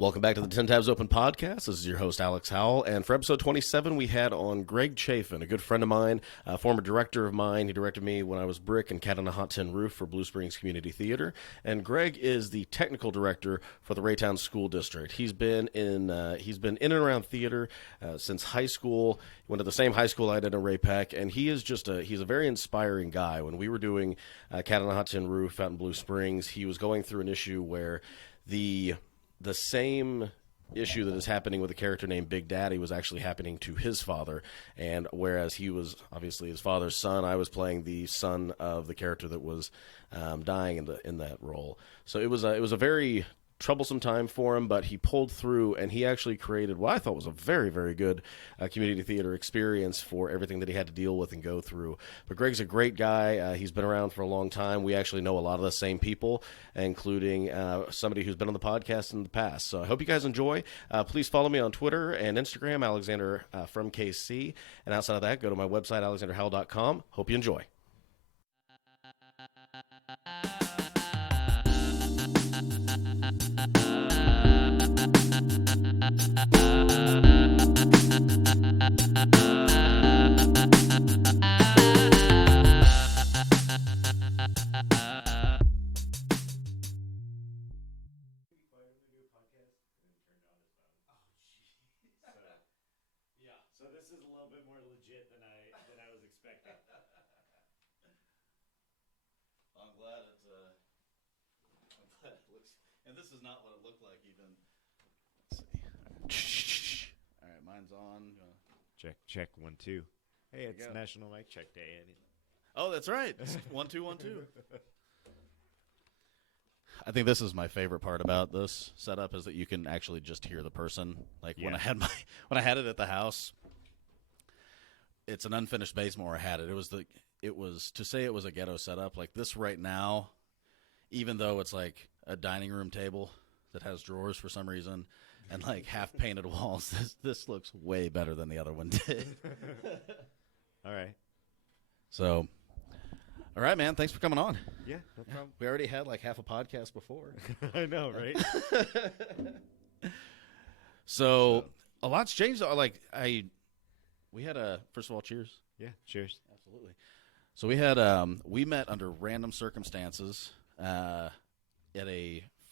Welcome back to the 10 Tabs Open podcast. This is your host, Alex Howell. And for episode 27, we had on Greg Chafin, a good friend of mine, a former director of mine. He directed me when I was Brick and Cat on a Hot Tin Roof for Blue Springs Community Theater. And Greg is the technical director for the Raytown School District. He's been in and around theater since high school. He went to the same high school I did in Ray-Pac, and he's a very inspiring guy. When we were doing Cat on a Hot Tin Roof out in Blue Springs, he was going through an issue where the same issue that is happening with a character named Big Daddy was actually happening to his father. And whereas he was obviously his father's son, I was playing the son of the character that was dying in that role. So it was a very troublesome time for him, but he pulled through, and he actually created what I thought was a very, very good community theater experience for everything that he had to deal with and go through. But Greg's a great guy. He's been around for a long time. We actually know a lot of the same people, including somebody who's been on the podcast in the past. So I hope you guys enjoy. Please follow me on Twitter and Instagram, Alexander from KC. And outside of that, go to my website, alexanderhowell.com. Hope you enjoy. So this is a little bit more legit than I was expecting. I'm glad it looks, and this is not what it looked like even. Let's see. All right, mine's on. Check 1 2. Hey, it's go. National Mic Check Day. Oh, that's right. 1 2 1 2. I think this is my favorite part about this setup is that you can actually just hear the person. Like when I had it at the house, it's an unfinished basement where I had it. It was to say it was a ghetto setup like this right now, even though it's like a dining room table that has drawers for some reason and like half painted walls. This looks way better than the other one did. All right. So, all right, man. Thanks for coming on. Yeah, no problem. We already had like half a podcast before. I know, right? So a lot's changed. We had first of all, cheers. Yeah, cheers. Absolutely. So we met under random circumstances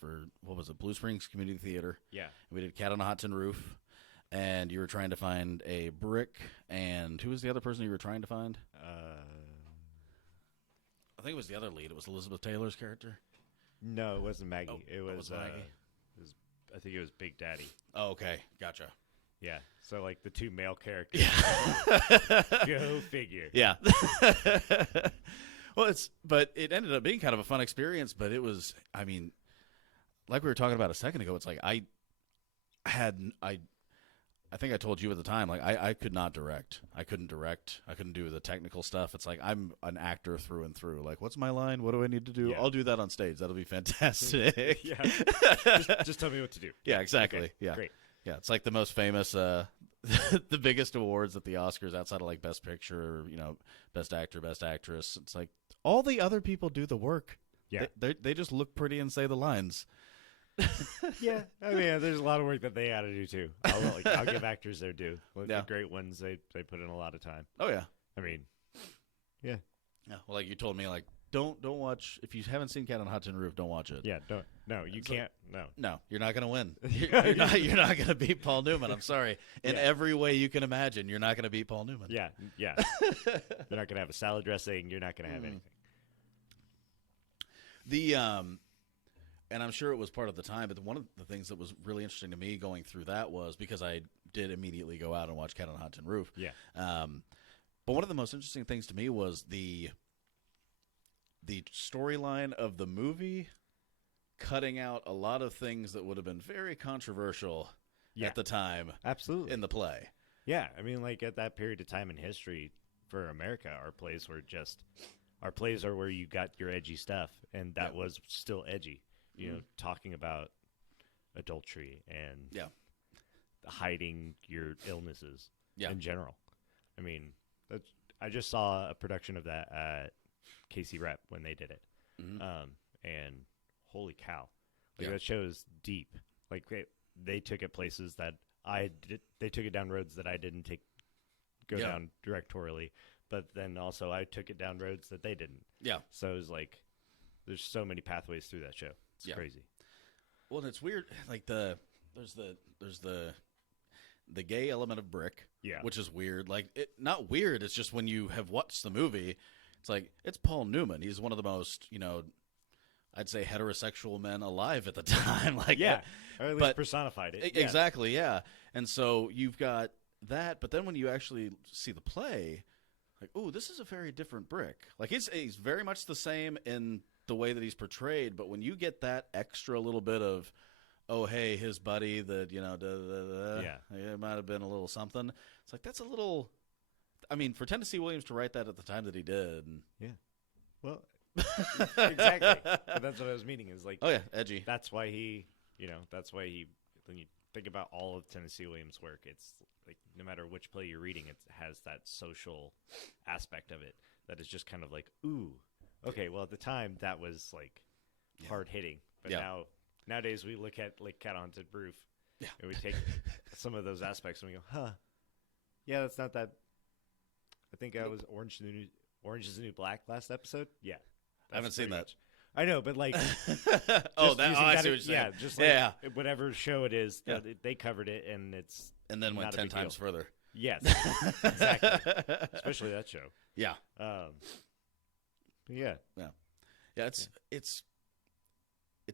for Blue Springs Community Theater. Yeah. We did Cat on a Hot Tin Roof, and you were trying to find a Brick, and who was the other person you were trying to find? I think it was the other lead. It was Elizabeth Taylor's character. No, it wasn't Maggie. Oh, it was Maggie. I think it was Big Daddy. Oh, okay, gotcha. Yeah. So like the two male characters. Yeah. Go figure. Yeah. But it ended up being kind of a fun experience. But it was, I mean, like we were talking about a second ago. It's like I think I told you at the time, like I could not direct. I couldn't direct. I couldn't do the technical stuff. It's like I'm an actor through and through. Like, what's my line? What do I need to do? Yeah. I'll do that on stage. That'll be fantastic. Yeah. just tell me what to do. Yeah, exactly. Okay, yeah. Great. Yeah, it's like the most famous, the biggest awards at the Oscars outside of like Best Picture, or, Best Actor, Best Actress. It's like all the other people do the work. Yeah. They just look pretty and say the lines. Yeah, I mean, there's a lot of work that they got to do too. I'll give actors their due. Yeah. The great ones, they put in a lot of time. Oh yeah. I mean, yeah. Yeah. Well, like you told me, like don't watch if you haven't seen Cat on a Hot Tin Roof, don't watch it. Yeah, don't. No, you can't. No, you're not gonna win. You're not gonna beat Paul Newman. I'm sorry. In every way you can imagine, you're not gonna beat Paul Newman. Yeah. You're not gonna have a salad dressing. You're not gonna have anything. And I'm sure it was part of the time, but one of the things that was really interesting to me going through that was because I did immediately go out and watch Cat on a Hot Tin Roof. Yeah. But one of the most interesting things to me was the storyline of the movie cutting out a lot of things that would have been very controversial at the time. Absolutely. In the play. Yeah. I mean, like at that period of time in history for America, our plays are where you got your edgy stuff, and that was still edgy. Talking about adultery and hiding your illnesses in general. I mean, I just saw a production of that at KC Rep when they did it. And holy cow. That show's deep. Like they took it places that they took it down roads that I didn't go down directorially, but then also I took it down roads that they didn't. Yeah. So it was like, there's so many pathways through that show. It's crazy. Well, it's weird. Like there's the gay element of Brick, which is weird. Like not weird. It's just when you have watched the movie, it's like it's Paul Newman. He's one of the most, I'd say heterosexual men alive at the time. Like or at least personified it. Exactly, yeah. And so you've got that, but then when you actually see the play, like, oh, this is a very different Brick. Like he's very much the same in the way that he's portrayed, but when you get that extra little bit of, oh, hey, his buddy that, it might have been a little something. It's like, that's a little, I mean, for Tennessee Williams to write that at the time that he did. Well, exactly. But that's what I was meaning is like, oh yeah, edgy. That's why he, when you think about all of Tennessee Williams' work, it's like no matter which play you're reading, it has that social aspect of it that is just kind of like, ooh, okay, well at the time that was like hard hitting, but nowadays we look at like Cat Haunted Roof, and we take some of those aspects and we go, huh, yeah, that's not that. I think I was Orange is the New Black last episode. Yeah, I haven't seen that. Much. I know, but like, I see what you're saying. Yeah, just like whatever show it is, they covered it, and it's then went 10 times further. Yes, exactly. Especially that show. Yeah. Yeah. It's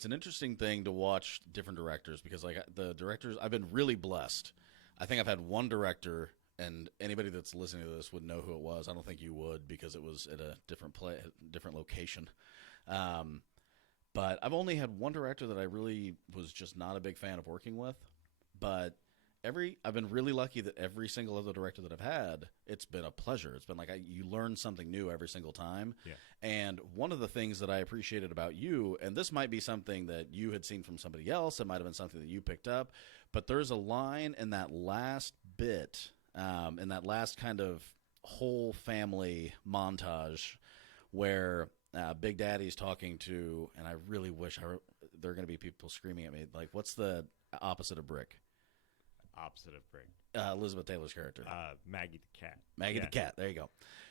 an interesting thing to watch different directors because like the directors, I've been really blessed. I think I've had one director, and anybody that's listening to this would know who it was. I don't think you would because it was at a different location. But I've only had one director that I really was just not a big fan of working with. But I've been really lucky that every single other director that I've had, it's been a pleasure. It's been like you learn something new every single time. Yeah. And one of the things that I appreciated about you, and this might be something that you had seen from somebody else, it might have been something that you picked up, but there's a line in that last bit, in that last kind of whole family montage where Big Daddy's talking to, and I really wish there are going to be people screaming at me, like, what's the opposite of Brick? Opposite of Brick. Elizabeth Taylor's character. Maggie the cat. Maggie the cat. There you go.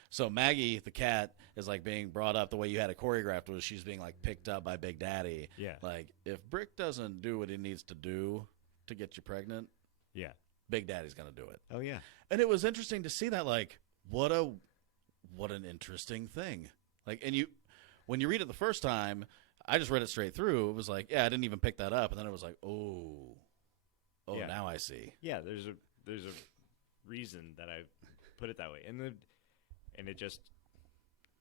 So Maggie the cat is like being brought up the way you had it choreographed was she's being like picked up by Big Daddy. Yeah. Like if Brick doesn't do what he needs to do to get you pregnant, Big Daddy's going to do it. Oh yeah. And it was interesting to see that, like, what an interesting thing. Like, and when you read it the first time, I just read it straight through. It was like, I didn't even pick that up. And then it was like, oh, now I see. Yeah, there's a reason that I put it that way, and it just,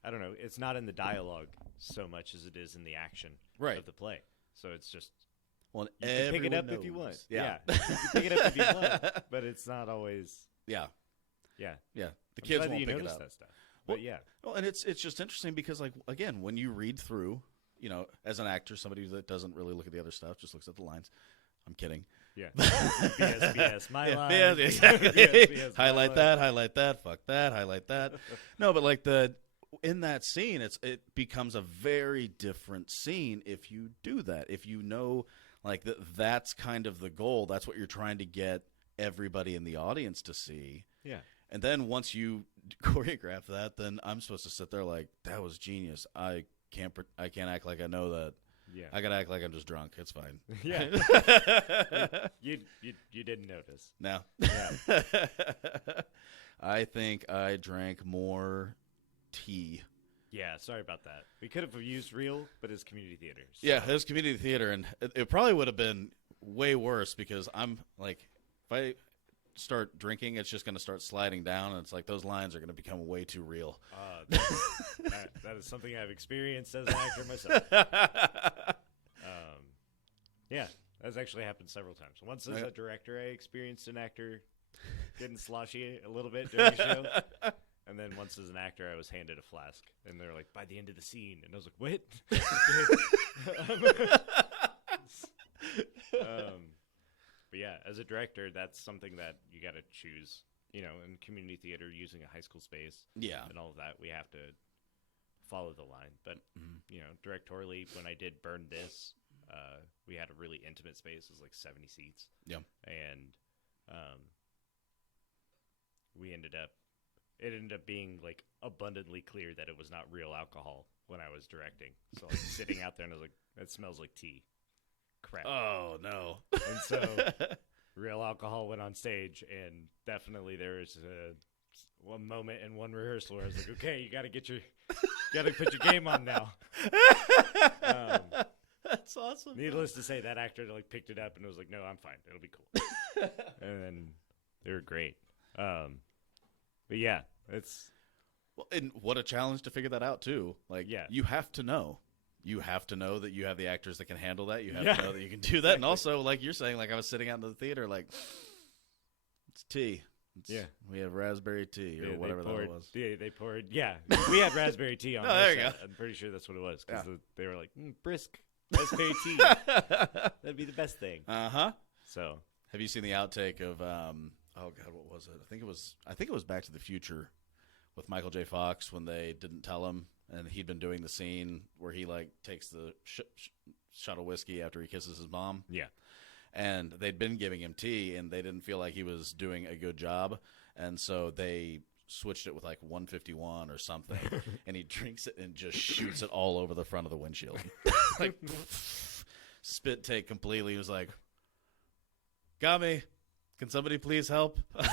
I don't know. It's not in the dialogue so much as it is in the action of the play. So it's just, well, you can pick it up knows. if you want. Yeah. You can pick it up if you want, but it's not always. Yeah. Yeah. The kids won't you pick it notice up. that stuff. But Well, and it's just interesting because, like, again, when you read through, as an actor, somebody that doesn't really look at the other stuff, just looks at the lines. I'm kidding. Yeah. BS, my line. BS, exactly. BS, highlight that, fuck that, highlight that. No, but like in that scene, it becomes a very different scene if you do that. If you know, like, that's kind of the goal. That's what you're trying to get everybody in the audience to see. Yeah. And then once you choreograph that, then I'm supposed to sit there like, that was genius. I can't act like I know that. Yeah. I gotta act like I'm just drunk. It's fine. Yeah. you didn't notice. No. Yeah. I think I drank more tea. Yeah, sorry about that. We could have used real, but it's community theater. So. Yeah, it was community theater, and it probably would have been way worse because I'm like, if I start drinking, it's just going to start sliding down, and it's like those lines are going to become way too real. That is something I've experienced as an actor myself. Yeah, that's actually happened several times. Once as a director, I experienced an actor getting sloshy a little bit during the show. And then once as an actor, I was handed a flask. And they're like, by the end of the scene. And I was like, what? But yeah, as a director, that's something that you got to choose. In community theater, using a high school space. Yeah. And all of that, we have to follow the line. But, directorially, when I did Burn This, we had a really intimate space. It was like 70 seats. Yeah. And it ended up being like abundantly clear that it was not real alcohol when I was directing. So like sitting out there and I was like, that smells like tea. Crap. Oh, no. And so real alcohol went on stage, and definitely there was one moment in one rehearsal where I was like, okay, you got to put your game on now. That's awesome. Needless to say, that actor like picked it up and was like, no, I'm fine. It'll be cool. And then they were great. But yeah, it's... Well, and what a challenge to figure that out, too. Like, Yeah. you have to know. You have to know that you have the actors that can handle that. You have Yeah. to know that you can do that. And also, like you're saying, like I was sitting out in the theater, like, it's tea. Yeah. We have raspberry tea or Yeah, whatever that was. Yeah, they poured. Yeah, we had raspberry tea on. Oh, our there you set. go. I'm pretty sure that's what it was because Yeah. they were like brisk raspberry tea. That'd be the best thing. Uh-huh. So, Have you seen the outtake of oh god, what was it? I think it was Back to the Future with Michael J. Fox when they didn't tell him, and he'd been doing the scene where he like takes the shot of whiskey after he kisses his mom. yeah, And they'd been giving him tea, and they didn't feel like he was doing a good job, and so they switched it with like 151 or something, and he drinks it and just shoots it all over the front of the windshield. Like spit take completely. He was like, got me. Can somebody please help? that's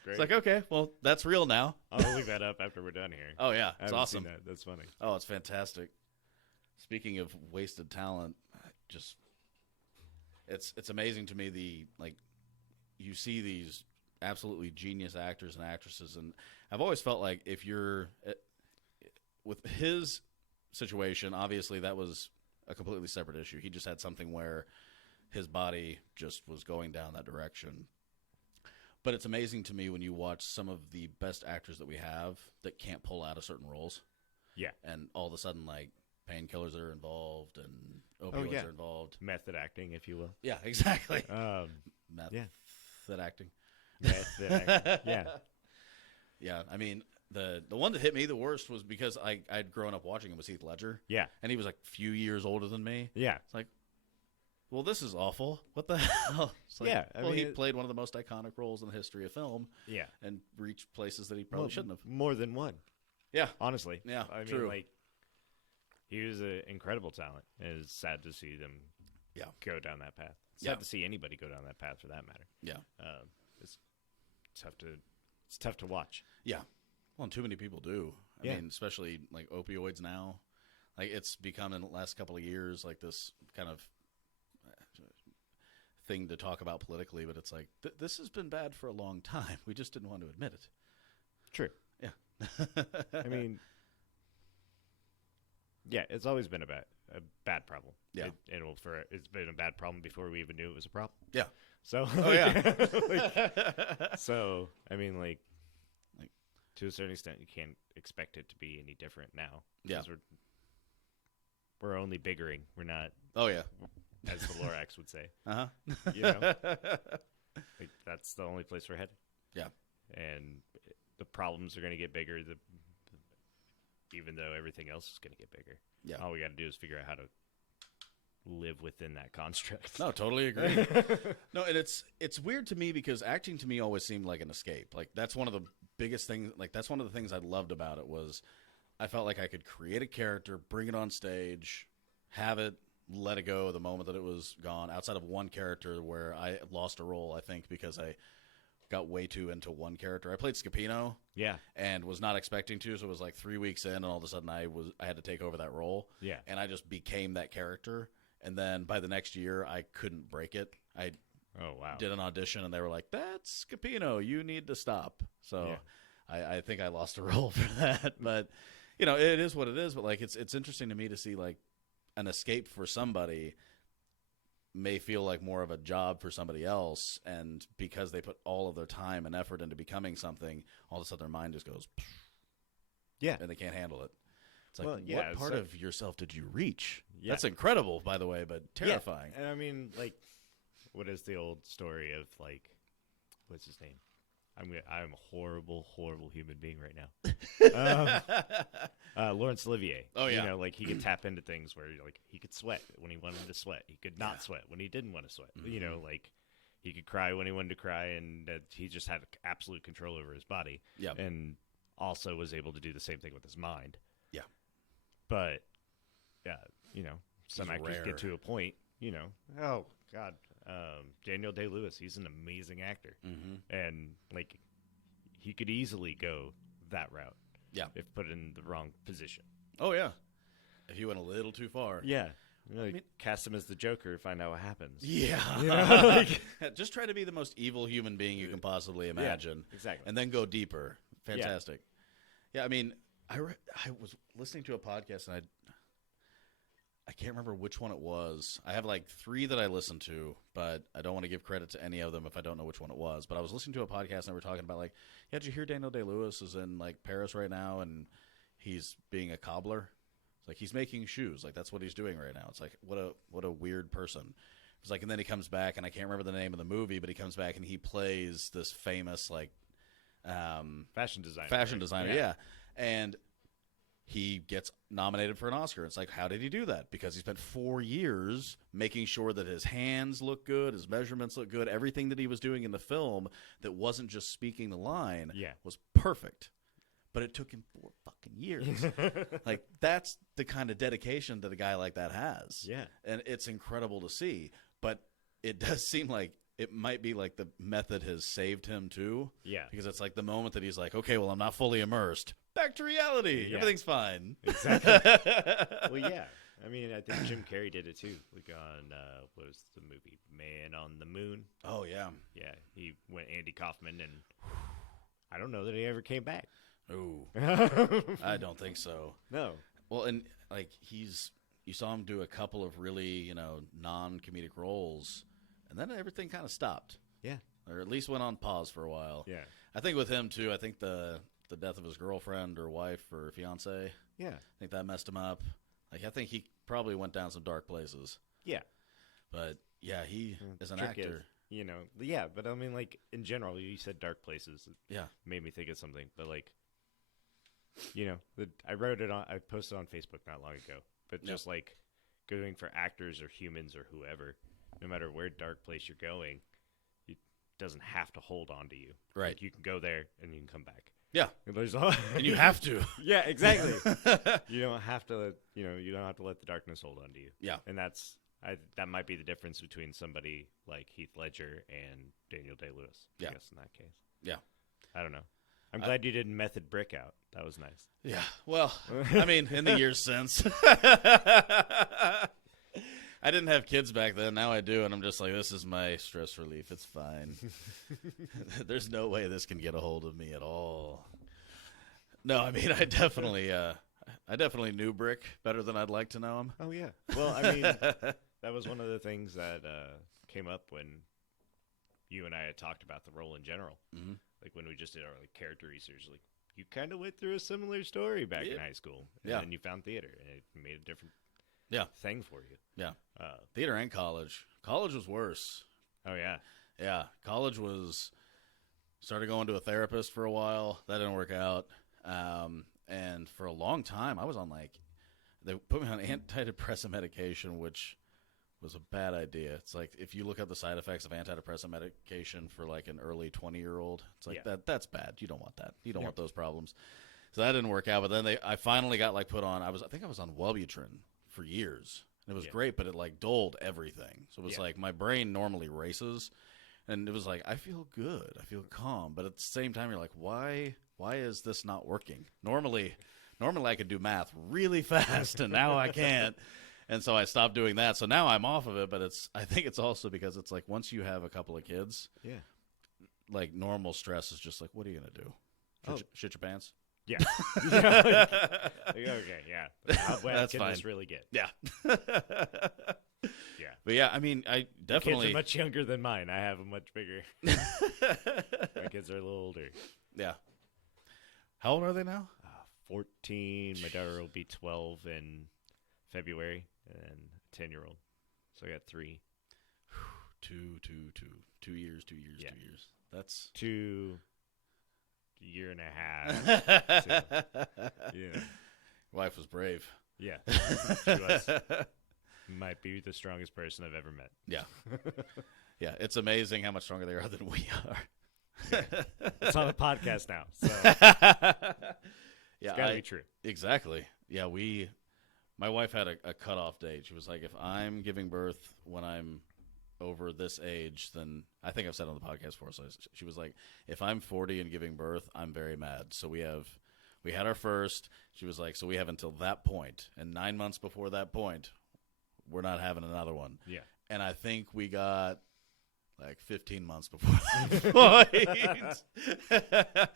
great. It's like, okay, well, that's real now. I'll look that up after we're done here. Oh, yeah, I it's haven't awesome. seen that. That's funny. Oh, it's fantastic. Speaking of wasted talent, just it's amazing to me you see these absolutely genius actors and actresses, and I've always felt like if you're with his situation, obviously that was a completely separate issue. He just had something where his body just was going down that direction. But it's amazing to me when you watch some of the best actors that we have that can't pull out of certain roles. Yeah. And all of a sudden, like, painkillers are involved and opioids are involved. Method acting, if you will. Yeah, exactly. Yeah. Method acting. Method acting. Yeah. Yeah, I mean, the one that hit me the worst was because I'd grown up watching him was Heath Ledger. Yeah. And he was like a few years older than me. Yeah. It's like, well, this is awful. What the hell? It's like, Yeah, I mean, he played one of the most iconic roles in the history of film. Yeah. And reached places that he probably shouldn't have. More than one. Yeah. Honestly. Yeah, I mean, true. like, he was an incredible talent. And it's sad to see them go down that path. It's sad to see anybody go down that path for that matter. Yeah. It's tough to watch. Yeah. Well, and too many people do. I Yeah. mean, especially like opioids now. Like it's become in the last couple of years like this kind of thing to talk about politically, but it's like this has been bad for a long time. We just didn't want to admit it. True. Yeah. I mean, yeah, it's always been a bad problem. Yeah. It's been a bad problem before we even knew it was a problem. Yeah. So, Oh yeah. so I mean, like to a certain extent, you can't expect it to be any different now. Yeah. We're only biggering. We're not. Oh yeah. As the Lorax would say. Uh-huh. You know? Like, that's the only place we're headed. Yeah. And the problems are going to get bigger, even though everything else is going to get bigger. Yeah. All we got to do is figure out how to live within that construct. No, totally agree. No, and it's weird to me because acting to me always seemed like an escape. Like that's one of the biggest things. Like that's one of the things I loved about it was I felt like I could create a character, bring it on stage, have it, let it go the moment that it was gone. Outside of one character where I lost a role, I think because I got way too into one character. I played Scapino, Yeah. and was not expecting to. So it was like 3 weeks in, and all of a sudden I had to take over that role. Yeah. And I just became that character. And then by the next year, I couldn't break it. I Oh, wow. did an audition, and they were like, "That's Scapino. You need to stop." So I think I lost a role for that. But you know, it is what it is. But like, it's interesting to me to see like an escape for somebody may feel like more of a job for somebody else, and because they put all of their time and effort into becoming something, all of a sudden their mind just goes, Yeah. and they can't handle it. It's like, Well, yeah, what part of yourself did you reach? Yeah. That's incredible, by the way, but terrifying. Yeah. And I mean, like, what is the old story of, like, what's his name? I'm a horrible human being right now. Laurence Olivier. Oh, yeah. You know, like he could tap into things where like he could sweat when he wanted to sweat. He could not sweat when he didn't want to sweat. You know, like he could cry when he wanted to cry, and he just had absolute control over his body. Yeah. And also was able to do the same thing with his mind. Yeah. But yeah, you know, some He's actors rare. get to a point, you know, oh God, Daniel Day-Lewis, he's an amazing actor. And like he could easily go that route. Yeah. If put in the wrong position. Oh, yeah. If he went a little too far. Yeah. You know, cast him as the Joker, find out what happens. Yeah. You know, like, just try to be the most evil human being you can possibly imagine. Yeah, exactly. And then go deeper. Fantastic. Yeah, I mean, I was listening to a podcast, and I can't remember which one it was. I have like 3 that I listen to, but I don't want to give credit to any of them if I don't know which one it was. But I was listening to a podcast, and they were talking about like, yeah, did you hear Daniel Day-Lewis is in like Paris right now, and he's being a cobbler? It's like he's making shoes. Like that's what he's doing right now. It's like what a weird person. It's like, and then he comes back, and I can't remember the name of the movie, but he comes back and he plays this famous like fashion designer. Yeah. And he gets nominated for an Oscar. It's like, how did he do that? Because he spent 4 years making sure that his hands look good, his measurements look good, everything that he was doing in the film that wasn't just speaking the line was perfect. But it took him 4 fucking years. Like, that's the kind of dedication that a guy like that has. Yeah. And it's incredible to see. But it does seem like it might be like the method has saved him too. Yeah. Because it's like the moment that he's like, okay, well, I'm not fully immersed. Back to reality. Yeah. Everything's fine. Exactly. Well, yeah. I mean, I think Jim Carrey did it too. Like on, what was the movie? Man on the Moon. Oh, yeah. Yeah. He went Andy Kaufman, and I don't know that he ever came back. Ooh. I don't think so. No. Well, and like you saw him do a couple of really, non-comedic roles, and then everything kind of stopped. Yeah. Or at least went on pause for a while. Yeah. I think with him, too, I think the death of his girlfriend or wife or fiance, Yeah. I think that messed him up. Like, I think he probably went down some dark places. Yeah. But, yeah, he is an Trick actor. Is, yeah, but I mean, like, in general, you said dark places. It Yeah. made me think of something. But, like, I posted on Facebook not long ago. But just, like, going for actors or humans or whoever, no matter where dark place you're going, it doesn't have to hold on to you. Right. Like, you can go there and you can come back. Yeah. And you have to. Yeah, exactly. You don't have to, you don't have to let the darkness hold on to you. Yeah. And that might be the difference between somebody like Heath Ledger and Daniel Day-Lewis, I guess, in that case. Yeah. I don't know. I'm glad you didn't method brick out. That was nice. Yeah. Well, I mean, in the years since. I didn't have kids back then. Now I do, and I'm just like, this is my stress relief. It's fine. There's no way this can get a hold of me at all. No, I mean, I definitely knew Brick better than I'd like to know him. Oh, yeah. Well, I mean, that was one of the things that came up when you and I had talked about the role in general. Mm-hmm. Like when we just did our character research, like you kind of went through a similar story back in high school. And then you found theater, and it made a different thing for you. Yeah. Theater and college. College was worse. Oh, yeah. Yeah. College was started going to a therapist for a while. That didn't work out. And for a long time, I was on they put me on antidepressant medication, which was a bad idea. It's like if you look at the side effects of antidepressant medication for like an early 20-year-old, it's like that's bad. You don't want that. You don't want those problems. So that didn't work out. But then I finally got put on. I think I was on Wellbutrin for years. And it was great, but it dulled everything. So it was like my brain normally races, and it was like I feel good, I feel calm, but at the same time you're like, why is this not working? Normally I could do math really fast, and now I can't. And so I stopped doing that. So now I'm off of it, but I think it's also because it's like once you have a couple of kids, normal stress is just like, what are you gonna do? Shit your pants? Yeah. Okay, yeah. That's can fine. this really get? Yeah. Yeah. But yeah, I mean, I definitely. My kids are much younger than mine. I have them much bigger. My kids are a little older. Yeah. How old are they now? 14. My daughter will be 12 in February, and a 10-year-old. So I got 3. 2 years. Yeah. 2 years. That's 2 year and a half. Yeah. Wife was brave. Yeah. She was. Might be the strongest person I've ever met. Yeah. Yeah, it's amazing how much stronger they are than we are. It's on a podcast now, so yeah, it's gotta be true. Exactly. Yeah, my wife had a cutoff date. She was like, if I'm giving birth when I'm over this age, then I think I've said on the podcast before. So she was like, if I'm 40 and giving birth, I'm very mad. So we had our first. She was like, so we have until that point, and 9 months before that point, we're not having another one. Yeah, and I think we got like 15 months before that point. I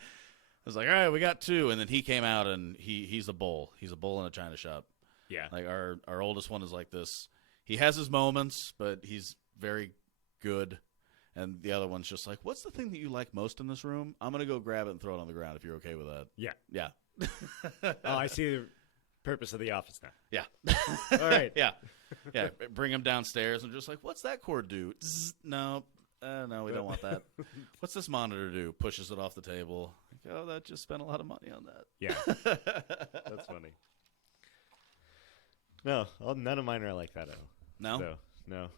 was like, all right, we got 2, and then he came out, and he's a bull. He's a bull in a china shop. Yeah, like our oldest one is like this. He has his moments, but he's very good. And the other one's just like, what's the thing that you like most in this room? I'm gonna go grab it and throw it on the ground if you're okay with that. Yeah. Oh, I see the purpose of the office now. Yeah. All right. Yeah. Bring him downstairs and just like, what's that cord do? Zzz, no, we don't want that. What's this monitor do? Pushes it off the table. Like, oh, that just spent a lot of money on that. Yeah. That's funny. No, none of mine are like that at all. No? So, no.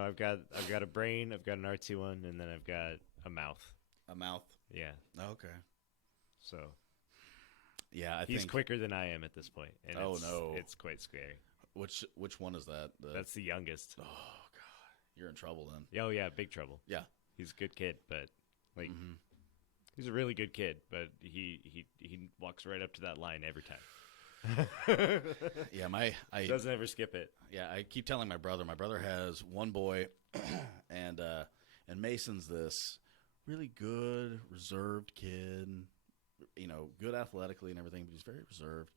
I've got a brain. I've got an artsy one, and then I've got a mouth. A mouth. Yeah. Okay. So. Yeah, he's think quicker than I am at this point. And no, it's quite scary. Which one is that? That's the youngest. Oh God, you're in trouble then. Oh yeah, big trouble. Yeah, he's a good kid, but like he's a really good kid, but he walks right up to that line every time. Yeah, I doesn't ever skip it. Yeah, I keep telling my brother. My brother has one boy, and Mason's this really good, reserved kid. Good athletically and everything, but he's very reserved.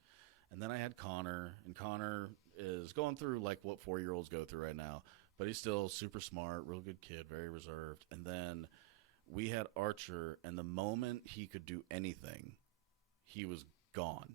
And then I had Connor, and Connor is going through like what 4-year-olds go through right now, but he's still super smart, real good kid, very reserved. And then we had Archer, and the moment he could do anything, he was gone,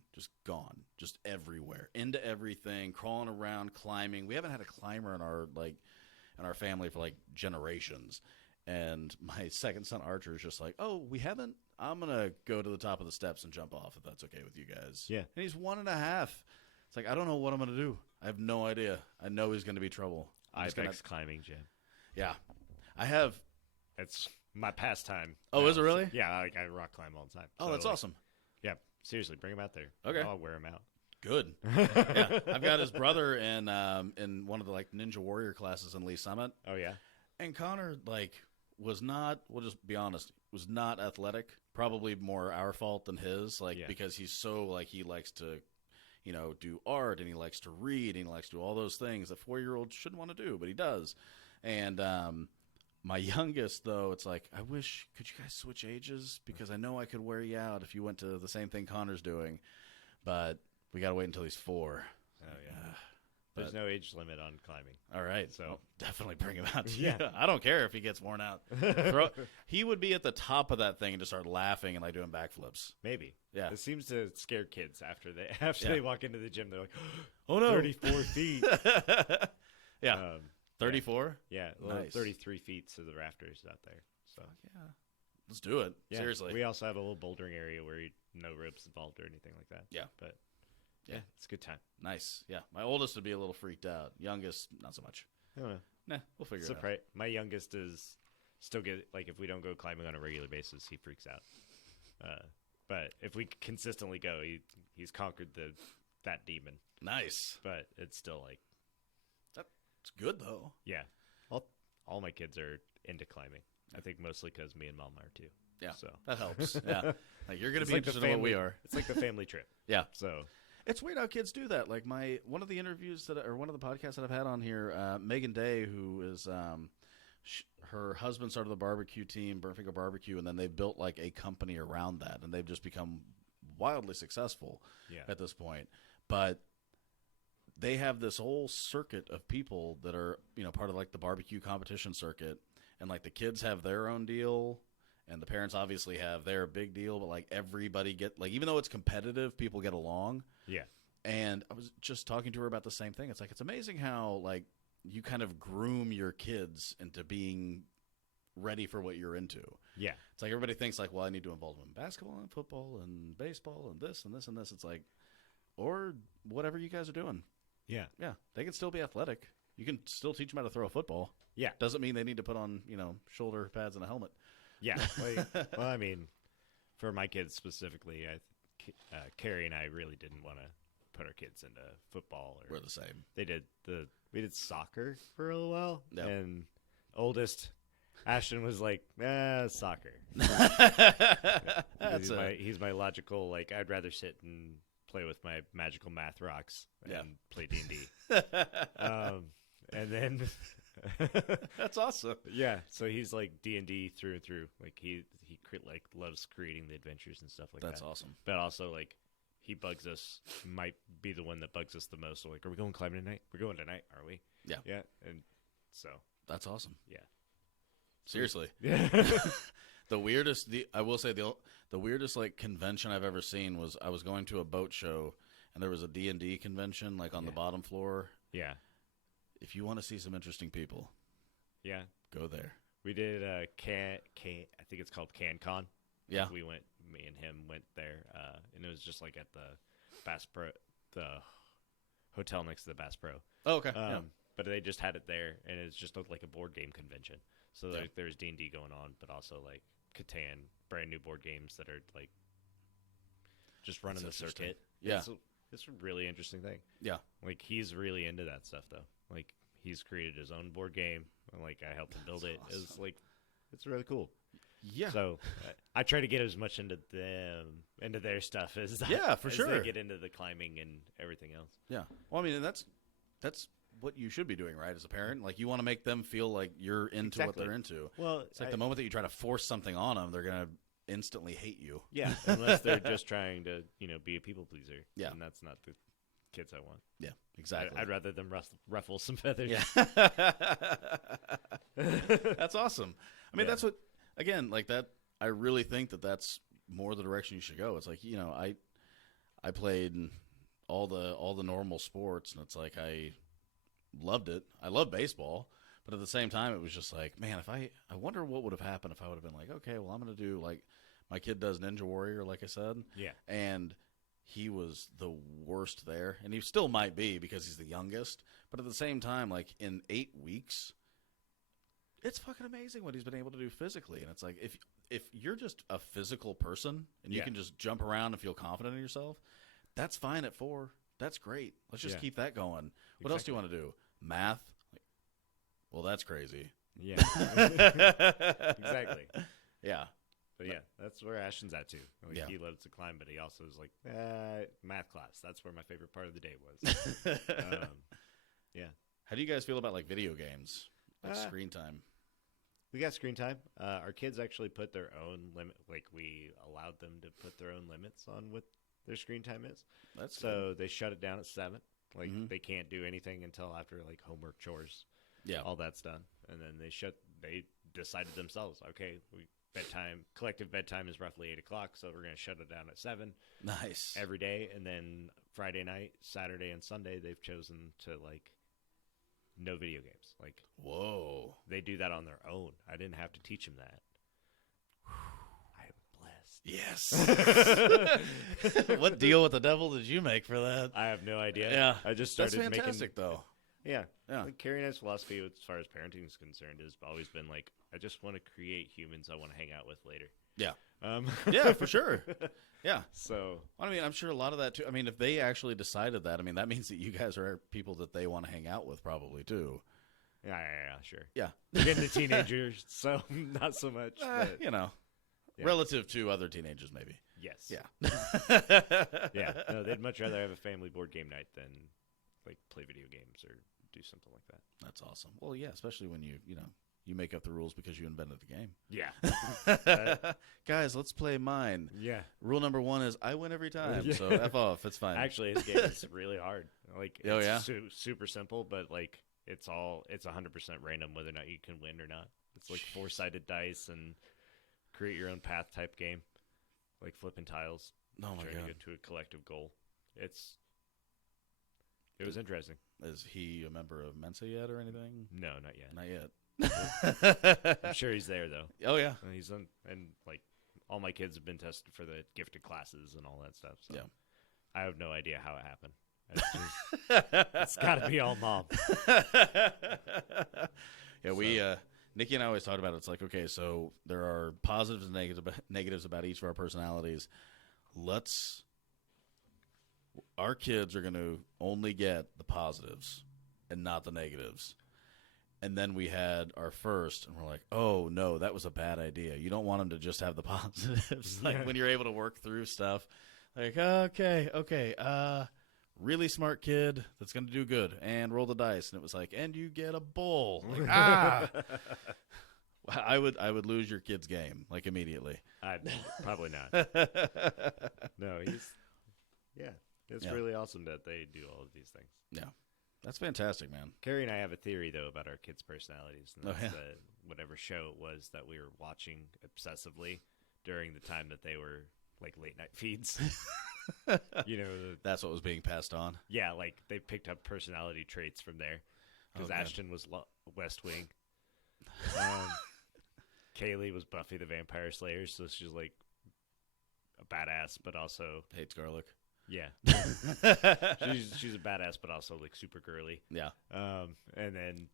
just everywhere, into everything, crawling around, climbing. We haven't had a climber in our family for like generations. And my second son, Archer, is just like, oh, we haven't? I'm going to go to the top of the steps and jump off if that's okay with you guys. Yeah. And he's 1.5. It's like, I don't know what I'm going to do. I have no idea. I know he's going to be trouble. Ibex climbing, Jim. Yeah. I have. It's my pastime. Oh, is it really? Yeah, I rock climb all the time. Oh, that's awesome. Yeah, seriously, bring him out there. Okay. I'll wear him out. Good. Yeah. I've got his brother in one of the like Ninja Warrior classes in Lee Summit. Oh, yeah? And Connor, was not, we'll just be honest, was not athletic. Probably more our fault than his, because he's so, he likes to, do art, and he likes to read, and he likes to do all those things that 4-year-olds shouldn't want to do, but he does. And my youngest, though, it's like, I wish, could you guys switch ages? Because I know I could wear you out if you went to the same thing Connor's doing. But we got to wait until he's 4. Oh, yeah. There's no age limit on climbing. All right. So I'll definitely bring him out. Yeah. I don't care if he gets worn out. He would be at the top of that thing and just start laughing and doing backflips. Maybe. Yeah. It seems to scare kids after they walk into the gym. They're like, oh, no. 34 feet. Yeah. 34? Yeah. Nice. 33 feet to the rafters out there. So yeah. Let's do it. Yeah. Seriously. We also have a little bouldering area where no ropes involved or anything like that. Yeah. But yeah, it's a good time. Nice. Yeah. My oldest would be a little freaked out. Youngest, not so much. I don't know. Nah, we'll figure it out. My youngest is still if we don't go climbing on a regular basis, he freaks out. But if we consistently go, he's conquered that demon. Nice. But it's still that's good though. Yeah. All my kids are into climbing. I think mostly because me and Mom are too. Yeah. So that helps. Yeah. You're going to be the interested in what we are. It's like the family trip. Yeah. So it's weird how kids do that. One of the interviews one of the podcasts that I've had on here, Megan Day, who is her husband started the barbecue team, Burnt Finger Barbecue, and then they built a company around that, and they've just become wildly successful at this point. But they have this whole circuit of people that are part of the barbecue competition circuit, and the kids have their own deal. And the parents obviously have their big deal, but everybody even though it's competitive, people get along. Yeah. And I was just talking to her about the same thing. It's amazing how you kind of groom your kids into being ready for what you're into. Yeah. It's like everybody thinks like, well, I need to involve them in basketball and football and baseball and this and this and this. It's like, or whatever you guys are doing. Yeah. Yeah, they can still be athletic. You can still teach them how to throw a football. Yeah. Doesn't mean they need to put on, shoulder pads and a helmet. Yeah. Well, I mean, for my kids specifically, Carrie and I really didn't want to put our kids into football. We're the same. We did soccer for a little while, Yep. and oldest Ashton was like, soccer. He's my logical, like, I'd rather sit and play with my magical math rocks and play D&D. And then That's awesome. yeah, so he's like D&D through and through. Like he loves creating the adventures and stuff like that. That's awesome. But also like he bugs us. Might be the one that bugs us the most. So like, are we going climbing tonight? We're going tonight, are we? Yeah. Yeah, and so That's awesome. yeah. Seriously. Yeah. The weirdest, I will say the weirdest like convention I've ever seen was I was going to a boat show and there was a D&D convention like on the bottom floor. Yeah. If you want to see some interesting people, Yeah. go there. We did I think it's called CanCon. Yeah. Me and him went there, and it was just like at the Bass Pro, the hotel next to the Bass Pro. Oh, okay. Yeah. But they just had it there, and it's just looked like a board game convention. So like, there's D&D going on, but also like Catan, brand new board games that are like just running the circuit. Yeah. It's a really interesting thing. Yeah. Like he's really into that stuff though. Like he's created his own board game. And, like I helped him build it. Awesome. It's like it's really cool. Yeah. So I try to get as much into their stuff as for as sure. they get into the climbing and everything else. Yeah. Well, I mean, and that's what you should be doing, right? As a parent, like you want to make them feel like you're into what they're into. Well, It's like the moment that you try to force something on them, they're gonna instantly hate you. Yeah, unless they're just trying to be a people pleaser. Yeah. And that's not the kids I want. Yeah, exactly. I'd rather them ruffle some feathers. Yeah. That's awesome. I mean, that's what, again, like that, I really think that that's more the direction you should go. It's like, I played all the normal sports, and it's like I loved it. I love baseball, but at the same time, it was just like, man, I wonder what would have happened if I would have been like, okay, well, I'm going to do, like, my kid does Ninja Warrior, like I said. Yeah. And he was the worst there, and he still might be because he's the youngest. But at the same time, like in 8 weeks, it's fucking amazing what he's been able to do physically. And it's like if you're just a physical person and you can just jump around and feel confident in yourself, that's fine at 4. That's great. Let's just keep that going. What else do you want to do? Math? Well, that's crazy. Yeah. Exactly. Yeah. But yeah, that's where Ashton's at too. Like, he loves to climb, but he also is like, math class. That's where my favorite part of the day was. Yeah. How do you guys feel about like video games, like screen time? We got screen time. Our kids actually put their own limit. Like we allowed them to put their own limits on what their screen time is. That's so they shut it down at 7. Like they can't do anything until after like homework, chores. Yeah. All that's done, and then they decided themselves. Okay, collective bedtime is roughly 8:00, so we're going to shut it down at 7. Nice. Every day, and then Friday night, Saturday, and Sunday, they've chosen to like no video games. Like, whoa, they do that on their own. I didn't have to teach them that. I'm blessed. Yes. What deal with the devil did you make for that? I have no idea. Yeah, I just started That's fantastic, though. Yeah. Yeah. Like Carrie and I's philosophy as far as parenting is concerned has always been like, I just want to create humans I want to hang out with later. Yeah. Yeah, for sure. Yeah. So, I mean, I'm sure a lot of that too. I mean, if they actually decided that, I mean, that means that you guys are people that they want to hang out with probably too. Yeah, sure. Yeah. We're getting to teenagers, so not so much. But, yeah. Relative to other teenagers, maybe. Yes. Yeah. Yeah. No, they'd much rather have a family board game night than like play video games or do something like that. That's awesome. Well, yeah, especially when you make up the rules because you invented the game. Yeah. Guys, let's play mine. Yeah. Rule number 1 is I win every time, Yeah. so F off. It's fine. Actually, this game is really hard. Like, it's super simple, but like it's 100% random whether or not you can win or not. It's like 4-sided dice and create your own path type game, like flipping tiles. Oh my trying God. to get to a collective goal. It was interesting. Is he a member of Mensa yet or anything? No, not yet. Not yet. I'm sure he's there though. Oh yeah, And he's on, and like all my kids have been tested for the gifted classes and all that stuff. So yeah. I have no idea how it happened. It's got to be all mom. Yeah, we Nikki and I always talked about it. It's like, okay, so there are positives and negatives about each of our personalities. Our kids are going to only get the positives and not the negatives. And then we had our first, and we're like, oh, no, that was a bad idea. You don't want them to just have the positives. Like, when you're able to work through stuff, like, okay, really smart kid that's going to do good, and roll the dice. And it was like, and you get a bull. Like, I would lose your kid's game, like, immediately. Probably not. No, it's really awesome that they do all of these things. Yeah. That's fantastic, man. Carrie and I have a theory, though, about our kids' personalities. And that's yeah. Whatever show it was that we were watching obsessively during the time that they were, like, late-night feeds. That's what was being passed on. Yeah, like, they picked up personality traits from there. Because Ashton was West Wing. Kaylee was Buffy the Vampire Slayer, so she's, like, a badass, but also... Hates garlic. Yeah. she's a badass, but also like super girly. Yeah. And then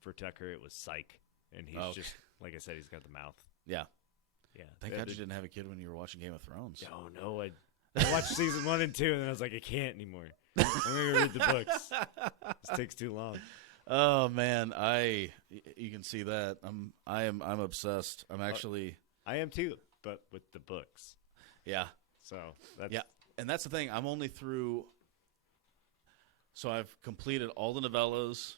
for Tucker, it was Psych, and he's just like I said, he's got the mouth. Yeah. Yeah. Thank God you didn't have a kid when you were watching Game of Thrones. Oh no, I watched season 1 and 2, and then I was like, I can't anymore. I'm gonna read the books. This takes too long. Oh man, you can see that. I'm obsessed. I'm actually. I am too, but with the books. Yeah. So that's yeah. And that's the thing. I'm only through. So I've completed all the novellas,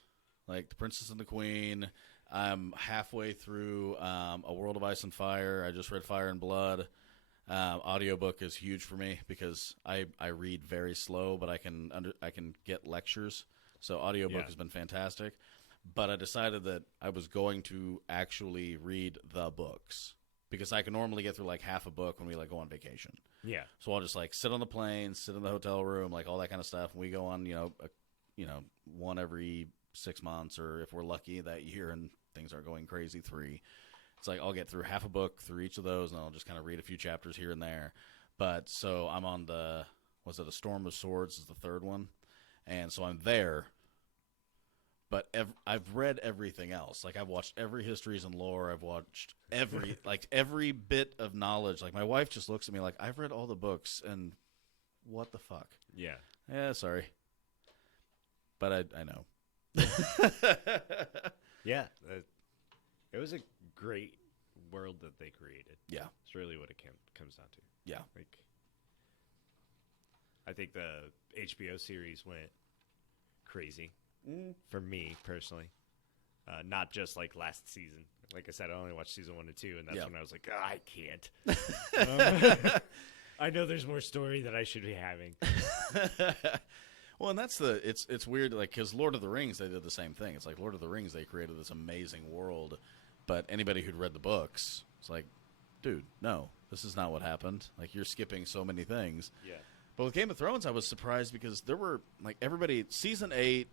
like The Princess and the Queen. I'm halfway through A World of Ice and Fire. I just read Fire and Blood. Audiobook is huge for me because I read very slow, but I can get lectures. So audiobook has been fantastic. But I decided that I was going to actually read the books because I can normally get through like half a book when we like go on vacation. Yeah. So I'll just like sit on the plane, sit in the hotel room, like all that kind of stuff. And we go on, one every 6 months, or if we're lucky that year and things aren't going crazy, 3. It's like I'll get through half a book through each of those, and I'll just kind of read a few chapters here and there. But so I'm on A Storm of Swords is the 3rd one, and so I'm there. But I've read everything else. Like, I've watched every Histories and Lore. I've watched every bit of knowledge. Like, my wife just looks at me like, I've read all the books, and what the fuck? Yeah. Yeah, sorry. But I know. Yeah. It was a great world that they created. Yeah. It's really what it comes down to. Yeah. Like, I think the HBO series went crazy. For me personally, not just like last season. Like I said, I only watched season 1 and 2, and that's when I was like, I can't. I know there's more story that I should be having. Well, and that's it's weird, like, because Lord of the Rings, they did the same thing. It's like Lord of the Rings, they created this amazing world, but anybody who'd read the books, it's like, dude, no, this is not what happened. Like, you're skipping so many things. Yeah. But with Game of Thrones, I was surprised because there were like everybody season 8.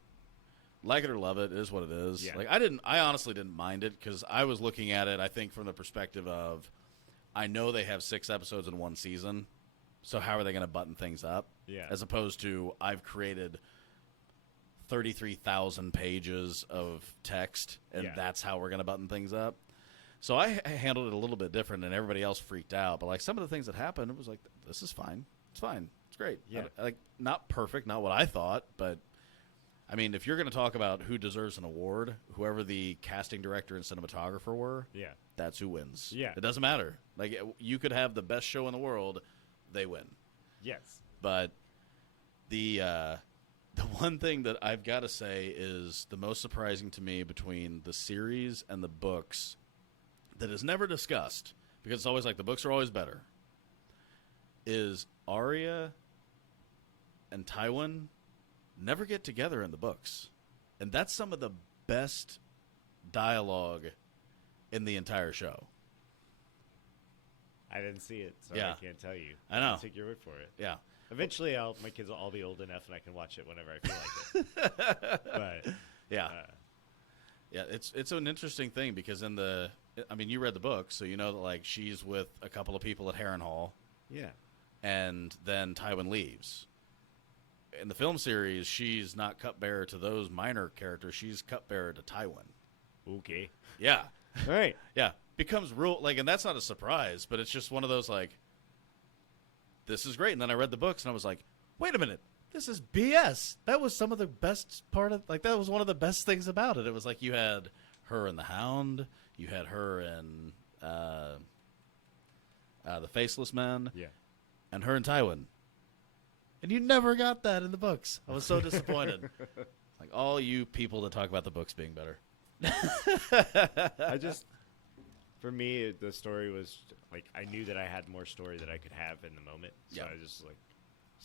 Like it or love it, it is what it is. Yeah. Like I honestly didn't mind it because I was looking at it, I think, from the perspective of, I know they have 6 episodes in one season, so how are they going to button things up? Yeah. As opposed to, I've created 33,000 pages of text, and that's how we're going to button things up. So I handled it a little bit different, and everybody else freaked out. But like some of the things that happened, it was like, this is fine. It's fine. It's great. Yeah. Like, not perfect, not what I thought, but. I mean, if you're going to talk about who deserves an award, whoever the casting director and cinematographer were, that's who wins. Yeah. It doesn't matter. Like, you could have the best show in the world, they win. Yes. But the one thing that I've got to say is the most surprising to me between the series and the books that is never discussed, because it's always like the books are always better, is Arya and Tywin never get together in the books. And that's some of the best dialogue in the entire show. I didn't see it, so Yeah. I can't tell you. I know. I'll take your word for it. Yeah. Eventually, my kids will all be old enough, and I can watch it whenever I feel like it. But Yeah. Yeah, it's an interesting thing because you read the book, so you know that like she's with a couple of people at Harrenhal, Yeah. and then Tywin leaves. In the film series, she's not cupbearer to those minor characters. She's cupbearer to Tywin. Okay. Yeah. All right. Yeah. Becomes real, like, and that's not a surprise, but it's just one of those, like, this is great. And then I read the books, and I was like, wait a minute. This is BS. That was some of the best part of, like, that was one of the best things about it. It was like you had her and the Hound. You had her and the Faceless Men. Yeah. And her and Tywin. And you never got that in the books. I was so disappointed. Like, all you people that talk about the books being better. For me, the story was like I knew that I had more story that I could have in the moment, so Yeah. I just like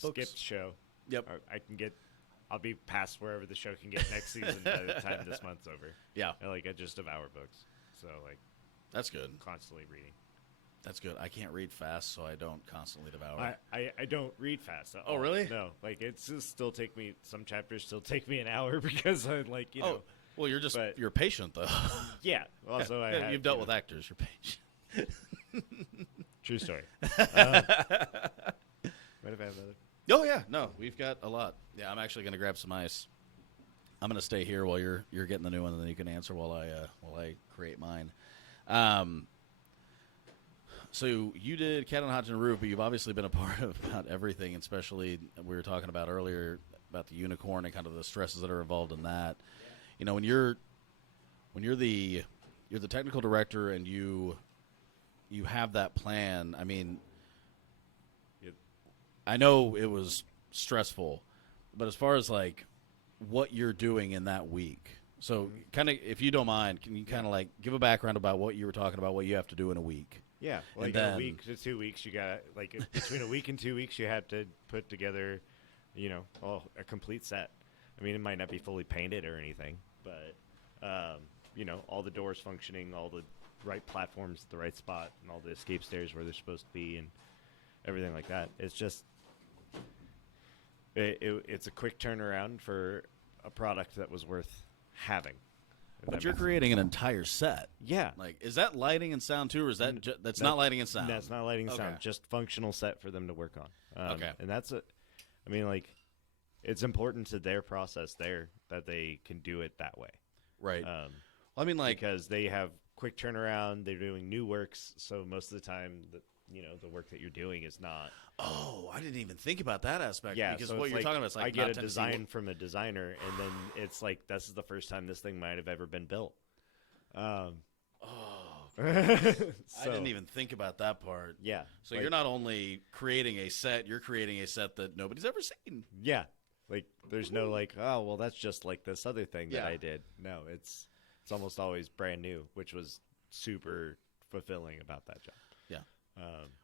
Books. skipped show. Yep. I'll be past wherever the show can get next season by the time this month's over. Yeah. I just devour books, so like That's good. constantly reading. That's good. I can't read fast, so I don't constantly devour. I don't read fast. At Oh, all. really? No, like it's just still take me some chapters still take me an hour because I like you know. Well, you're patient though. Yeah. Also, You've dealt with actors. You're patient. True story. What if I have another? Oh yeah, no, we've got a lot. Yeah, I'm actually going to grab some ice. I'm going to stay here while you're getting the new one, and then you can answer while I create mine. So you did Cat on the Hot Tin Roof, but you've obviously been a part of about everything, especially we were talking about earlier about the unicorn and kind of the stresses that are involved in that. You know, when you're the technical director and you have that plan. I mean, I know it was stressful, but as far as like what you're doing in that week, so kind of if you don't mind, can you kind of like give a background about what you were talking about, what you have to do in a week? Yeah, like in a week to 2 weeks, you got like between a week and 2 weeks, you have to put together, you know, a complete set. I mean, it might not be fully painted or anything, but you know, all the doors functioning, all the right platforms at the right spot, and all the escape stairs where they're supposed to be, and everything like that. It's just it's a quick turnaround for a product that was worth having. But you're creating an entire set. Yeah. Like, is that lighting and sound too, or is that that's not lighting and sound? That's not lighting and Okay. sound. Just functional set for them to work on. Okay. And that's I mean, like, it's important to their process there that they can do it that way. Right. Well, I mean, like, because they have quick turnaround. They're doing new works, so most of the time, the work that you're doing is not. Oh, I didn't even think about that aspect. Yeah, because so what it's you're like, talking about is like I get not a Tennessee design from a designer, and then it's like this is the first time this thing might have ever been built. Oh, So, I didn't even think about that part. Yeah. So you're not only creating a set, you're creating a set that nobody's ever seen. Yeah. Like, there's no like, oh, well, that's just like this other thing that Yeah. I did. No, it's almost always brand new, which was super fulfilling about that job. Yeah.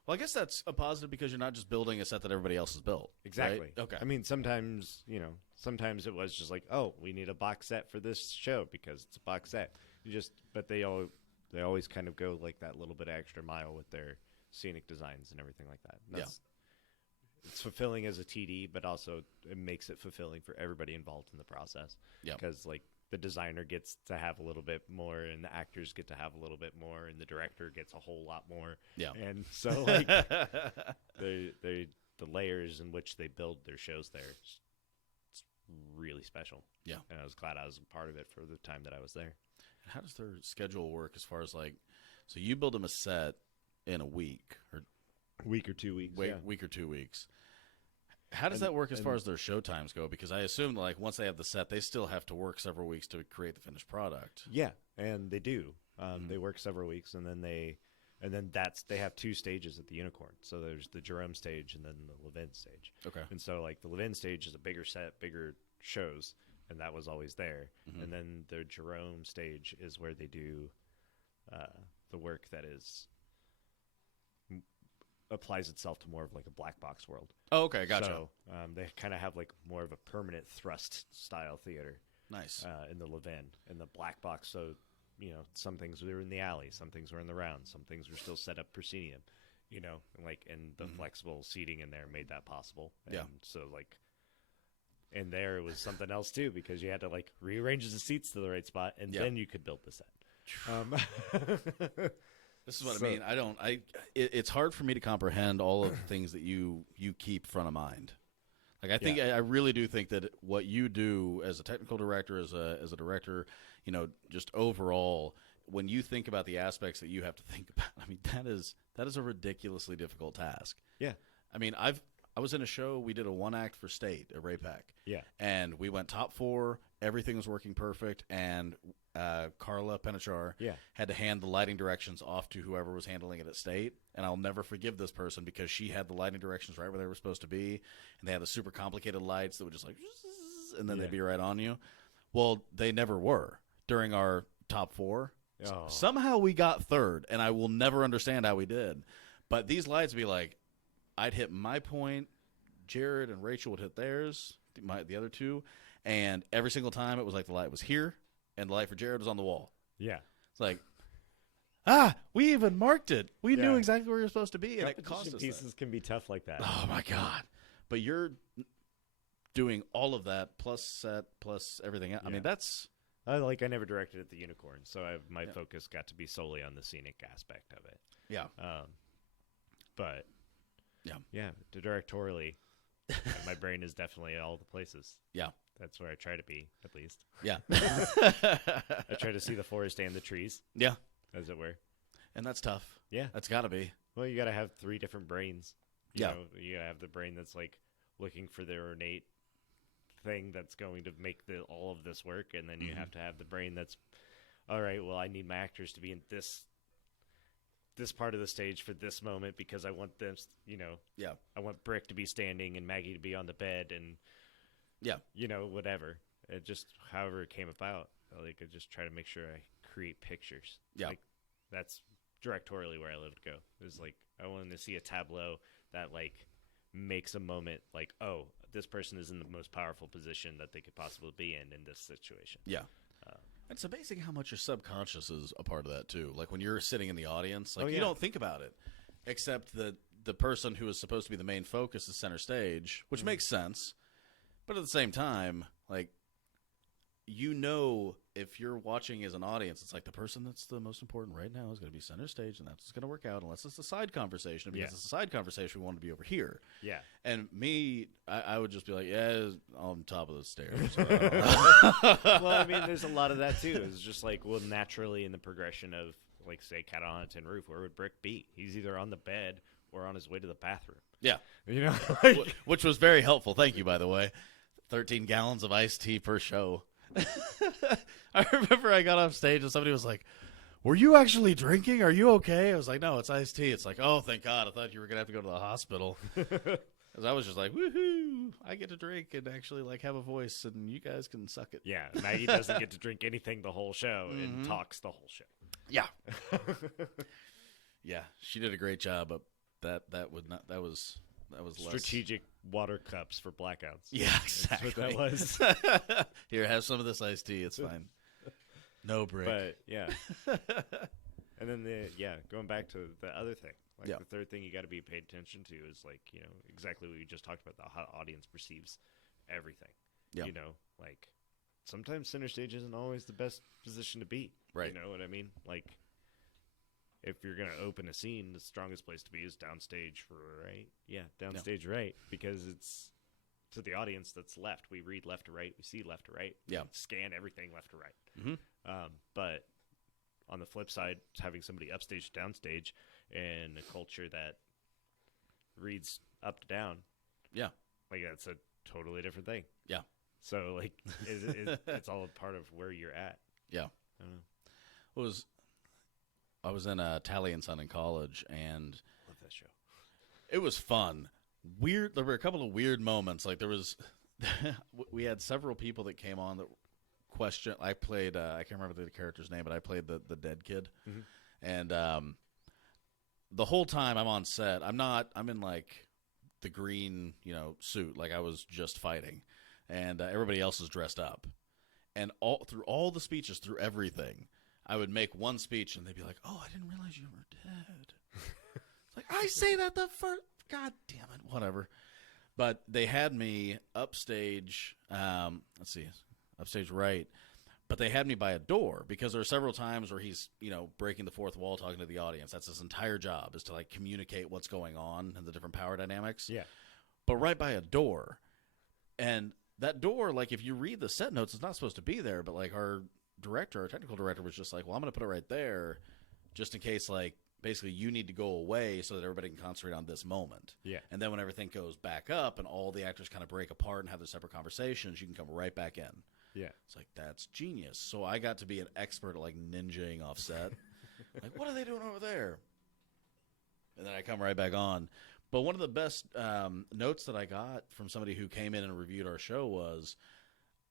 Well, I guess that's a positive because you're not just building a set that everybody else has built. Exactly. Right? Okay. I mean, sometimes it was just like, oh, we need a box set for this show because it's a box set. But they always kind of go like that little bit extra mile with their scenic designs and everything like that. And it's fulfilling as a TD, but also it makes it fulfilling for everybody involved in the process. Yeah. Because like the designer gets to have a little bit more, and the actors get to have a little bit more, and the director gets a whole lot more. Yeah. And so like the layers in which they build their shows there, it's really special. Yeah. And I was glad I was a part of it for the time that I was there. How does their schedule work as far as like, so you build them a set in a week or Week or 2 weeks. week or 2 weeks. How does that work as far as their show times go? Because I assume like once they have the set, they still have to work several weeks to create the finished product. Yeah, and they do. They work several weeks, and then they have two stages at the Unicorn. So there's the Jerome stage and then the Levin stage. Okay. And so like the Levin stage is a bigger set, bigger shows, and that was always there. Mm-hmm. And then the Jerome stage is where they do the work that applies itself to more of like a black box world. Oh, okay, gotcha. So they kind of have like more of a permanent thrust style theater. Nice. In the Levin, in the black box. So, some things were in the alley, some things were in the round, some things were still set up proscenium, and the flexible seating in there made that possible. And yeah. so like And there it was something else too, because you had to like rearrange the seats to the right spot, and then you could build the set. This is what I mean. It's hard for me to comprehend all of the things that you keep front of mind. Like I think I really do think that what you do as a technical director, as a director, just overall, when you think about the aspects that you have to think about, I mean that is a ridiculously difficult task. Yeah. I mean, I was in a show, we did a 1-act for state at Raypac. Yeah. And we went top 4, everything was working perfect, and Carla Penachar had to hand the lighting directions off to whoever was handling it at state. And I'll never forgive this person because she had the lighting directions right where they were supposed to be, and they had the super complicated lights that would just like, and then they'd be right on you. Well, they never were during our top 4. Oh. Somehow we got third, and I will never understand how we did. But these lights would be like, I'd hit my point, Jared and Rachel would hit theirs, the other two, and every single time it was like the light was here, and the light for Jared was on the wall. Yeah. It's like, we even marked it. We knew exactly where we were supposed to be, and it cost us pieces can be tough like that. Oh, my God. But you're doing all of that, plus set, plus everything. I mean, that's... I never directed at the Unicorn, so my focus got to be solely on the scenic aspect of it. Yeah. But directorially, my brain is definitely all the places. Yeah. That's where I try to be, at least. Yeah. I try to see the forest and the trees. Yeah. As it were. And that's tough. Yeah. That's got to be. Well, you got to have 3 different brains. You Yeah. know, you got to have the brain that's like looking for the ornate thing that's going to make all of this work, and then you have to have the brain that's, all right, well, I need my actors to be in this part of the stage for this moment because I want them, I want Brick to be standing and Maggie to be on the bed and, whatever. It just, however it came about, I just try to make sure I create pictures. Yeah. Like, that's directorially where I love to go. It's like, I wanted to see a tableau that, makes a moment like, oh, this person is in the most powerful position that they could possibly be in this situation. Yeah. It's amazing how much your subconscious is a part of that, too. Like, when you're sitting in the audience, you don't think about it, except that the person who is supposed to be the main focus is center stage, which makes sense. But at the same time, if you're watching as an audience, it's like the person that's the most important right now is going to be center stage, and that's what's going to work out, unless it's a side conversation. Because it's a side conversation, we want to be over here. Yeah. And me, I would just be like, on top of the stairs. Well, I mean, there's a lot of that, too. It's just naturally in the progression of, say, Cat on a Tin Roof, where would Brick be? He's either on the bed or on his way to the bathroom. Yeah. You know? Which was very helpful. Thank you, by the way. 13 gallons of iced tea per show. I remember I got off stage and somebody was like, "Were you actually drinking? Are you okay?" I was like, "No, it's iced tea." It's like, "Oh, thank God. I thought you were going to have to go to the hospital." Because I was just like, woohoo, I get to drink and actually have a voice, and you guys can suck it. Yeah, Maggie doesn't get to drink anything the whole show and talks the whole show. Yeah. Yeah, she did a great job, but that was less strategic water cups for blackouts. Yeah, exactly. That's what that was. Here, have some of this iced tea. It's fine. No Brick. But yeah. And then going back to the other thing, the third thing you got to be paid attention to is exactly what you just talked about, how the audience perceives everything. Yeah. Sometimes center stage isn't always the best position to be. Right. You know what I mean? If you're going to open a scene, the strongest place to be is downstage right. Yeah, downstage right, because it's to the audience that's left. We read left to right. We see left to right. Yeah. We scan everything left to right. Mm-hmm. But on the flip side, having somebody upstage, downstage, and a culture that reads up to down. Yeah. That's a totally different thing. Yeah. So, it's all a part of where you're at. Yeah. I don't know. I was in Tally and Son in college, and Love that show. It was fun. Weird. There were a couple of weird moments. There was, we had several people that came on that questioned. I played. I can't remember the character's name, but I played the dead kid, and the whole time I'm on set, I'm in the green suit, I was just fighting, and everybody else is dressed up, and through all the speeches, through everything, I would make one speech, and they'd be like, "Oh, I didn't realize you were dead." It's I say that the first. God damn it, whatever. But they had me upstage, upstage right. But they had me by a door because there are several times where he's, breaking the fourth wall, talking to the audience. That's his entire job, is to like communicate what's going on and the different power dynamics. Yeah. But right by a door. And that door, like if you read the set notes, it's not supposed to be there. But like our technical director was just like, well, I'm going to put it right there just in case, like, basically you need to go away so that everybody can concentrate on this moment. Yeah. And then when everything goes back up and all the actors kind of break apart and have their separate conversations, you can come right back in. Yeah. It's like, that's genius. So I got to be an expert at like ninjaing off set. Like, what are they doing over there? And then I come right back on. But one of the best notes that I got from somebody who came in and reviewed our show was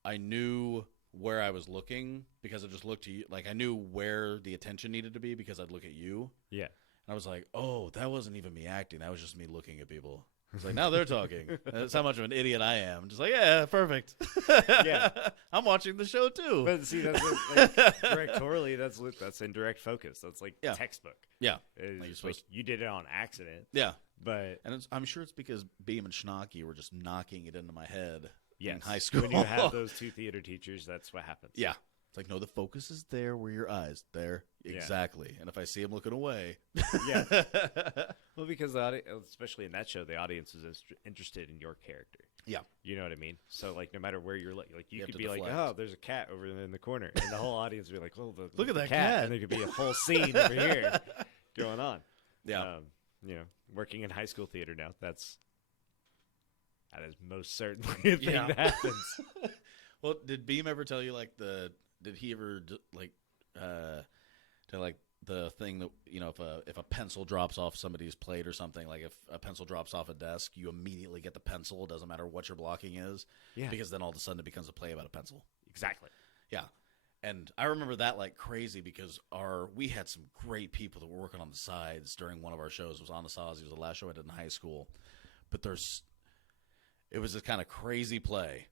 I knew where I was looking because I just looked to you. Like, I knew where the attention needed to be because I'd look at you. Yeah. And I was like, oh, that wasn't even me acting. That was just me looking at people. It's like, now they're talking. That's how much of an idiot I am. Just like, yeah, perfect. Yeah. I'm watching the show too. But see, that's like, directorially, that's indirect focus. That's like textbook. Yeah. It's like you did it on accident. Yeah. But And I'm sure it's because Beam and Schnocky were just knocking it into my head in yes, high school. when you have those two theater teachers, that's what happens. Yeah. It's like, no, the focus is there where your eyes. There. Yeah. Exactly. And if I see him looking away. Yeah. Well, because especially in that show, the audience is interested in your character. Yeah. You know what I mean? So, like, no matter where you're like you have could to be like, deflect. oh, there's a cat over in the corner. And the whole audience would be like, oh, Look at the that cat. And there could be a whole scene over here going on. Yeah. Working in high school theater now, that is most certainly a thing that happens. Well, did Beam ever tell you, like, did he ever, like, tell, like, the thing that, if a pencil drops off somebody's plate or something, like if a pencil drops off a desk, you immediately get the pencil. It doesn't matter what your blocking is. Yeah. Because then all of a sudden it becomes a play about a pencil. Exactly. Yeah. And I remember that like crazy because we had some great people that were working on the sides during one of our shows. It was Anasazi. It was the last show I did in high school. But it was this kind of crazy play.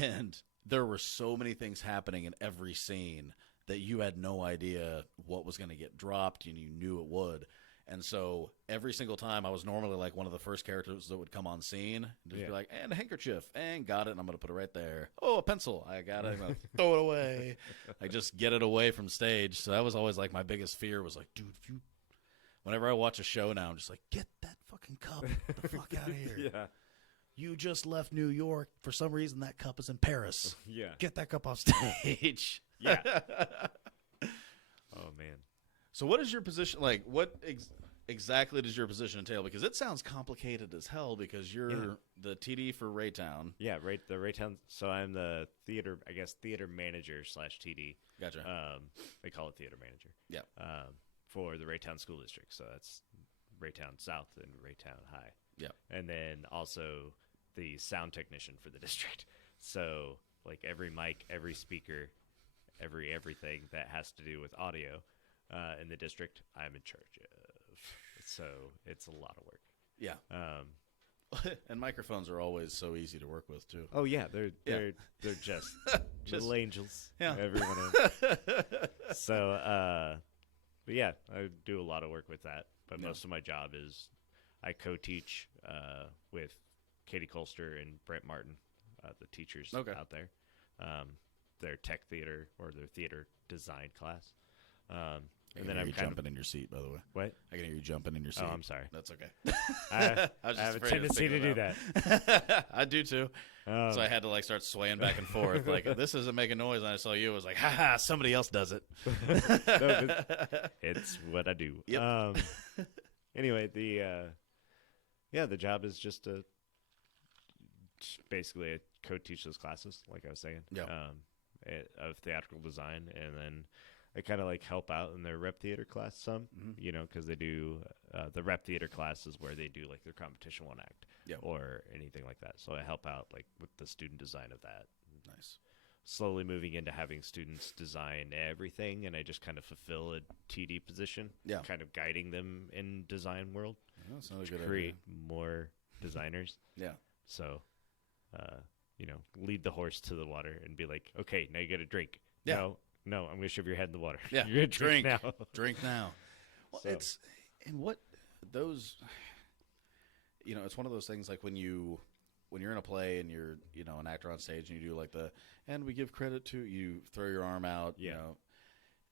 And there were so many things happening in every scene that you had no idea what was going to get dropped, and you knew it would. And so every single time I was normally like one of the first characters that would come on scene and just be like, and a handkerchief, and got it, and I'm going to put it right there. Oh, a pencil. I got it. I'm going to throw it away. Like, just get it away from stage. So that was always like my biggest fear was like, dude, whenever I watch a show now, I'm just like, get that fucking cup the fuck out of here. Yeah. You just left New York. For some reason, that cup is in Paris. Yeah. Get that cup off stage. Yeah. Oh, man. So what is your position? Like, what exactly does your position entail? Because it sounds complicated as hell because you're the TD for Raytown. Yeah, the Raytown. So I'm the theater manager / TD. Gotcha. They call it theater manager. Yeah. For the Raytown School District. So that's Raytown South and Raytown High. Yeah. And then also the sound technician for the district. So like every mic, every speaker, everything that has to do with audio in the district, I'm in charge of. So it's a lot of work. Yeah. And microphones are always so easy to work with too. Oh yeah, they're just little angels. Yeah. Everyone is. So but yeah, I do a lot of work with that. But most of my job is I co-teach with Katie Colster and Brent Martin, the teachers out there. Their tech theater or their theater design class. And then I'm jumping in your seat, by the way. What? I can hear you jumping in your seat. Oh, I'm sorry. That's okay. I was just have a afraid of tendency to picking do it that. I do too. So I had to like start swaying back and forth. Like, this isn't making noise. And I saw you. I was like, ha ha, somebody else does it. No, it's what I do. Yep. Anyway, the job is just to basically co-teach those classes, like I was saying, of theatrical design, and then I kind of like help out in their rep theater class some, because they do the rep theater class is where they do like their competition one act or anything like that. So I help out like with the student design of that. Nice. Slowly moving into having students design everything, and I just kind of fulfill a TD position, kind of guiding them in design world to create more designers. Yeah. So, lead the horse to the water and be like, okay, now you got to drink. Yeah. No, I'm going to shove your head in the water. Yeah. You're going to drink now. Drink now. Well, So. it's one of those things like when you when you're in a play and you're, an actor on stage and you do like and we give credit to, you throw your arm out,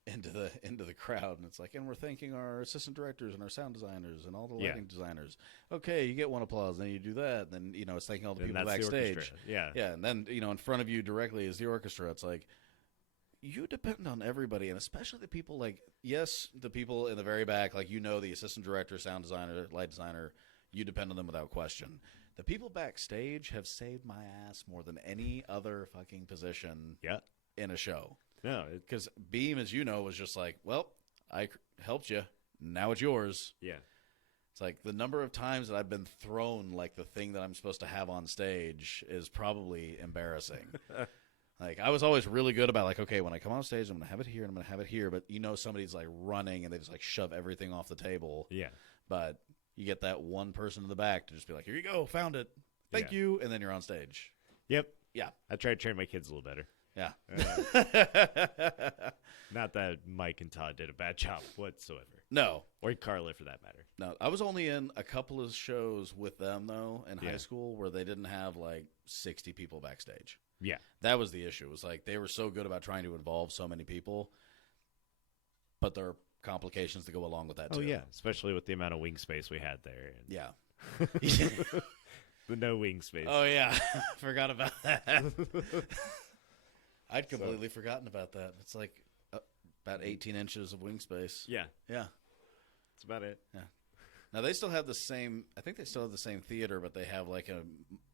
into the crowd, and it's like, and we're thanking our assistant directors and our sound designers and all the lighting designers. Okay, you get one applause, then you do that, then it's thanking all the people backstage. Yeah, and then in front of you directly is the orchestra. It's like you depend on everybody, and especially the people the people in the very back, like the assistant director, sound designer, light designer. You depend on them without question. The people backstage have saved my ass more than any other fucking position. In a show. No, because Beam, as you know, was just like, well, I helped you. Now it's yours. Yeah. It's like the number of times that I've been thrown like the thing that I'm supposed to have on stage is probably embarrassing. Like, I was always really good about, like, okay, when I come on stage, I'm going to have it here and I'm going to have it here. But somebody's like running and they just like shove everything off the table. Yeah. But you get that one person in the back to just be like, here you go, found it. Thank you. And then you're on stage. Yep. Yeah. I try to train my kids a little better. Yeah. Not that Mike and Todd did a bad job whatsoever. No. Or Carla, for that matter. No. I was only in a couple of shows with them, though, in high school where they didn't have, like, 60 people backstage. Yeah. That was the issue. It was like they were so good about trying to involve so many people, but there are complications to go along with that, too. Oh, yeah. Especially with the amount of wing space we had there. Yeah. The no wing space. Oh, yeah. Forgot about that. I'd completely forgotten about that. It's like about 18 inches of wing space. Yeah. Yeah. That's about it. Yeah. Now, they still have the same – I think they still have the same theater, but they have like a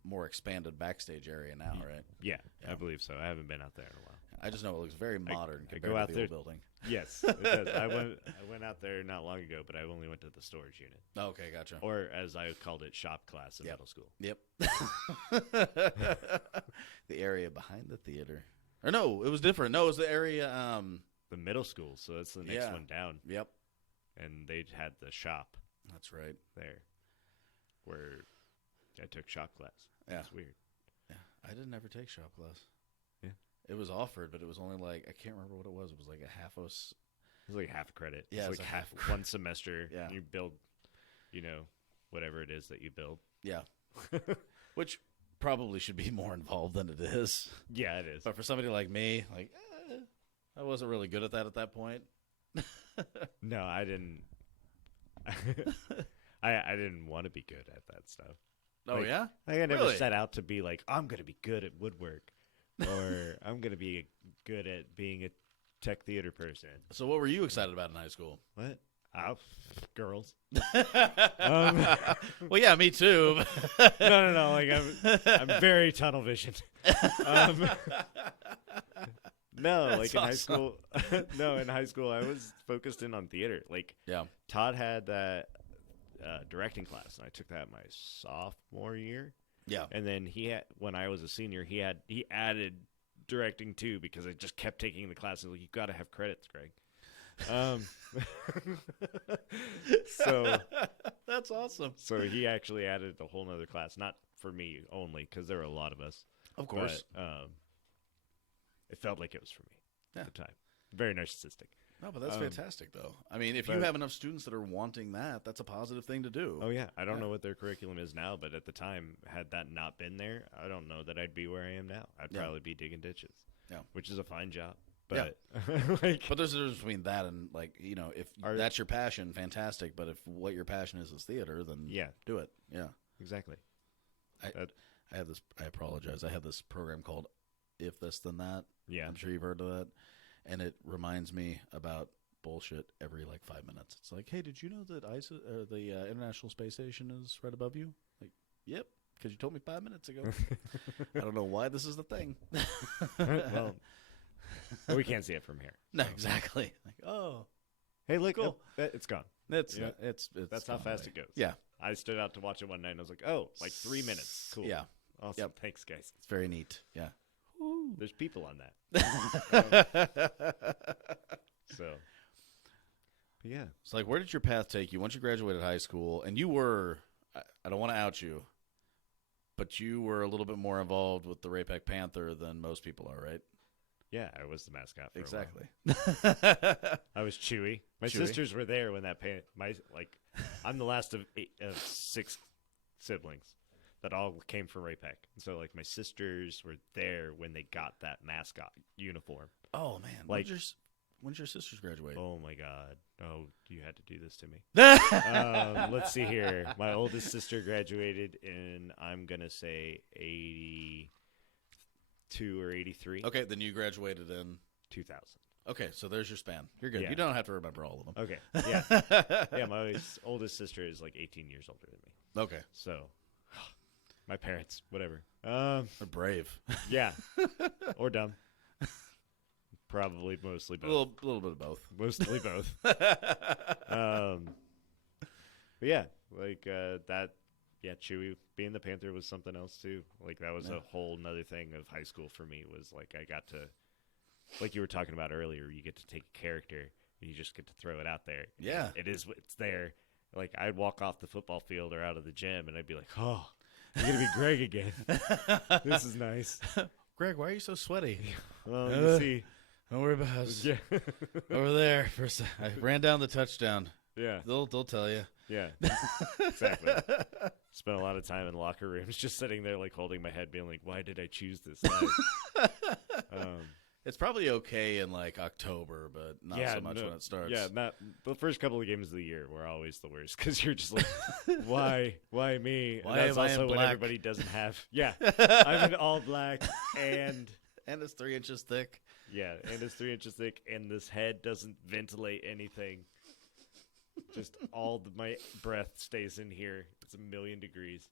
more expanded backstage area now, right? Yeah, I believe so. I haven't been out there in a while. I just know it looks very modern compared go out to the there, old building. Yes, it does. I went out there not long ago, but I only went to the storage unit. Okay, gotcha. Or as I called it, shop class in middle school. Yep. The area behind the theater. Or no, it was different. No, it was the area the middle school, so that's the next one down. Yep. And they had the shop. That's right. There. Where I took shop class. Yeah. It's weird. Yeah. I didn't ever take shop class. Yeah. It was offered, but it was only like, I can't remember what it was. It was like a half It was like half a credit. Yeah, it it was was like a half one semester. Yeah. You build, whatever it is that you build. Yeah. Which probably should be more involved than it is. Yeah, it is. But for somebody like me, like, I wasn't really good at that point. No, I didn't. I didn't want to be good at that stuff. Oh, like, yeah? I never Really? set out to be like, I'm going to be good at woodwork. Or I'm going to be good at being a tech theater person. So what were you excited about in high school? What? Oh, girls. Well, yeah, me too. No. Like I'm very tunnel visioned. No, That's like in high awesome. school. No, in high school I was focused in on theater. Like Yeah. Todd had that directing class, and I took that my sophomore year. Yeah. And then when I was a senior, he added directing too, because I just kept taking the classes. Like, you got to have credits, Greg. So That's awesome. So he actually added a whole nother class, not for me only, because there were a lot of us. Of course. But, it felt like it was for me Yeah. at the time. Very narcissistic. No, but that's fantastic, though. I mean, if you have enough students that are wanting that, that's a positive thing to do. Oh, yeah. I don't know what their curriculum is now, but at the time, had that not been there, I don't know that I'd be where I am now. I'd probably be digging ditches. Yeah. Which is a fine job. But, But there's a difference between that and, like, if that's your passion, fantastic. But if what your passion is theater, then do it. Yeah. Exactly. I have this. I apologize. I have this program called If This Then That. Yeah. I'm sure you've heard of that. And it reminds me about bullshit every, 5 minutes. It's like, hey, did you know that the International Space Station is right above you? Like, yep, because you told me 5 minutes ago. I don't know why this is the thing. Well, we can't see it from here. No, exactly. Like, oh. Hey, look, Cool. it's gone. It's That's how fast it goes. Yeah. I stood out to watch it one night, and I was like, oh, 3 minutes. Cool. Yeah. Awesome. Yep. Thanks, guys. It's very neat. Yeah. There's people on that. So, but yeah. It's like, where did your path take you once you graduated high school? And you were, I don't want to out you, but you were a little bit more involved with the Raypack Panther than most people are, right? Yeah, I was the mascot for Exactly. a while. I was Chewy. My Chewy? sisters were there when that I'm the last of 6 siblings. that all came from Ray Peck. And so, like, my sisters were there when they got that mascot uniform. Oh man, Like, when's your sisters graduate? oh my God. Oh, you had to do this to me. Let's see here. My oldest sister graduated in, I'm going to say 82 or 83. Okay, then you graduated in 2000. Okay, so there's your span. You're good. Yeah. You don't have to remember all of them. Okay. Yeah. Yeah, my oldest sister is like 18 years older than me. Okay. So, my parents, whatever. They're brave. Yeah. Or dumb. Probably mostly A both. little bit of both. Mostly both. But yeah, like that. Yeah, Chewie being the Panther was something else too. Like that was a whole nother thing of high school for me. Was like I got to, like you were talking about earlier, you get to take a character and you just get to throw it out there. Yeah, it's there. Like I'd walk off the football field or out of the gym and I'd be like, oh, I'm gonna be Greg again. This is nice. Greg, why are you so sweaty? Well, you see. Don't worry about it. Yeah. Over there. I ran down the touchdown. Yeah. They'll tell you. Yeah. Exactly. Spent a lot of time in locker rooms just sitting there like holding my head being like, why did I choose this life? It's probably okay in like October, but not so much when it starts. Yeah, not the first couple of games of the year were always the worst because you're just like, why me? Why and that's am I in also when black? everybody doesn't have. Yeah, I'm in all black and it's 3 inches thick. Yeah, and it's 3 inches thick, and this head doesn't ventilate anything. Just my breath stays in here. It's 1,000,000 degrees.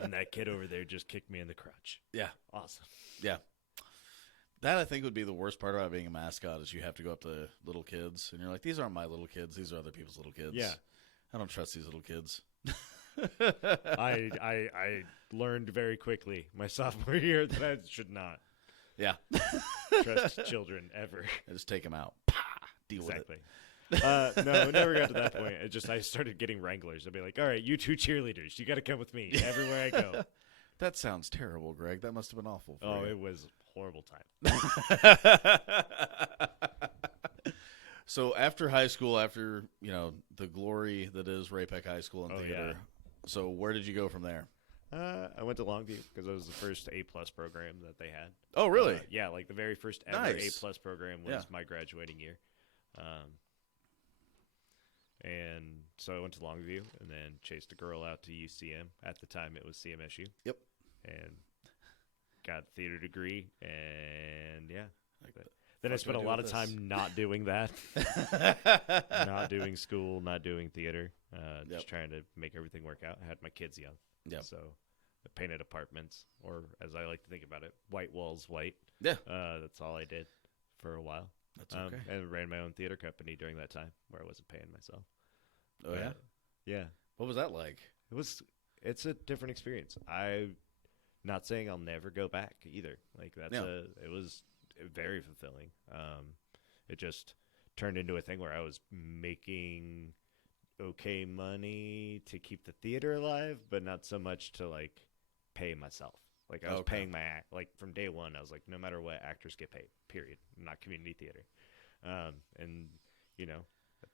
And that kid over there just kicked me in the crotch. Yeah. Awesome. Yeah. That, I think, would be the worst part about being a mascot is you have to go up to little kids, and you're like, these aren't my little kids. These are other people's little kids. Yeah. I don't trust these little kids. I learned very quickly my sophomore year that I should not Yeah. trust children ever. I just take them out. Deal Exactly. with it. No, it never got to that point. I started getting wranglers. I'd be like, all right, you two cheerleaders, you got to come with me everywhere I go. That sounds terrible, Greg. That must have been awful for you. It was a horrible time. So after high school, after, the glory that is Ray Peck High School and theater, so where did you go from there? I went to Longview because it was the first A-plus program that they had. Oh, really? Yeah, like the very first ever Nice. A-plus program was my graduating year. And so I went to Longview and then chased a girl out to UCM. At the time, it was CMSU. Yep. And got a theater degree, and yeah. Then I What spent do a I do lot with of this? time not doing that. Not doing school, not doing theater. Just trying to make everything work out. I had my kids young. Yep. So I painted apartments, or as I like to think about it, white walls white. Yeah. That's all I did for a while. That's okay. And ran my own theater company during that time where I wasn't paying myself. Oh, yeah? Yeah. What was that like? It's a different experience. I'm not saying I'll never go back either. Like it was very fulfilling. It just turned into a thing where I was making okay money to keep the theater alive, but not so much to like pay myself. Like I was paying my act. Like from day one, I was like, no matter what, actors get paid. Period. Not community theater. And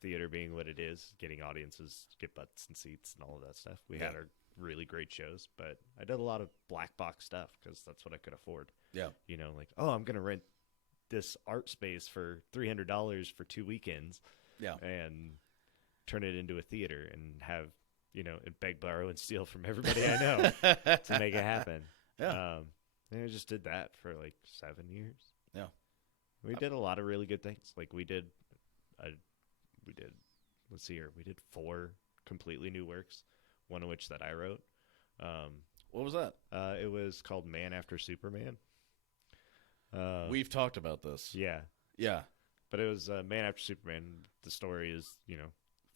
theater being what it is, getting audiences, get butts and seats and all of that stuff. We had our really great shows, but I did a lot of black box stuff because that's what I could afford. Yeah. Like, I'm going to rent this art space for $300 for 2 weekends. Yeah. And turn it into a theater and have, and beg, borrow, and steal from everybody I know to make it happen. Yeah. And I just did that for like 7 years. Yeah. We did a lot of really good things. Like we did, let's see here, we did 4 completely new works, one of which that I wrote. What was that? It was called Man After Superman. We've talked about this. Yeah. Yeah. But it was Man After Superman. The story is,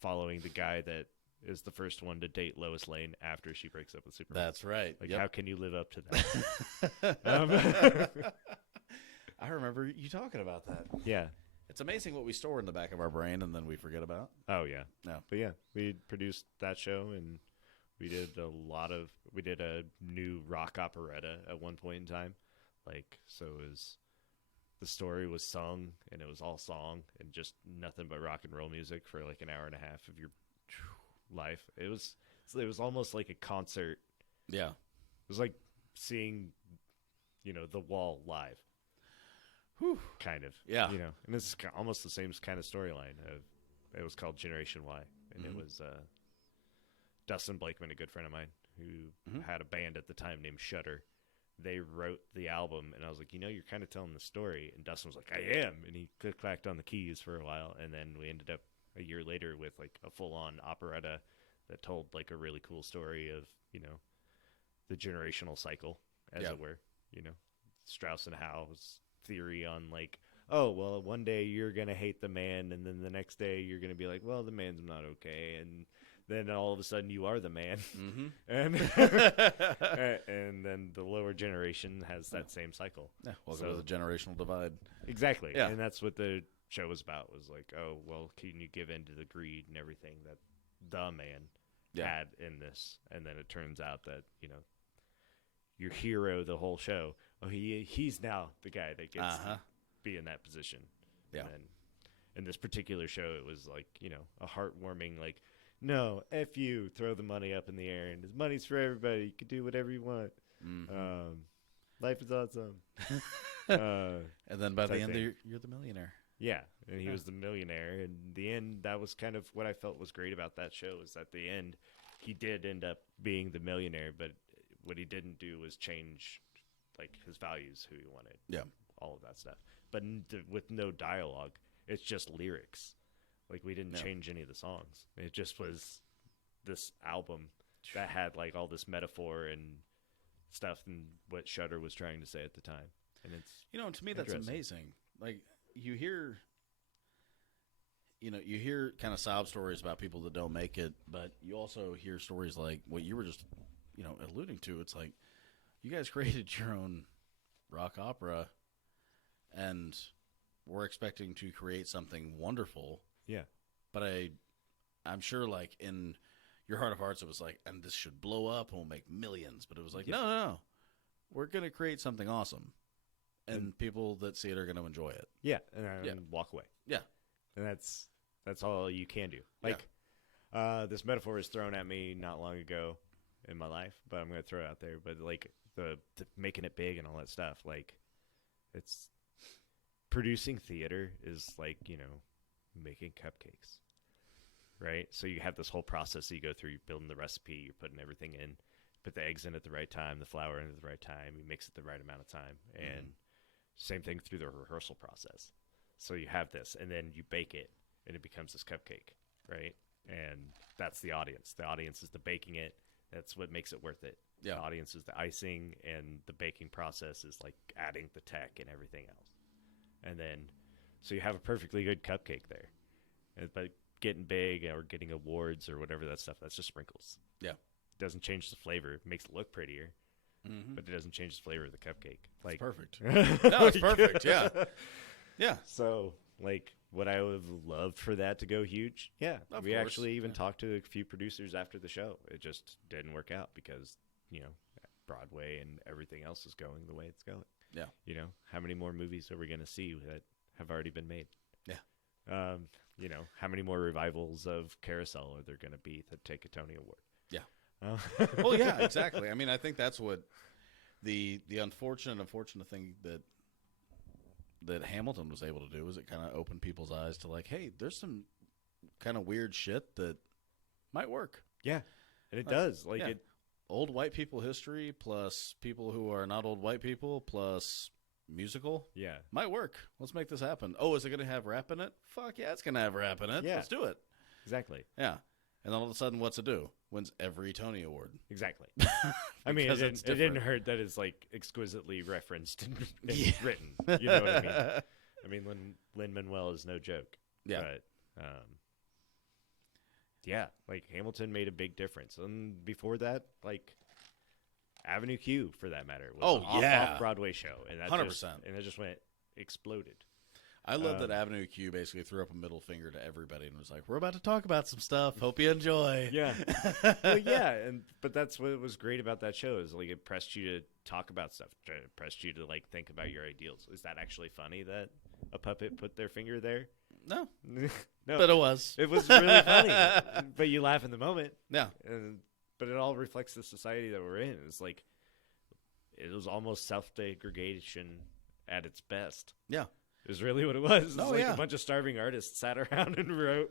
following the guy that is the first one to date Lois Lane after she breaks up with Superman. That's right. Like, how can you live up to that? I remember you talking about that. Yeah. It's amazing what we store in the back of our brain and then we forget about. Oh, yeah. No. But, yeah, we produced that show, and we did a new rock operetta at one point in time. Like, so the story was sung, and it was all song and just nothing but rock and roll music for like an hour and a half of your life. It was almost like a concert Yeah. It was like seeing, The Wall live. Whew. Kind of. Yeah. And it's almost the same kind of storyline. It was called Generation Y, and it was Dustin Blakeman, a good friend of mine, who had a band at the time named Shudder. They wrote the album, and I was like, you're kind of telling the story. And Dustin was like, I am. And he click-clacked on the keys for a while, and then we ended up a year later with like a full-on operetta that told like a really cool story of, the generational cycle, as it were. Strauss and Howe's theory on like, oh, well, one day you're going to hate the man, and then the next day you're going to be like, well, the man's not okay. And then all of a sudden you are the man. And and then the lower generation has that same cycle. Yeah, welcome to the generational divide. Exactly. Yeah. And that's what the show was about, was like, oh, well, can you give in to the greed and everything that the man had in this? And then it turns out that, your hero the whole show, he's now the guy that gets to be in that position. Yeah. And in this particular show, it was like, a heartwarming, like, no, F you, throw the money up in the air, and this money's for everybody. You can do whatever you want. Life is awesome. And then by the end, you're the millionaire. Yeah, and he was the millionaire. And in the end, that was kind of what I felt was great about that show, is at the end, he did end up being the millionaire, but what he didn't do was change, like, his values, who he wanted. Yeah. All of that stuff. But with no dialogue, it's just lyrics. Like, we didn't change any of the songs. It just was this album that had, like, all this metaphor and stuff and what Shudder was trying to say at the time. And it's to me, that's amazing. Like, you hear kind of sob stories about people that don't make it, but you also hear stories like what you were just, alluding to. It's like, you guys created your own rock opera, and we're expecting to create something wonderful. Yeah. But I'm sure, like, in your heart of hearts, it was like, and this should blow up and we'll make millions. But it was like, no. We're going to create something awesome. And people that see it are going to enjoy it. Yeah. And walk away. Yeah. And that's all you can do. Like, this metaphor was thrown at me not long ago in my life, but I'm going to throw it out there. But, like, the making it big and all that stuff, like, it's producing theater is like, making cupcakes, right? So you have this whole process that you go through. You're building the recipe, you're putting everything in, put the eggs in at the right time, the flour in at the right time, you mix it the right amount of time, and same thing through the rehearsal process. So you have this, and then you bake it, and it becomes this cupcake, right? And that's the audience. The audience is the baking it. That's what makes it worth it. Yeah. The audience is the icing, and the baking process is like adding the tech and everything else. And then, so you have a perfectly good cupcake there. But getting big or getting awards or whatever that stuff, that's just sprinkles. Yeah. It doesn't change the flavor. It makes it look prettier, but it doesn't change the flavor of the cupcake. Like, it's perfect. No, it's perfect. Yeah. Yeah. So, like, would I have loved for that to go huge? Yeah. Of we course. actually even talked to a few producers after the show. It just didn't work out because, Broadway and everything else is going the way it's going. Yeah. How many more movies are we going to see that have already been made? Yeah. How many more revivals of Carousel are there going to be that take a Tony Award? Yeah. Well, yeah, exactly. I mean, I think that's what the unfortunate thing that Hamilton was able to do is it kind of opened people's eyes to, like, hey, there's some kind of weird shit that might work. Yeah, and it does. Like, it old white people history plus people who are not old white people plus musical. Yeah, might work. Let's make this happen. Oh, is it going to have rap in it? Fuck yeah, it's going to have rap in it. Yeah. Let's do it. Exactly. Yeah. And then all of a sudden, what's it do? Wins every Tony Award. Exactly. I mean, it didn't hurt that it's, like, exquisitely referenced and written. You know what I mean? I mean, Lin-Manuel is no joke. Yeah. But, yeah, like, Hamilton made a big difference. And before that, like, Avenue Q, for that matter, was an off-Broadway show. And that 100%. And it just exploded. I love that Avenue Q basically threw up a middle finger to everybody and was like, we're about to talk about some stuff. Hope you enjoy. Yeah. Well, yeah, but that's what was great about that show is, like, it pressed you to talk about stuff. It pressed you to, like, think about your ideals. Is that actually funny that a puppet put their finger there? No. No. But it was. It was really funny. But you laugh in the moment. Yeah. But it all reflects the society that we're in. It's like it was almost self-degradation at its best. Yeah. Is really what it was. It's Oh, like yeah. a bunch of starving artists sat around and wrote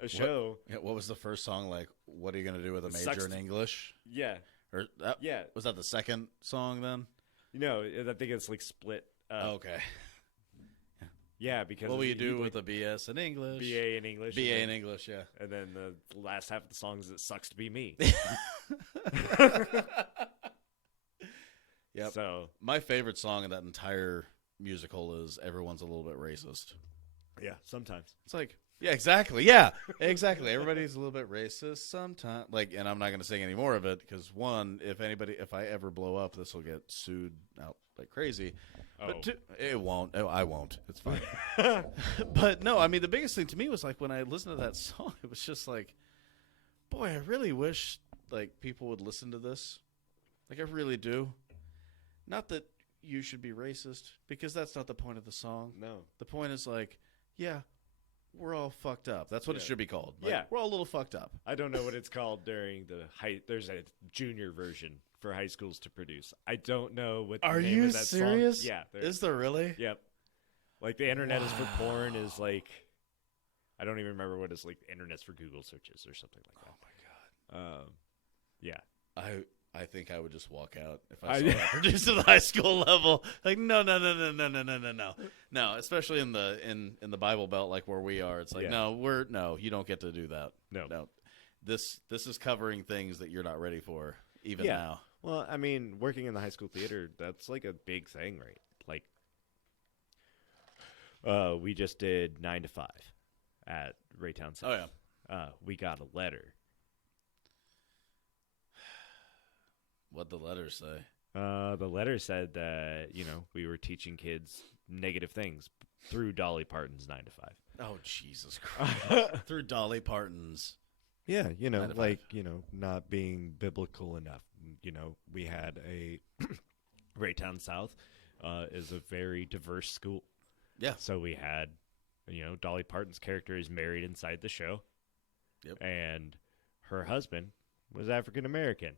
a show. What was the first song like? What are you going to do with a major Sucks in to- English? Yeah. Or Yeah. Was that the second song then? I think it's like split. Okay. Yeah, because What will you do like with a BS in English? BA in English? BA in English, yeah. And then the last half of the song is "It Sucks to Be Me." Yep. So My favorite song in that entire musical is "Everyone's a Little Bit Racist." yeah, sometimes. It's like, yeah, exactly. Yeah, exactly. Everybody's a little bit racist sometimes. Like, and I'm not going to sing any more of it because one, if I ever blow up, this will get sued out like crazy. But two, it won't. Oh, I won't. It's fine. But no, I mean, the biggest thing to me was like when I listened to that song, it was just like, boy, I really wish like people would listen to this. Like, I really do. Not that you should be racist, because that's not the point of the song. No. The point is like, yeah, we're all fucked up. That's what it should be called. Like, Yeah. we're all a little fucked up. I don't know what it's called during the there's a junior version for high schools to produce. I don't know what the Are name you of that serious? song. Yeah. Is there really? Yep. Like the internet is for porn is like, I don't even remember what it's like. Internet's for Google searches or something like that. Oh my god. Yeah. I think I would just walk out if I saw Yeah. that produced at the high school level. Like, no, especially in the Bible Belt, like where we are. It's like, Yeah. no, you don't get to do that. No. This is covering things that you're not ready for even Yeah. now. Well, I mean, working in the high school theater, that's like a big thing, right? Like, we just did 9 to 5 at Raytown School. Oh yeah. We got a letter. What'd the letter say? The letter said that, we were teaching kids negative things through Dolly Parton's 9 to 5. Oh, Jesus Christ. Through Dolly Parton's. Yeah, 9 to 5. like, not being biblical enough. We had a Raytown South is a very diverse school. Yeah. So we had, Dolly Parton's character is married inside the show. Yep. And her husband was African American,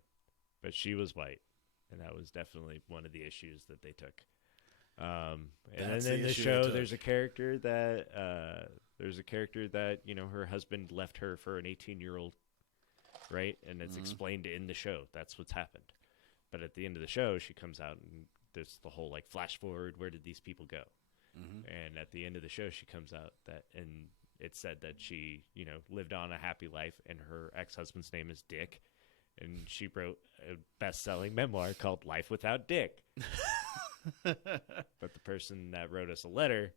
but she was white. And that was definitely one of the issues that they took. And That's then in the the issue show, they took. there's a character that her husband left her for an 18-year-old, right? And it's explained in the show. That's what's happened. But at the end of the show, she comes out and there's the whole like flash forward. Where did these people go? Mm-hmm. And at the end of the show, she comes out and it said that she, lived on a happy life, and her ex-husband's name is Dick, and she wrote a best-selling memoir called Life Without Dick. But the person that wrote us a letter,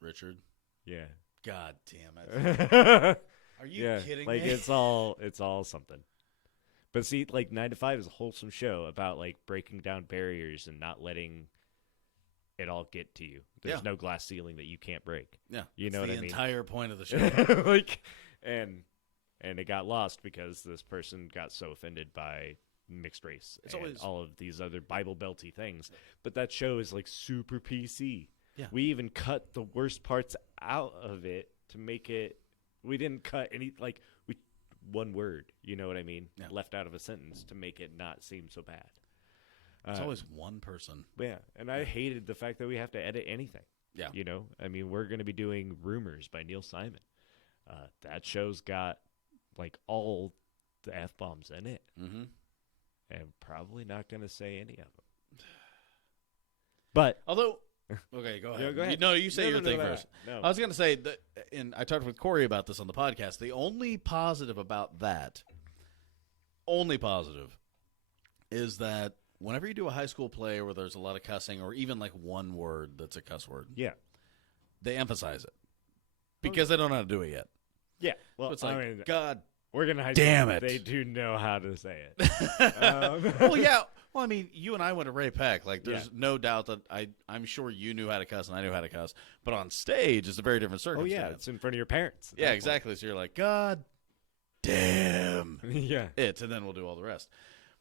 Richard. yeah, God damn it. Are you kidding like me? it's all something. But see, like 9 to 5 is a wholesome show about like breaking down barriers and not letting it all get to you. There's no glass ceiling that you can't break. Yeah. You know what I mean? The entire point of the show. Like, and it got lost because this person got so offended by mixed race It's and always- all of these other Bible belty things. But that show is like super PC. Yeah. We even cut the worst parts out of it to make it. We didn't cut any one word. You know what I mean? Yeah. Left out of a sentence to make it not seem so bad. It's always one person. Yeah, and I hated the fact that we have to edit anything. Yeah. I mean, we're going to be doing Rumors by Neil Simon. That show's got like all the F-bombs in it. Mm-hmm. And probably not going to say any of them. But Although, okay, go ahead. Yeah, go ahead. You say your thing first. No. I was going to say that, and I talked with Corey about this on the podcast. The only positive about that, is that whenever you do a high school play where there's a lot of cussing or even like one word that's a cuss word, Yeah. they emphasize it because they don't know how to do it yet. Yeah. Well, So it's like, I mean, God we're going to high damn school. it. They do know how to say it. Well, yeah. Well, I mean, you and I went to Ray Peck. Like, there's Yeah. no doubt that I'm sure you knew how to cuss and I knew how to cuss. But on stage, it's a very different Oh, circumstance. yeah. It's in front of your parents. at Yeah, that point. exactly. So you're like, God damn Yeah. it, and then we'll do all the rest.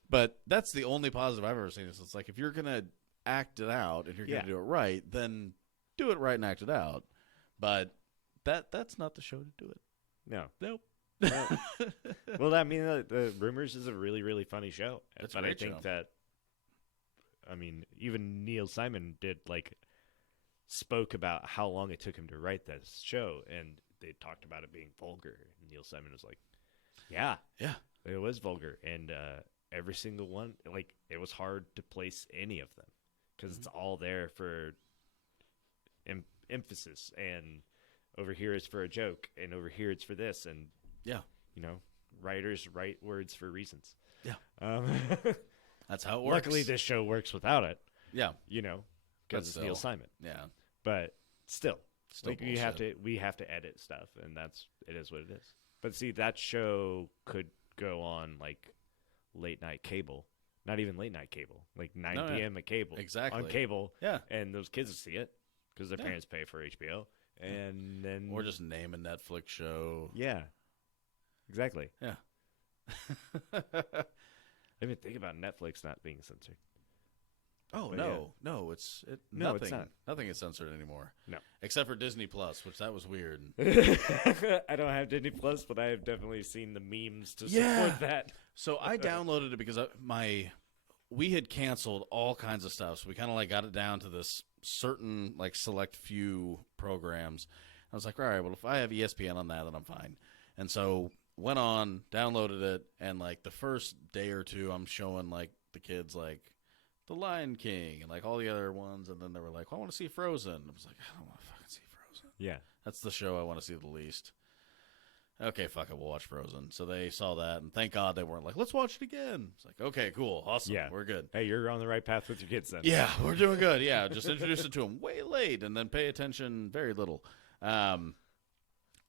But that's the only positive I've ever seen. Is it's like if you're gonna act it out and you're Yeah. gonna do it right, then do it right and act it out. But that's not the show to do it. No. Nope. Well, I mean, the Rumors is a really, really funny show. It's a but I great think show. that, I mean, even Neil Simon spoke about how long it took him to write this show, and they talked about it being vulgar. And Neil Simon was like, yeah, it was vulgar. And every single one, it was hard to place any of them because it's all there for emphasis, and over here it's for a joke, and over here it's for this, and writers write words for reasons. That's how it works. Luckily, this show works without it. Because it's Neil still. Simon. Yeah, But still we have bullshit. to edit stuff, and it is what it is. But see, that show could go on late night cable, not even late night cable, 9 p.m. at cable, Exactly. on cable, Yeah. and those kids will see it because their parents pay for HBO, and then or just name a Netflix show. yeah, exactly. Yeah. I even think about Netflix not being censored. Oh But no, it's No, nothing. it's not. Nothing is censored anymore. No. Except for Disney Plus, which that was weird. I don't have Disney Plus, but I have definitely seen the memes to support that. So I downloaded it because we had canceled all kinds of stuff. So we kind of got it down to this certain select few programs. I was like, all right, well, if I have ESPN on that, then I'm fine. And so went on, downloaded it, and the first day or two, I'm showing the kids The Lion King and all the other ones, and then they were like, well, I want to see Frozen. I was like, I don't want to fucking see Frozen. Yeah. That's the show I want to see the least. Okay, fuck it, we'll watch Frozen. So they saw that, and thank God they weren't like, let's watch it again. It's like, okay, cool, awesome, Yeah. we're good. Hey, you're on the right path with your kids then. Yeah, we're doing good. Yeah, just introduce it to them way late, and then pay attention very little.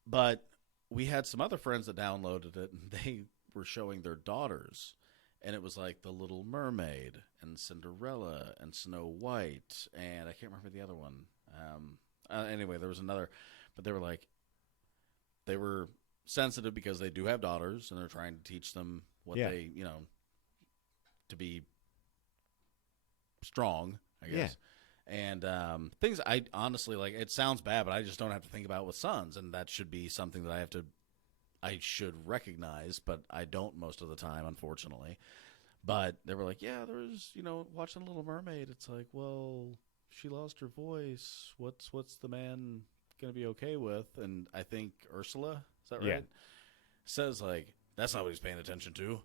But we had some other friends that downloaded it, and they were showing their daughters. And it was The Little Mermaid and Cinderella and Snow White, and I can't remember the other one. Anyway, there was another, but they were sensitive because they do have daughters, and they're trying to teach them what they, to be strong, I guess. Yeah. And things I honestly it sounds bad, but I just don't have to think about with sons, and that should be something that I should recognize, but I don't most of the time, unfortunately. But they were like, yeah, there was, watching Little Mermaid. It's like, well, she lost her voice. What's the man going to be okay with? And I think Ursula, is that right? Yeah. Says, that's not what he's paying attention to.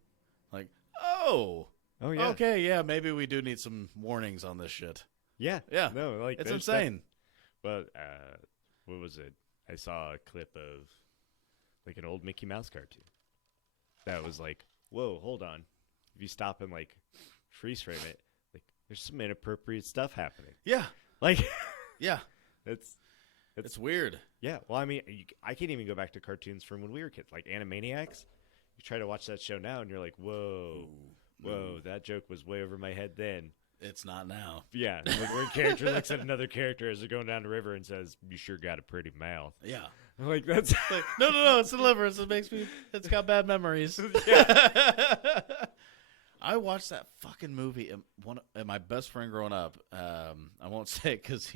Oh, yeah. Okay, yeah, maybe we do need some warnings on this shit. Yeah. Yeah. No, it's insane. But what was it? I saw a clip of an old Mickey Mouse cartoon. That was whoa, hold on. If you stop and freeze frame it, there's some inappropriate stuff happening. Yeah. Yeah. It's weird. Yeah. Well, I mean, I can't even go back to cartoons from when we were kids, Animaniacs. You try to watch that show now, and you're like, whoa, that joke was way over my head then. It's not now. Yeah. Where a character looks at another character as they're going down the river and says, you sure got a pretty mouth. Yeah. That's no, it's Deliverance. It's got bad memories. Yeah. I watched that fucking movie, and my best friend growing up, I won't say it because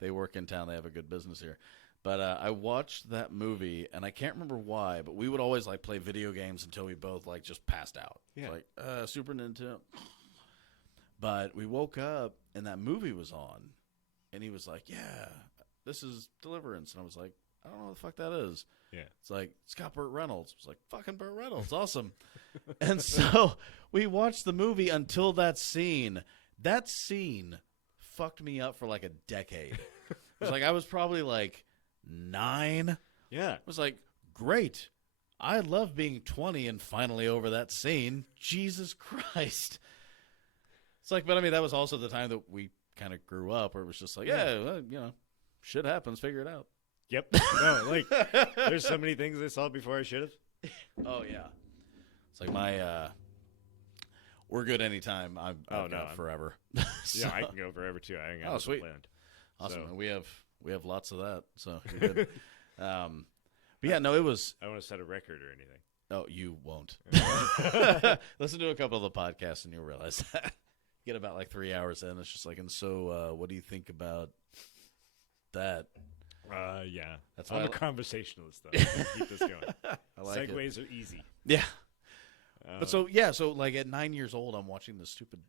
they work in town, they have a good business here, but I watched that movie, and I can't remember why, but we would always play video games until we both just passed out. Yeah. Super Nintendo. But we woke up, and that movie was on, and he was like, yeah, this is Deliverance, and I was like, I don't know what the fuck that is. Yeah. It's got Burt Reynolds. It's fucking Burt Reynolds. Awesome. And so we watched the movie until that scene. That scene fucked me up for a decade. It was I was probably 9. Yeah. It was great. I love being 20 and finally over that scene. Jesus Christ. It's but I mean, that was also the time that we kind of grew up where it was just shit happens, figure it out. Yep. No, there's so many things I saw before I should have. Oh, yeah. It's my, we're good anytime. I've got forever. So, yeah, I can go forever, too. I ain't got sweet. planned. Awesome. So. We have lots of that, so you're good. But yeah, no, it was. I don't want to set a record or anything. Oh, you won't. Listen to a couple of the podcasts and you'll realize that. Get about 3 hours in. It's just and so what do you think about that? Yeah. That's I'm why a conversationalist, though. Keep this going. like Segways are easy. Yeah. But so like at 9 years old, I'm watching this stupid.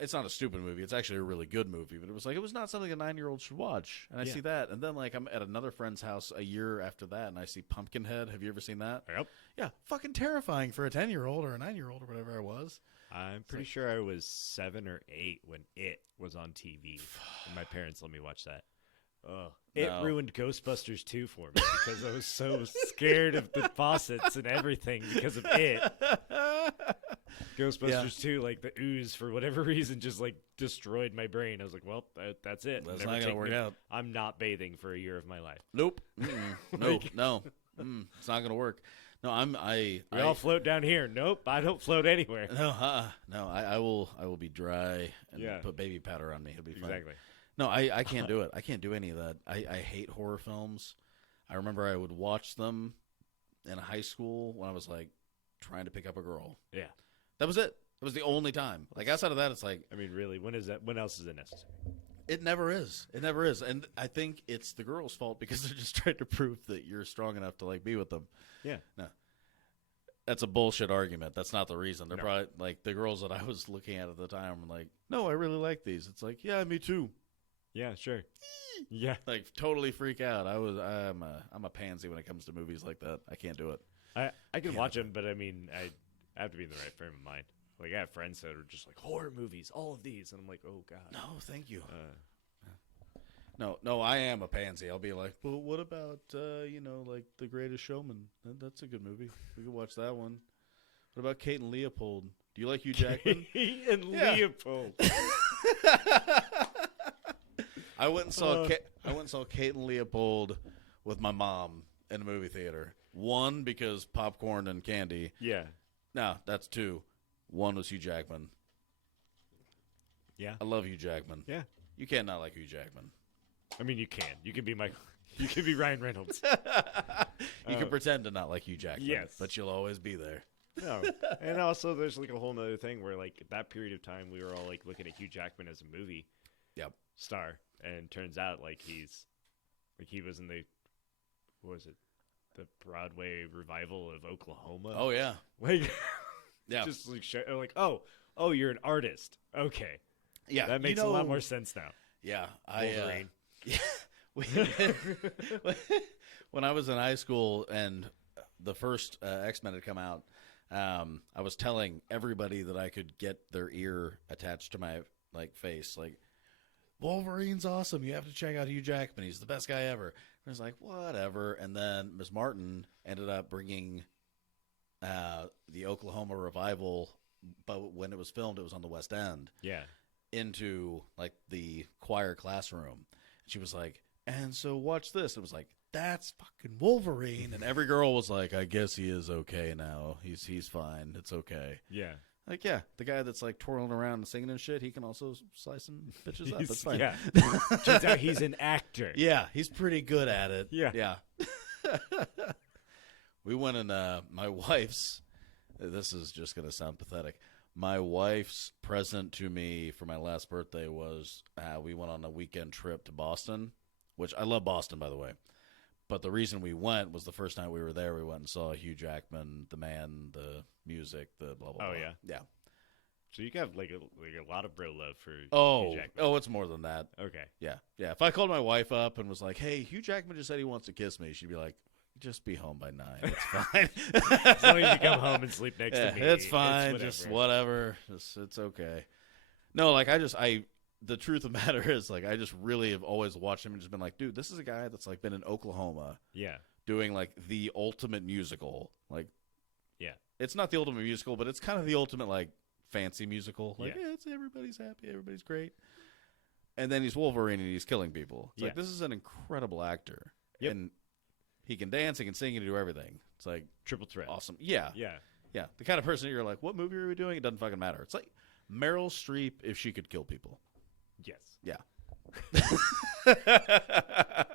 It's not a stupid movie. It's actually a really good movie. But it was not something a 9-year-old should watch. And I see that, and then like I'm at another friend's house a year after that, and I see Pumpkinhead. Have you ever seen that? Yep. Yeah, fucking terrifying for a 10-year-old or a 9-year-old or whatever I was. I'm pretty sure I was 7 or 8 when it was on TV, and my parents let me watch that. It ruined Ghostbusters 2 for me because I was so scared of the faucets and everything because of it. Ghostbusters 2, like the ooze, for whatever reason, just like destroyed my brain. I was like, well, that's it. That's not going to work out. I'm not bathing for a year of my life. Nope. Nope. No. It's not going to work. No, I all float down here. Nope, I don't float anywhere. No, no. I will be dry and put baby powder on me. It'll be fine. Exactly. No, I can't do it. I can't do any of that. I hate horror films. I remember I would watch them in high school when I was like trying to pick up a girl. Yeah. That was it. It was the only time. Like outside of that, it's like, I mean, really, when is that? When else is it necessary? It never is. It never is. And I think it's the girl's fault because they're just trying to prove that you're strong enough to like be with them. Yeah. No. That's a bullshit argument. That's not the reason. They're probably like the girls that I was looking at the time were like, no, I really like these. It's like, yeah, me too. Yeah, sure. Yeah. Like totally freak out. I'm a pansy when it comes to movies like that. I can't do it. I can watch them, but I mean, I have to be in the right frame of mind. Like I have friends that are just like horror movies, all of these, and I'm like, oh god. No, thank you. No, I am a pansy. I'll be like, well, what about like The Greatest Showman? That's a good movie. We could watch that one. What about Kate and Leopold? Do you like Hugh Jackman? Kate and Leopold. I went and saw Kate and Leopold with my mom in a movie theater. One, because popcorn and candy. Yeah. No, that's two. One was Hugh Jackman. Yeah. I love Hugh Jackman. Yeah. You can't not like Hugh Jackman. I mean, you can. You can be you can be Ryan Reynolds. You can pretend to not like Hugh Jackman. Yes. But you'll always be there. No. And also, there's like a whole nother thing where like that period of time we were all like looking at Hugh Jackman as a movie star, and turns out like he was in the, what was it, the Broadway revival of Oklahoma. Oh yeah. Like yeah. Just like oh you're an artist. Okay. Yeah. That makes a lot more sense now. Yeah. Wolverine. When I was in high school and the first X-Men had come out, I was telling everybody that I could get their ear attached to my like face, like, Wolverine's awesome. You have to check out Hugh Jackman. He's the best guy ever. And I was like, whatever. And then Miss Martin ended up bringing the Oklahoma revival, but when it was filmed, it was on the West End. Yeah. Into like the choir classroom. And she was like, and so watch this. It was like, that's fucking Wolverine. And every girl was like, I guess he is okay now. He's fine. It's okay. Yeah. Like, yeah, the guy that's like twirling around and singing and shit, he can also slice some bitches up. That's fine. Yeah. Turns out he's an actor. Yeah, he's pretty good at it. Yeah. Yeah. We went in my wife's, this is just going to sound pathetic. My wife's present to me for my last birthday was we went on a weekend trip to Boston, which I love Boston, by the way. But the reason we went was the first night we were there, we went and saw Hugh Jackman, the man, the music, the blah, blah, blah. Oh, yeah? Yeah. So you got like a lot of bro love for Hugh Jackman. Oh, it's more than that. Okay. Yeah. Yeah. If I called my wife up and was like, hey, Hugh Jackman just said he wants to kiss me, she'd be like, just be home by 9. It's fine. As long as you come home and sleep next to me. It's fine. Just whatever. It's okay. No, like the truth of the matter is, like, I just really have always watched him and just been like, dude, this is a guy that's like been in Oklahoma. Yeah. Doing like the ultimate musical. Like, yeah. It's not the ultimate musical, but it's kind of the ultimate like fancy musical. Like, yeah, it's everybody's happy, everybody's great. And then he's Wolverine and he's killing people. It's like, this is an incredible actor. Yep. And he can dance, he can sing, he can do everything. It's like triple threat. Awesome. Yeah. Yeah. Yeah. The kind of person that you're like, what movie are we doing? It doesn't fucking matter. It's like Meryl Streep if she could kill people. Yes. Yeah.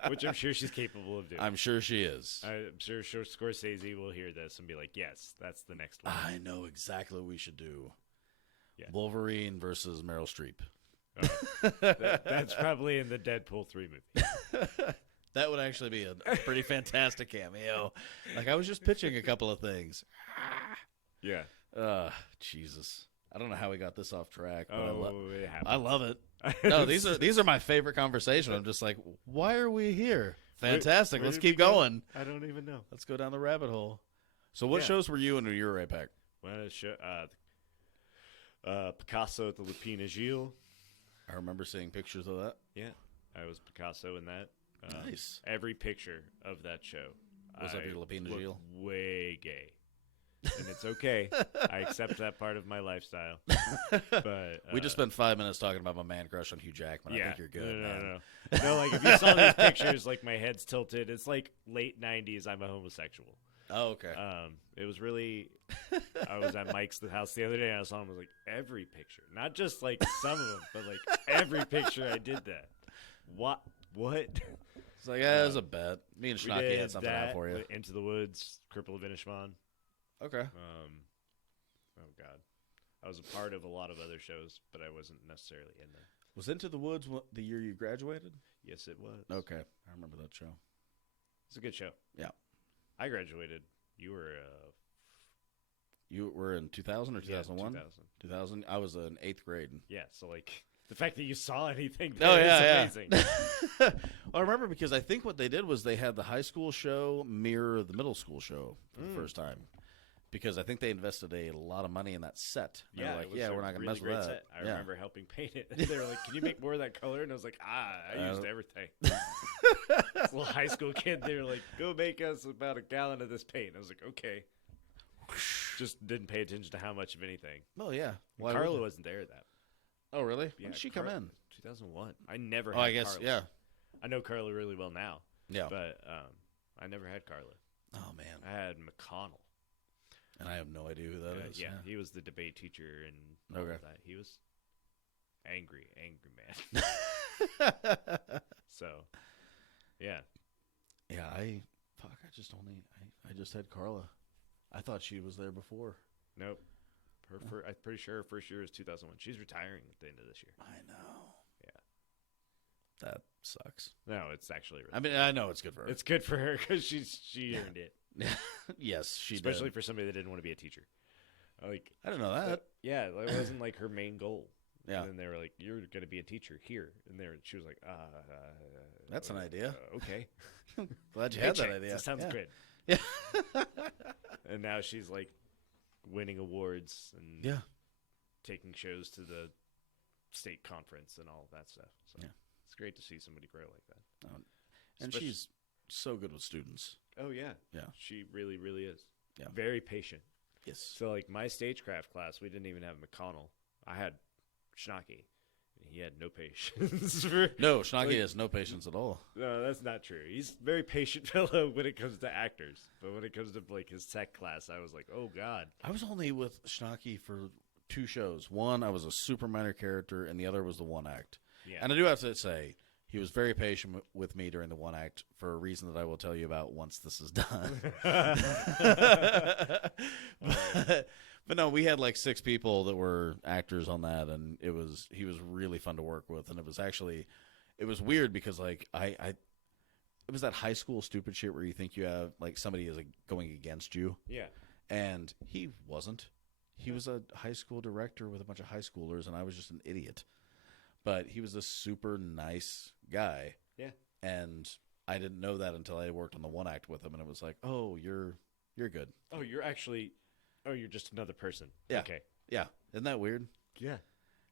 Which I'm sure she's capable of doing. I'm sure she is. I'm sure Scorsese will hear this and be like, yes, that's the next one. I know exactly what we should do. Yeah. Wolverine versus Meryl Streep. That's probably in the Deadpool 3 movie. That would actually be a pretty fantastic cameo. Like, I was just pitching a couple of things. Yeah. Jesus. I don't know how we got this off track, but It happens. I love it. No, these are my favorite conversations. I'm just like, why are we here? Fantastic. Where Let's did we keep go? going. I don't even know. Let's go down the rabbit hole. So what shows were you in when you were APAC? Well, Picasso at the Lupina Gilles. I remember seeing pictures of that. Yeah, I was Picasso in that. Nice. Every picture of that show. Was that your Lupina looked Gilles? way gay. And it's okay. I accept that part of my lifestyle. But We just spent 5 minutes talking about my man crush on Hugh Jackman. yeah, I think you're good, man. No, like if you saw these pictures, like my head's tilted. It's like late 90s. I'm a homosexual. Oh, okay. It was really. I was at Mike's house the other day, and I saw him. I was like, every picture, not just like some of them, but like every picture. I did that. What? It's like, it was a bet. Me and We Schnocky did had something out for you. Into the Woods, Cripple of Inishmaan. Okay. Oh God, I was a part of a lot of other shows, but I wasn't necessarily in there. Was Into the Woods the year you graduated? Yes, it was. Okay. I remember that show. It's a good show. Yeah. I graduated. You were. You were in 2000 or 2001? 2000. 2000. I was in 8th grade. Yeah, so like the fact that you saw anything Oh, there yeah, is amazing. Well, I remember because I think what they did was they had the high school show mirror the middle school show for the first time. Because I think they invested a lot of money in that set. They were like, it was we're not going to mess with great that. set. I Yeah. remember helping paint it. They were like, "Can you make more of that color?" And I was like, I used everything." This little high school kid, they were like, "Go make us about a gallon of this paint." I was like, "Okay." Just didn't pay attention to how much of anything. Oh, yeah. Why Carla would- wasn't there that. Oh, really? Yeah, When did she come in? 2001. I never had Oh, I guess, Carla. yeah. I know Carla really well now. Yeah. But I never had Carla. Oh, man. I had McConnell. And I have no idea who that is. Yeah, he was the debate teacher and all of that. He was angry man. So, yeah. Yeah, I just had Carla. I thought she was there before. Nope. I'm pretty sure her first year was 2001. She's retiring at the end of this year. I know. Yeah. That sucks. No, it's actually really I mean, I know it's good for her. It's good for her because she earned it. Yes, she Especially did. for somebody that didn't want to be a teacher. Like, I didn't know that. yeah, it wasn't like her main goal. Yeah. And then they were like, "You're going to be a teacher here." And she was like, That's an idea. Okay. Glad you had that Paycheck. idea. That sounds Yeah. good. Yeah. And now she's like winning awards and Yeah. taking shows to the state conference and all of that stuff. So Yeah. it's great to see somebody grow like that. And Especially- she's so good with students. Oh yeah. Yeah. She really, really is. Yeah. Very patient. Yes. So like my stagecraft class, we didn't even have McConnell. I had Schnocky. He had no patience. No, Schnocky has no patience at all. No, that's not true. He's a very patient fellow when it comes to actors. But when it comes to like his tech class, I was like, oh God. I was only with Schnocky for 2 shows. One, I was a super minor character, and the other was the one act. Yeah. And I do have to say, he was very patient with me during the one act for a reason that I will tell you about once this is done. But no, we had like 6 people that were actors on that, and he was really fun to work with, and it was weird because like it was that high school stupid shit where you think you have like somebody is like, going against you. Yeah. And he wasn't. He was a high school director with a bunch of high schoolers, and I was just an idiot. But he was a super nice guy. Yeah. And I didn't know that until I worked on the one act with him, and it was like, oh, you're good. Oh, you're just another person. Yeah. Okay. Yeah. Isn't that weird? Yeah.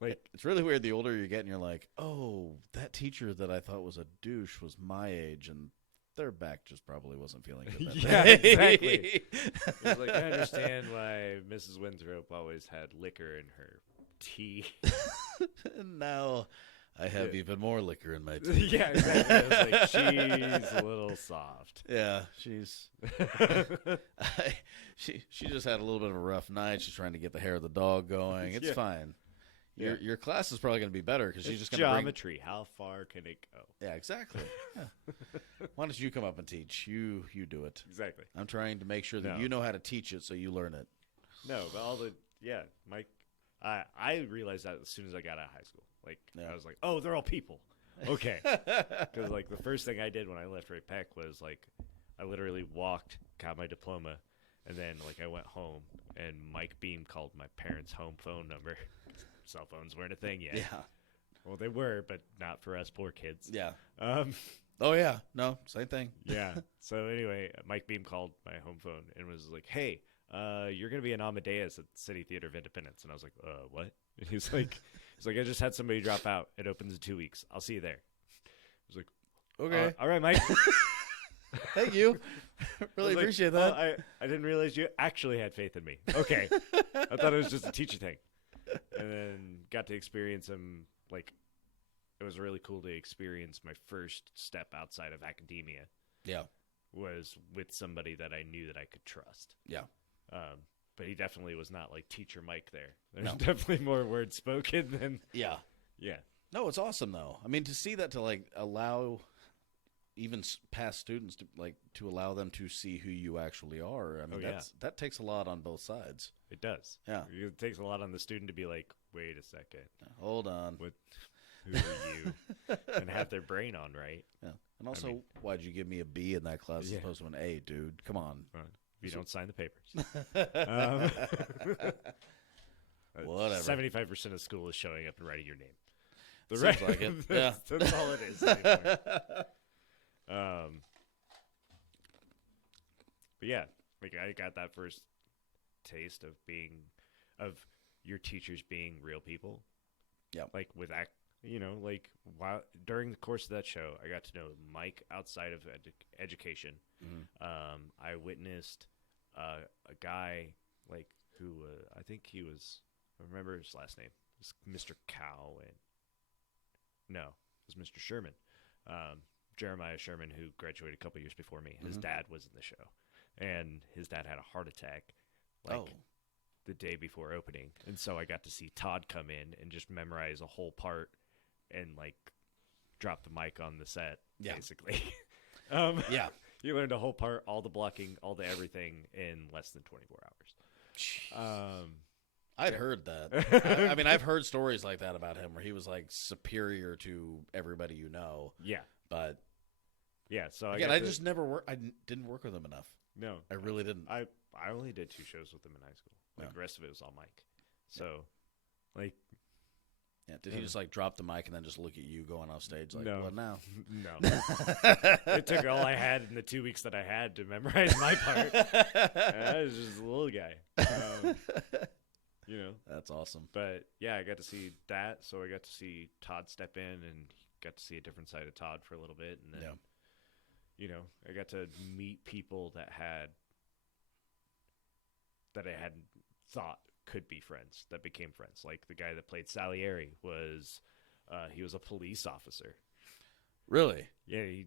Like, It's really weird the older you get, and you're like, oh, that teacher that I thought was a douche was my age, and their back just probably wasn't feeling good that yeah, day. exactly. It's like, I understand why Mrs. Winthrop always had liquor in her tea. And now I have even more liquor in my tea. Yeah, exactly. I was like, she's a little soft. Yeah, she's she just had a little bit of a rough night. She's trying to get the hair of the dog going. It's Yeah. fine. Yeah. Your class is probably going to be better because she's It's just going to bring. geometry. How far can it go? Yeah, exactly. Yeah. Why don't you come up and teach? You do it. Exactly. I'm trying to make sure that No. you know how to teach it, so you learn it. No, but I realized that as soon as I got out of high school. Like, Yeah. I was like, oh, they're all people. Okay. Because, like, the first thing I did when I left Ray Peck was, like, I literally walked, got my diploma, and then, like, I went home, and Mike Beam called my parents' home phone number. Cell phones weren't a thing yet. Yeah. Well, they were, but not for us poor kids. Yeah. Um, Oh, yeah. No, same thing. yeah. So, anyway, Mike Beam called my home phone and was like, hey, you're going to be in Amadeus at City Theater of Independence. And I was like, what? And he's like, I just had somebody drop out. It opens in 2 weeks. I'll see you there. I was like, Okay. All right, Mike. Thank you. Really appreciate that. Well, I didn't realize you actually had faith in me. Okay. I thought it was just a teacher thing. And then got to experience him, like, it was really cool to experience my first step outside of academia. Yeah. Was with somebody that I knew that I could trust. Yeah. But he definitely was not like Teacher Mike there. There's No. definitely more words spoken than. Yeah. Yeah. No, it's awesome though. I mean, to see that, to like allow even past students to like to allow them to see who you actually are. I mean, that takes a lot on both sides. It does. Yeah. It takes a lot on the student to be like, wait a second. Hold on. Who are you? And have their brain on right. Yeah. And also, why'd you give me a B in that class as Yeah. opposed to an A, dude? Come on. If you don't sign the papers. Whatever. 75% of school is showing up and writing your name. The Seems like it. Yeah. That's all it is anymore. But yeah, like I got that first taste of your teachers being real people. Yeah. Like with like while during the course of that show, I got to know Mike outside of education. Mm-hmm. I witnessed a guy like who I think he was. I remember his last name. It was Mr. Cow and no, it was Mr. Sherman. Jeremiah Sherman, who graduated a couple years before me. His dad was in the show, and his dad had a heart attack the day before opening. And so I got to see Todd come in and just memorize a whole part and like drop the mic on the set, basically. Yeah. You learned a whole part, all the blocking, all the everything in less than 24 hours. I'd heard that. I mean, I've heard stories like that about him where he was like superior to everybody you know. Yeah. But yeah, so again, I just never worked. I didn't work with him enough. No, I really didn't. I only did 2 shows with him in high school. Like the rest of it was all Mike. So, like, yeah. Did he just like drop the mic and then just look at you going off stage like, no. what now? No. It took all I had in the 2 weeks that I had to memorize my part. I was just a little guy. That's awesome. But yeah, I got to see that. So I got to see Todd step in and got to see a different side of Todd for a little bit. And then, I got to meet people that I hadn't thought could be friends, that became friends. Like the guy that played Salieri he was a police officer. Really? Yeah, he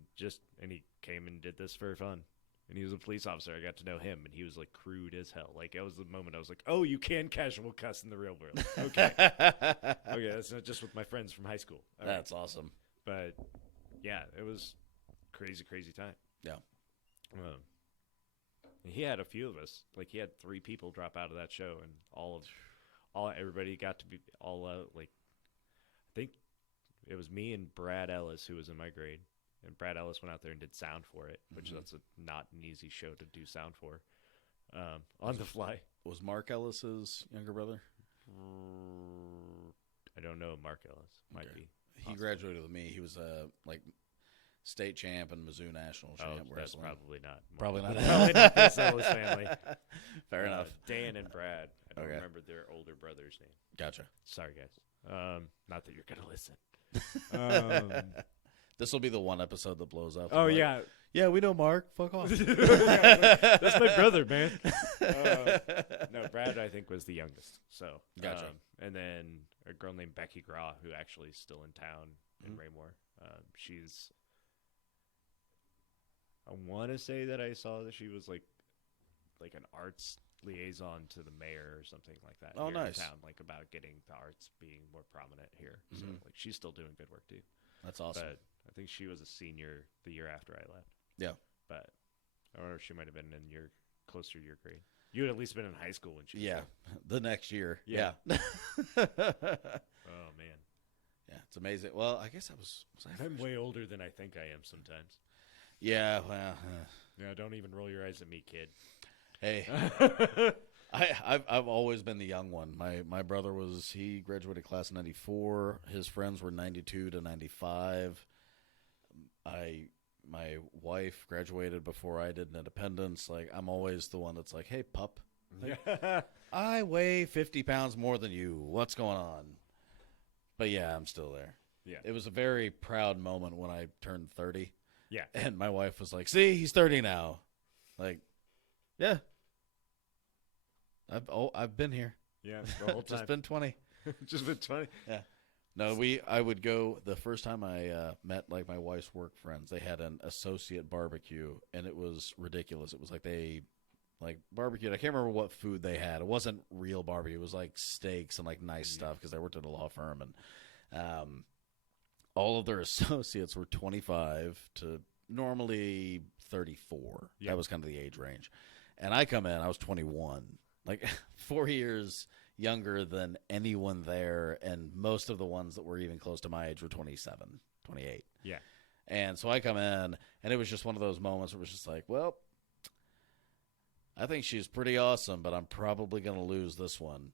came and did this for fun. And he was a police officer. I got to know him, and he was like crude as hell. Like that was the moment I was like, "Oh, you can casual cuss in the real world." Okay, okay, that's not just with my friends from high school. All that's awesome. But yeah, it was crazy time. Yeah. He had a few of us. Like he had 3 people drop out of that show, and everybody got to be all out. Like I think it was me and Brad Ellis who was in my grade. And Brad Ellis went out there and did sound for it, which that's not an easy show to do sound for on the fly. Was Mark Ellis's younger brother? I don't know. Mark Ellis might be. He graduated with me. He was like state champ and Mizzou national champ. That's probably not. Probably not. Probably not this Ellis family. Fair enough. Dan and Brad. I don't remember their older brother's name. Gotcha. Sorry, guys. Not that you're gonna listen. This will be the one episode that blows up. Oh, like, yeah. Yeah, we know Mark. Fuck off. That's my brother, man. No, Brad, I think, was the youngest. So, gotcha. And then a girl named Becky Graw, who actually is still in town in Raymore. She's, I want to say that I saw that she was like an arts liaison to the mayor or something like that. Oh, here nice. In town, like about getting the arts being more prominent here. So, like, she's still doing good work too. That's awesome. But I think she was a senior the year after I left. Yeah. But or she might have been in closer to your grade. You had at least been in high school when she was there. The next year. Yeah. Oh man. Yeah, it's amazing. Well, I guess was I I'm way older than I think I am sometimes. Yeah, well, Don't even roll your eyes at me, kid. hey, I've always been the young one. My brother he graduated class of '94. His friends were '92 to '95. My wife graduated before I did in Independence. Like, I'm always the one that's like, hey, pup, like, I weigh 50 pounds more than you. What's going on? But yeah, I'm still there. Yeah. It was a very proud moment when I turned 30. Yeah. And my wife was like, see, he's 30 now. Like, yeah. I've been here. Yeah, the whole time. Just been 20. Just been 20. Yeah. No, I would go the first time I met like my wife's work friends. They had an associate barbecue, and it was ridiculous. It was like they barbecued. I can't remember what food they had. It wasn't real barbecue. It was like steaks and like nice stuff because they worked at a law firm, and all of their associates were 25 to normally 34. Yeah. That was kind of the age range. And I come in, I was 21, like 4 years younger than anyone there, and most of the ones that were even close to my age were 27, 28. Yeah. And so I come in, and it was just one of those moments where it was just like, well, I think she's pretty awesome, but I'm probably going to lose this one.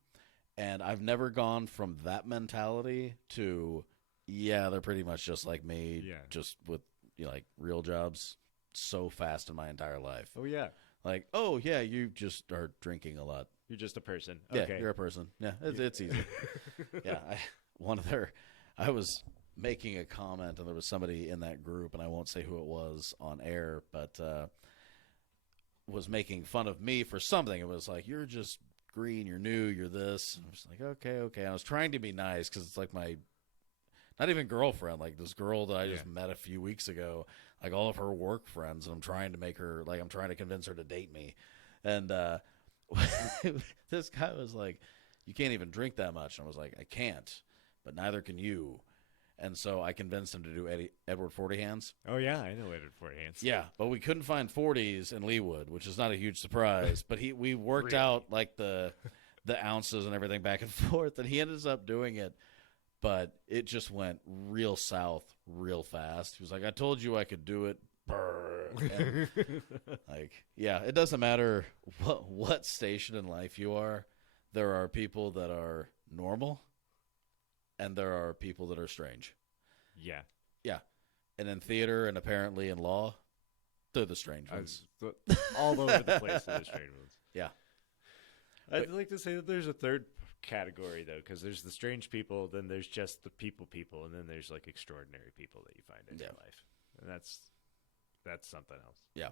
And I've never gone from that mentality to, yeah, they're pretty much just like me, just with like real jobs so fast in my entire life. Oh, yeah. Like, oh, yeah, you just are drinking a lot. You're just a person. Yeah, Okay. you're a person. Yeah, it's easy. Yeah, I was making a comment, and there was somebody in that group, and I won't say who it was on air, but was making fun of me for something. It was like, you're just green, you're new, you're this. And I was like, okay. And I was trying to be nice because it's like my, not even girlfriend, like this girl that I just met a few weeks ago, like all of her work friends, and I'm trying to make her, like I'm trying to convince her to date me. And this guy was like, you can't even drink that much. And I was like, I can't, but neither can you. And so I convinced him to do Edward 40 Hands. Oh, yeah, I know Edward 40 Hands. Yeah, but we couldn't find 40s in Leawood, which is not a huge surprise. But we worked out like the ounces and everything back and forth, and he ended up doing it. But it just went real south real fast. He was like, I told you I could do it. And, like, yeah, it doesn't matter what station in life you are. There are people that are normal, and there are people that are strange. Yeah. Yeah. And in theater and apparently in law, they're the strange ones. All over the place are the strange ones. Yeah. I'd like to say that there's a third category, though, because there's the strange people, then there's just the people, and then there's, like, extraordinary people that you find in your life. And that's something else. Yeah.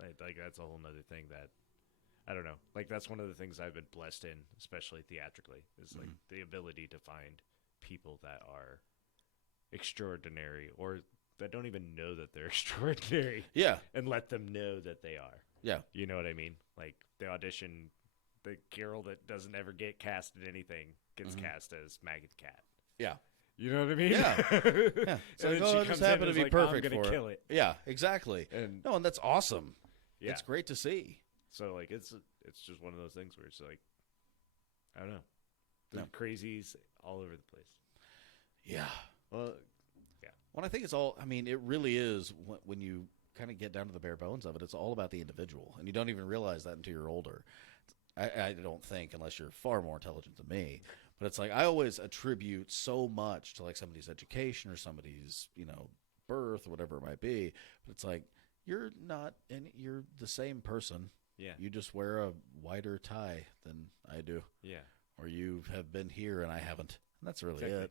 Like, that's a whole nother thing that, I don't know. Like, that's one of the things I've been blessed in, especially theatrically, is, like, the ability to find people that are extraordinary or that don't even know that they're extraordinary. Yeah. And let them know that they are. Yeah. You know what I mean? Like, the audition, the girl that doesn't ever get cast in anything gets cast as Maggot the Cat. Yeah. You know what I mean? Yeah. Yeah. It's like, oh, it just happened to be perfect I'm gonna kill it. Yeah, exactly. And that's awesome. Yeah. It's great to see. So, like, it's just one of those things where it's like, I don't know. There's crazies all over the place. Yeah. Well, yeah. Well, I think it's all, I mean, it really is, when you kind of get down to the bare bones of it, it's all about the individual. And you don't even realize that until you're older. I don't think, unless you're far more intelligent than me. But it's like, I always attribute so much to, like, somebody's education or somebody's, birth or whatever it might be. But it's like, you're not, and you're the same person. Yeah. You just wear a wider tie than I do. Yeah. Or you have been here and I haven't. And that's really it.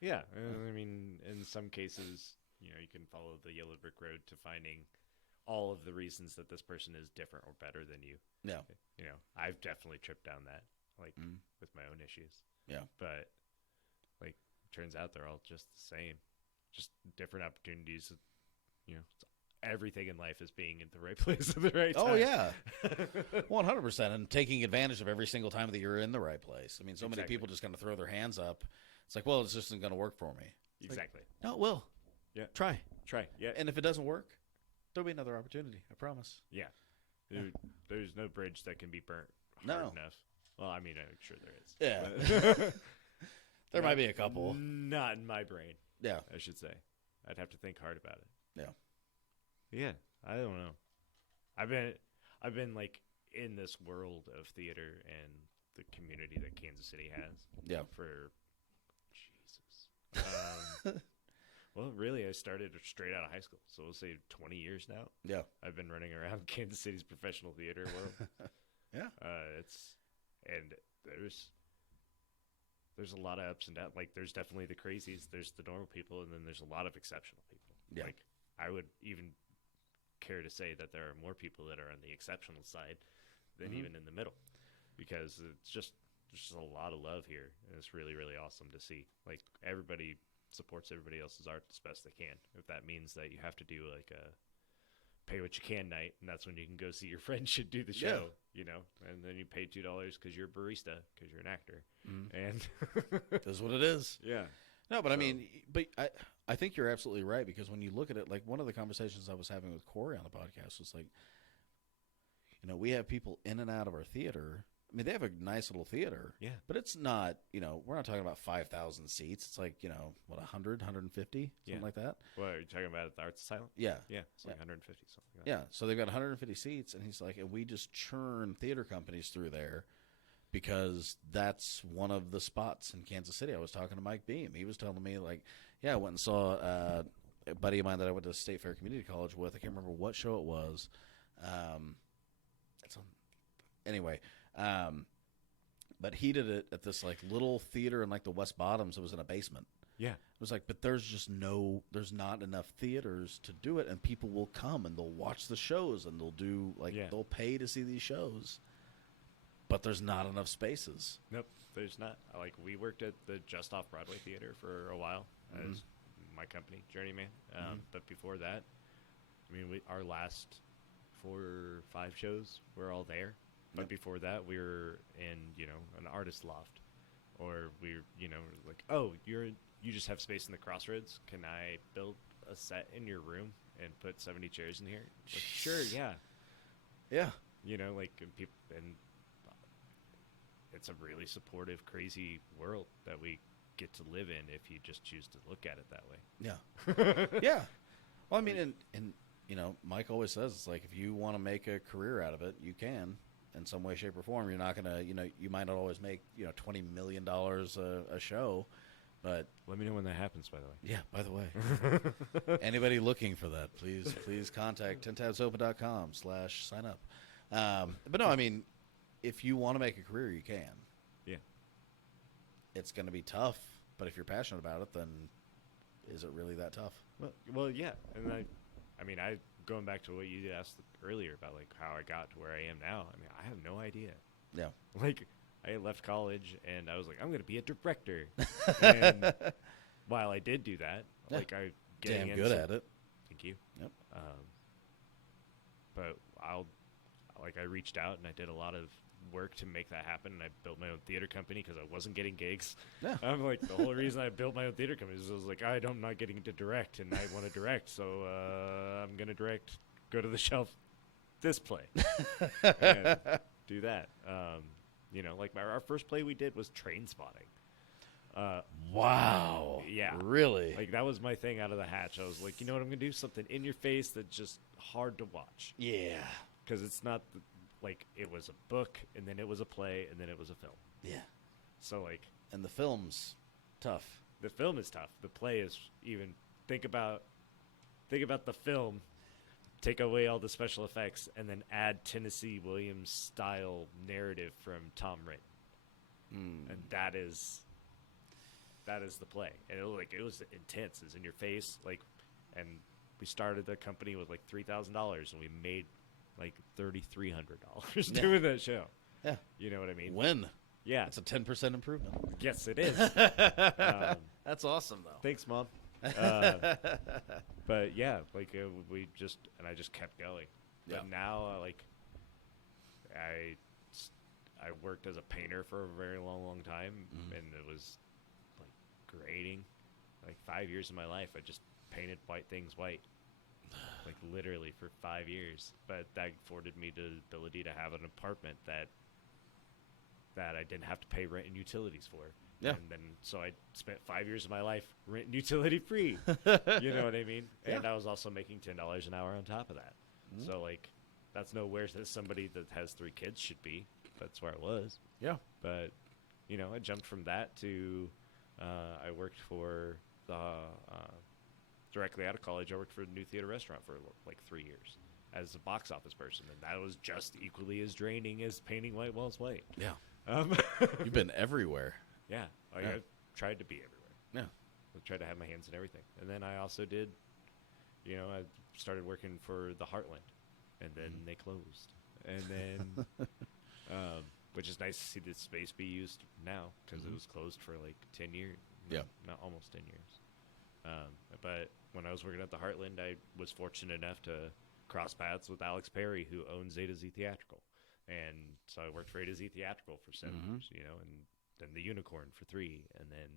Yeah. I mean, in some cases, you can follow the yellow brick road to finding all of the reasons that this person is different or better than you. Yeah. I've definitely tripped down that, like, with my own issues. Yeah. But, like, turns out they're all just the same. Just different opportunities. Everything in life is being in the right place at the right time. Oh, yeah. 100%. And taking advantage of every single time that you're in the right place. I mean, so many people just kind of throw their hands up. It's like, well, it just isn't going to work for me. Exactly. Like, no, it will. Yeah. Try. Yeah. And if it doesn't work, there'll be another opportunity. I promise. Yeah. There's no bridge that can be burnt hard enough. Well, I mean, I'm sure there is. Yeah. There might be a couple. Not in my brain. Yeah. I should say. I'd have to think hard about it. Yeah. Yeah, I don't know. I've been like in this world of theater and the community that Kansas City has. Yeah. For Jesus. Well, really, I started straight out of high school, so we'll say 20 years now. Yeah. I've been running around Kansas City's professional theater world. Yeah. There's a lot of ups and downs. Like, there's definitely the crazies, there's the normal people, and then there's a lot of exceptional people. Yeah. Like, I would even care to say that there are more people that are on the exceptional side than even in the middle, because it's just there's just a lot of love here, and it's really, really awesome to see. Like, everybody supports everybody else's art as best they can. If that means that you have to do like a pay what you can night, and that's when you can go see your friend should do the show, you know, and then you pay $2 because you're a barista, because you're an actor, and That's what it is. yeah. No, but I mean, I think you're absolutely right, because when you look at it, like one of the conversations I was having with Corey on the podcast was like, you know, we have people in and out of our theater. I mean, they have a nice little theater, but it's not, you know, we're not talking about 5,000 seats. It's like, you know, what, 100, 150, something like that. What are you talking about at the Arts Asylum? Yeah. Yeah, it's like 150, something like that. Yeah, so they've got 150 seats, and he's like, and we just churn theater companies through there because that's one of the spots in Kansas City. I was talking to Mike Beam. He was telling me, like, yeah, I went and saw a buddy of mine that I went to State Fair Community College with. I can't remember what show it was. Anyway, but he did it at this like little theater in like the West Bottoms. It was in a basement. Yeah. It was like, but there's not enough theaters to do it, and people will come and they'll watch the shows and they'll do they'll pay to see these shows, but there's not enough spaces. Nope, there's not. Like, we worked at the Just Off Broadway Theater for a while as my company, Journeyman. But before that, I mean, our last 4 or 5 shows were all there. But before that, we were in, you know, an artist loft, or we, you know, like, oh, you just have space in the Crossroads. Can I build a set in your room and put 70 chairs in here? Like, sure, yeah. Yeah. You know, like, people, and it's a really supportive, crazy world that we get to live in if you just choose to look at it that way. Yeah. Yeah. Well, I mean, and you know, Mike always says, it's like, if you want to make a career out of it, you can. In some way, shape, or form. You're not going to, you know, you might not always make, you know, $20 million a show, but... Let me know when that happens, by the way. Yeah, by the way. Anybody looking for that, please contact 10tabsopen.com/sign up. But no, I mean, if you want to make a career, you can. Yeah. It's going to be tough, but if you're passionate about it, then is it really that tough? Well, yeah. And I mean, going back to what you asked earlier about like how I got to where I am now, I mean, I have no idea. Yeah. Like, I left college and I was like, I'm going to be a director. And while I did do that, like, I damn good at it. Thank you. Yep. But I reached out and I did a lot of work to make that happen, and I built my own theater company because I wasn't getting gigs. Yeah. I'm like, the whole reason I built my own theater company is I was like, I'm not getting to direct, and I want to direct, so I'm going to direct, go to the shelf, this play, and do that. You know, like our first play we did was Train Spotting. Wow. Yeah. Really? Like, that was my thing out of the hatch. I was like, you know what, I'm going to do something in your face that's just hard to watch. Yeah. Because it's not, like, it was a book, and then it was a play, and then it was a film. Yeah. So, like... And the film's tough. The film is tough. The play is even... Think about the film, take away all the special effects, and then add Tennessee Williams-style narrative from Tom Wright. And that is the play. And it was intense. It's in your face. Like, and we started the company with, like, $3,000, and we made... like $3,300 doing that show. Yeah. You know what I mean? When? Yeah. It's a 10% improvement. Yes, it is. That's awesome, though. Thanks, Mom. But yeah, like I just kept going. Yeah. But now, I worked as a painter for a very long time, and it was like grading. Like 5 years of my life, I just painted white things white. Like, literally for 5 years. But that afforded me the ability to have an apartment that that I didn't have to pay rent and utilities for. Yeah. And then so I spent 5 years of my life rent and utility free. You know what I mean? Yeah. And I was also making $10 an hour on top of that. So like, that's nowhere that somebody that has 3 kids should be. That's where I was. Yeah. But you know, I jumped from that to I worked for the directly out of college. I worked for a new theater restaurant for like 3 years as a box office person, and that was just equally as draining as painting white walls white. Yeah. Um, You've been everywhere. yeah, Yeah. I tried to be everywhere. Yeah. I tried to have my hands in everything, and then I also did. You know, I started working for the Heartland, and then they closed, and then. Which is nice to see this space be used now because it was closed for like 10 years. Yeah. Not almost 10 years. But when I was working at the Heartland, I was fortunate enough to cross paths with Alex Perry, who owns Zeta Z Theatrical. And so I worked for Zeta Z Theatrical for 7 years, you know, and then the Unicorn for 3. And then,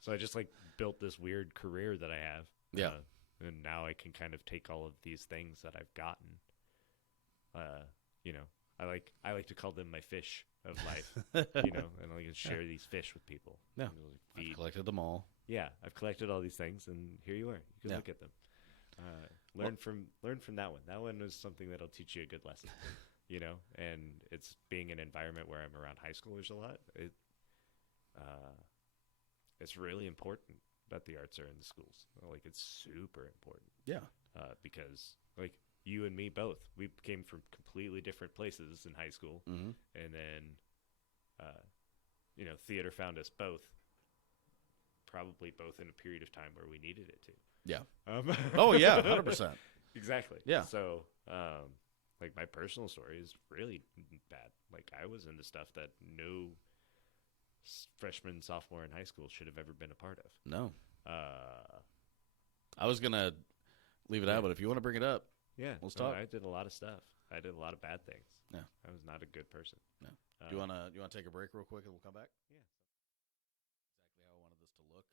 so I just like built this weird career that I have. Yeah. And now I can kind of take all of these things that I've gotten, you know, I like to call them my fish of life, you know, and I can share these fish with people. Yeah. Feed. I've collected them all. Yeah, I've collected all these things, and here you are. You can Yeah. look at them. Learn from that one. That one is something that'll teach you a good lesson, you know. And it's being an environment where I'm around high schoolers a lot. It's really important that the arts are in the schools. Like, it's super important. Yeah. Because like. You and me both. We came from completely different places in high school, and then, you know, theater found us both. Probably both in a period of time where we needed it to. Yeah. Oh yeah, 100%. Exactly. Yeah. So, like my personal story is really bad. Like I was into stuff that no freshman, sophomore in high school should have ever been a part of. No. I was gonna leave it out, but if you want to bring it up. Yeah, let's talk. I did a lot of stuff. I did a lot of bad things. Yeah, I was not a good person. No. Do you wanna take a break real quick and we'll come back? Yeah. Exactly how I wanted this to look.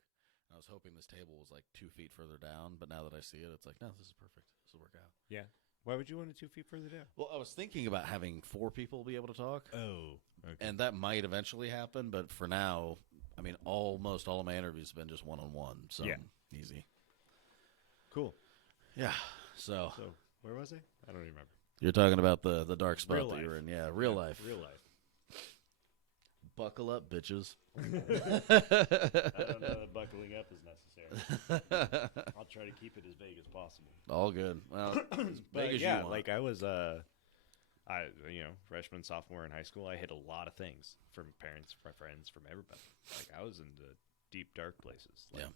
I was hoping this table was like 2 feet further down, but now that I see it, it's like, no, this is perfect. This will work out. Yeah. Why would you want it 2 feet further down? Well, I was thinking about having 4 people be able to talk. Oh, okay. And that might eventually happen, but for now, I mean, almost all of my interviews have been just one-on-one, so yeah. Easy. Cool. Yeah. So where was I? I don't even remember. You're talking about the dark spot Real that life. you were in. Yeah, real life. Real life. Buckle up, bitches. I don't know that buckling up is necessary. I'll try to keep it as vague as possible. All good. Well, as But big as yeah, you want. like I was, freshman, sophomore in high school, I hit a lot of things from parents, from friends, from everybody. Like I was into deep, dark places, like,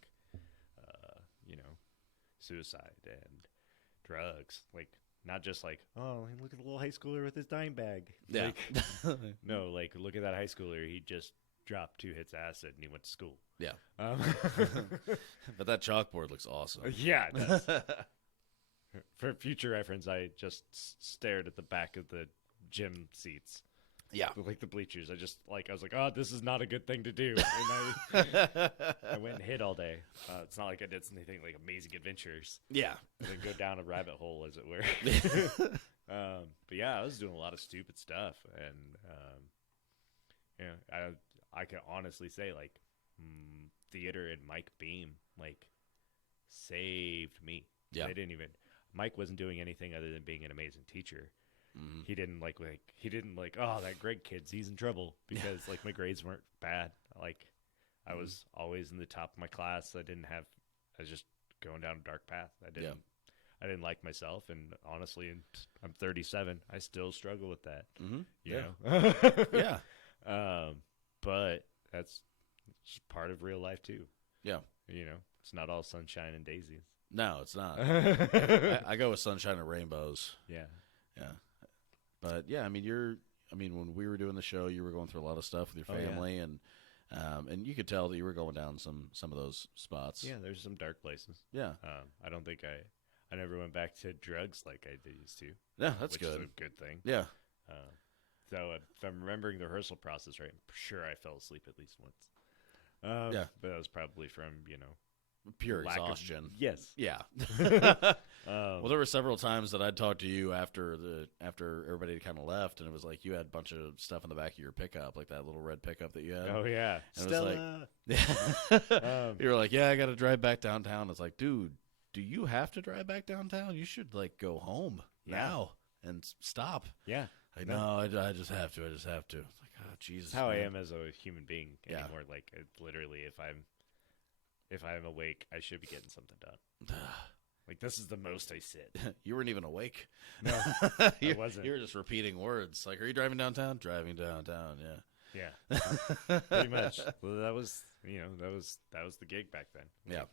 suicide and drugs. Like not just like, oh, look at the little high schooler with his dime bag. Yeah. Like, no, like look at that high schooler. He just dropped 2 hits of acid and he went to school. Yeah. But that chalkboard looks awesome. Yeah, it does. For future reference, I just stared at the back of the gym seats. Yeah. Like the bleachers. I was like, oh, this is not a good thing to do. And I went and hid all day. It's not like I did anything like amazing adventures. Yeah. And then go down a rabbit hole, as it were. But yeah, I was doing a lot of stupid stuff. And, I can honestly say, like, theater and Mike Beam, like, saved me. Yeah. Mike wasn't doing anything other than being an amazing teacher. Mm-hmm. He didn't oh, that Greg kid's, he's in trouble, because like my grades weren't bad. Like I was always in the top of my class. I was just going down a dark path. I didn't like myself, and honestly, I'm 37. I still struggle with that. Mm-hmm. You know? Yeah. But that's just part of real life too. Yeah. You know, it's not all sunshine and daisies. No, it's not. I go with sunshine and rainbows. Yeah. Yeah. But yeah, I mean, when we were doing the show, you were going through a lot of stuff with your family, and you could tell that you were going down some of those spots. Yeah, there's some dark places. Yeah. I don't think I never went back to drugs like I used to. Yeah, that's which good. is a good thing. Yeah. So if I'm remembering the rehearsal process right, I'm sure I fell asleep at least once. Yeah. But that was probably from, pure lack of- exhaustion. yes. Yeah. Um, Well, there were several times that I'd talk to you after everybody kind of left, and it was like you had a bunch of stuff in the back of your pickup, like that little red pickup that you had. oh yeah, And it was like- Stella. You were like, yeah, I got to drive back downtown. It's like, dude, do you have to drive back downtown? You should like go home now and stop. Yeah, Like, no, I just have to. I just have to. It's like, oh, Jesus. that's how I man. am as a human being Yeah. anymore. Like literally, if I'm awake, I should be getting something done. Like this is the most I sit. You weren't even awake. No, you, I wasn't. You were just repeating words. Like, are you driving downtown? Driving downtown, yeah. Yeah, pretty much. Well, that was that was the gig back then. Yeah. Like,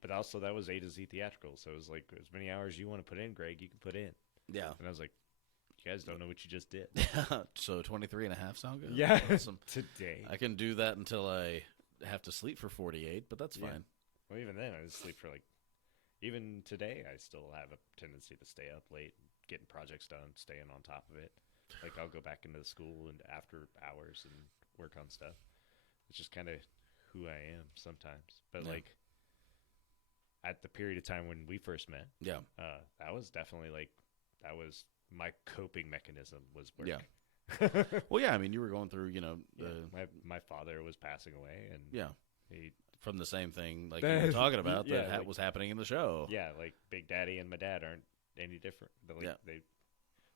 but also that was A to Z theatrical, so it was like as many hours you want to put in, Greg, you can put in. Yeah. And I was like, you guys don't know what you just did. So 23 and a half sound good? Yeah, Awesome. today. I can do that until I have to sleep for 48, but that's Yeah. fine. Well, even then, I just sleep for like. Even today, I still have a tendency to stay up late, getting projects done, staying on top of it. Like I'll go back into the school and after hours and work on stuff. It's just kind of who I am sometimes. But Yeah. like at the period of time when we first met, Yeah. that was definitely like that was my coping mechanism was work. Yeah. Well, yeah, I mean, you were going through, My father was passing away, and yeah, he from the same thing like you were talking about Yeah, that like- was happening in the show. yeah, like Big Daddy and my dad aren't any different. But like Yeah. the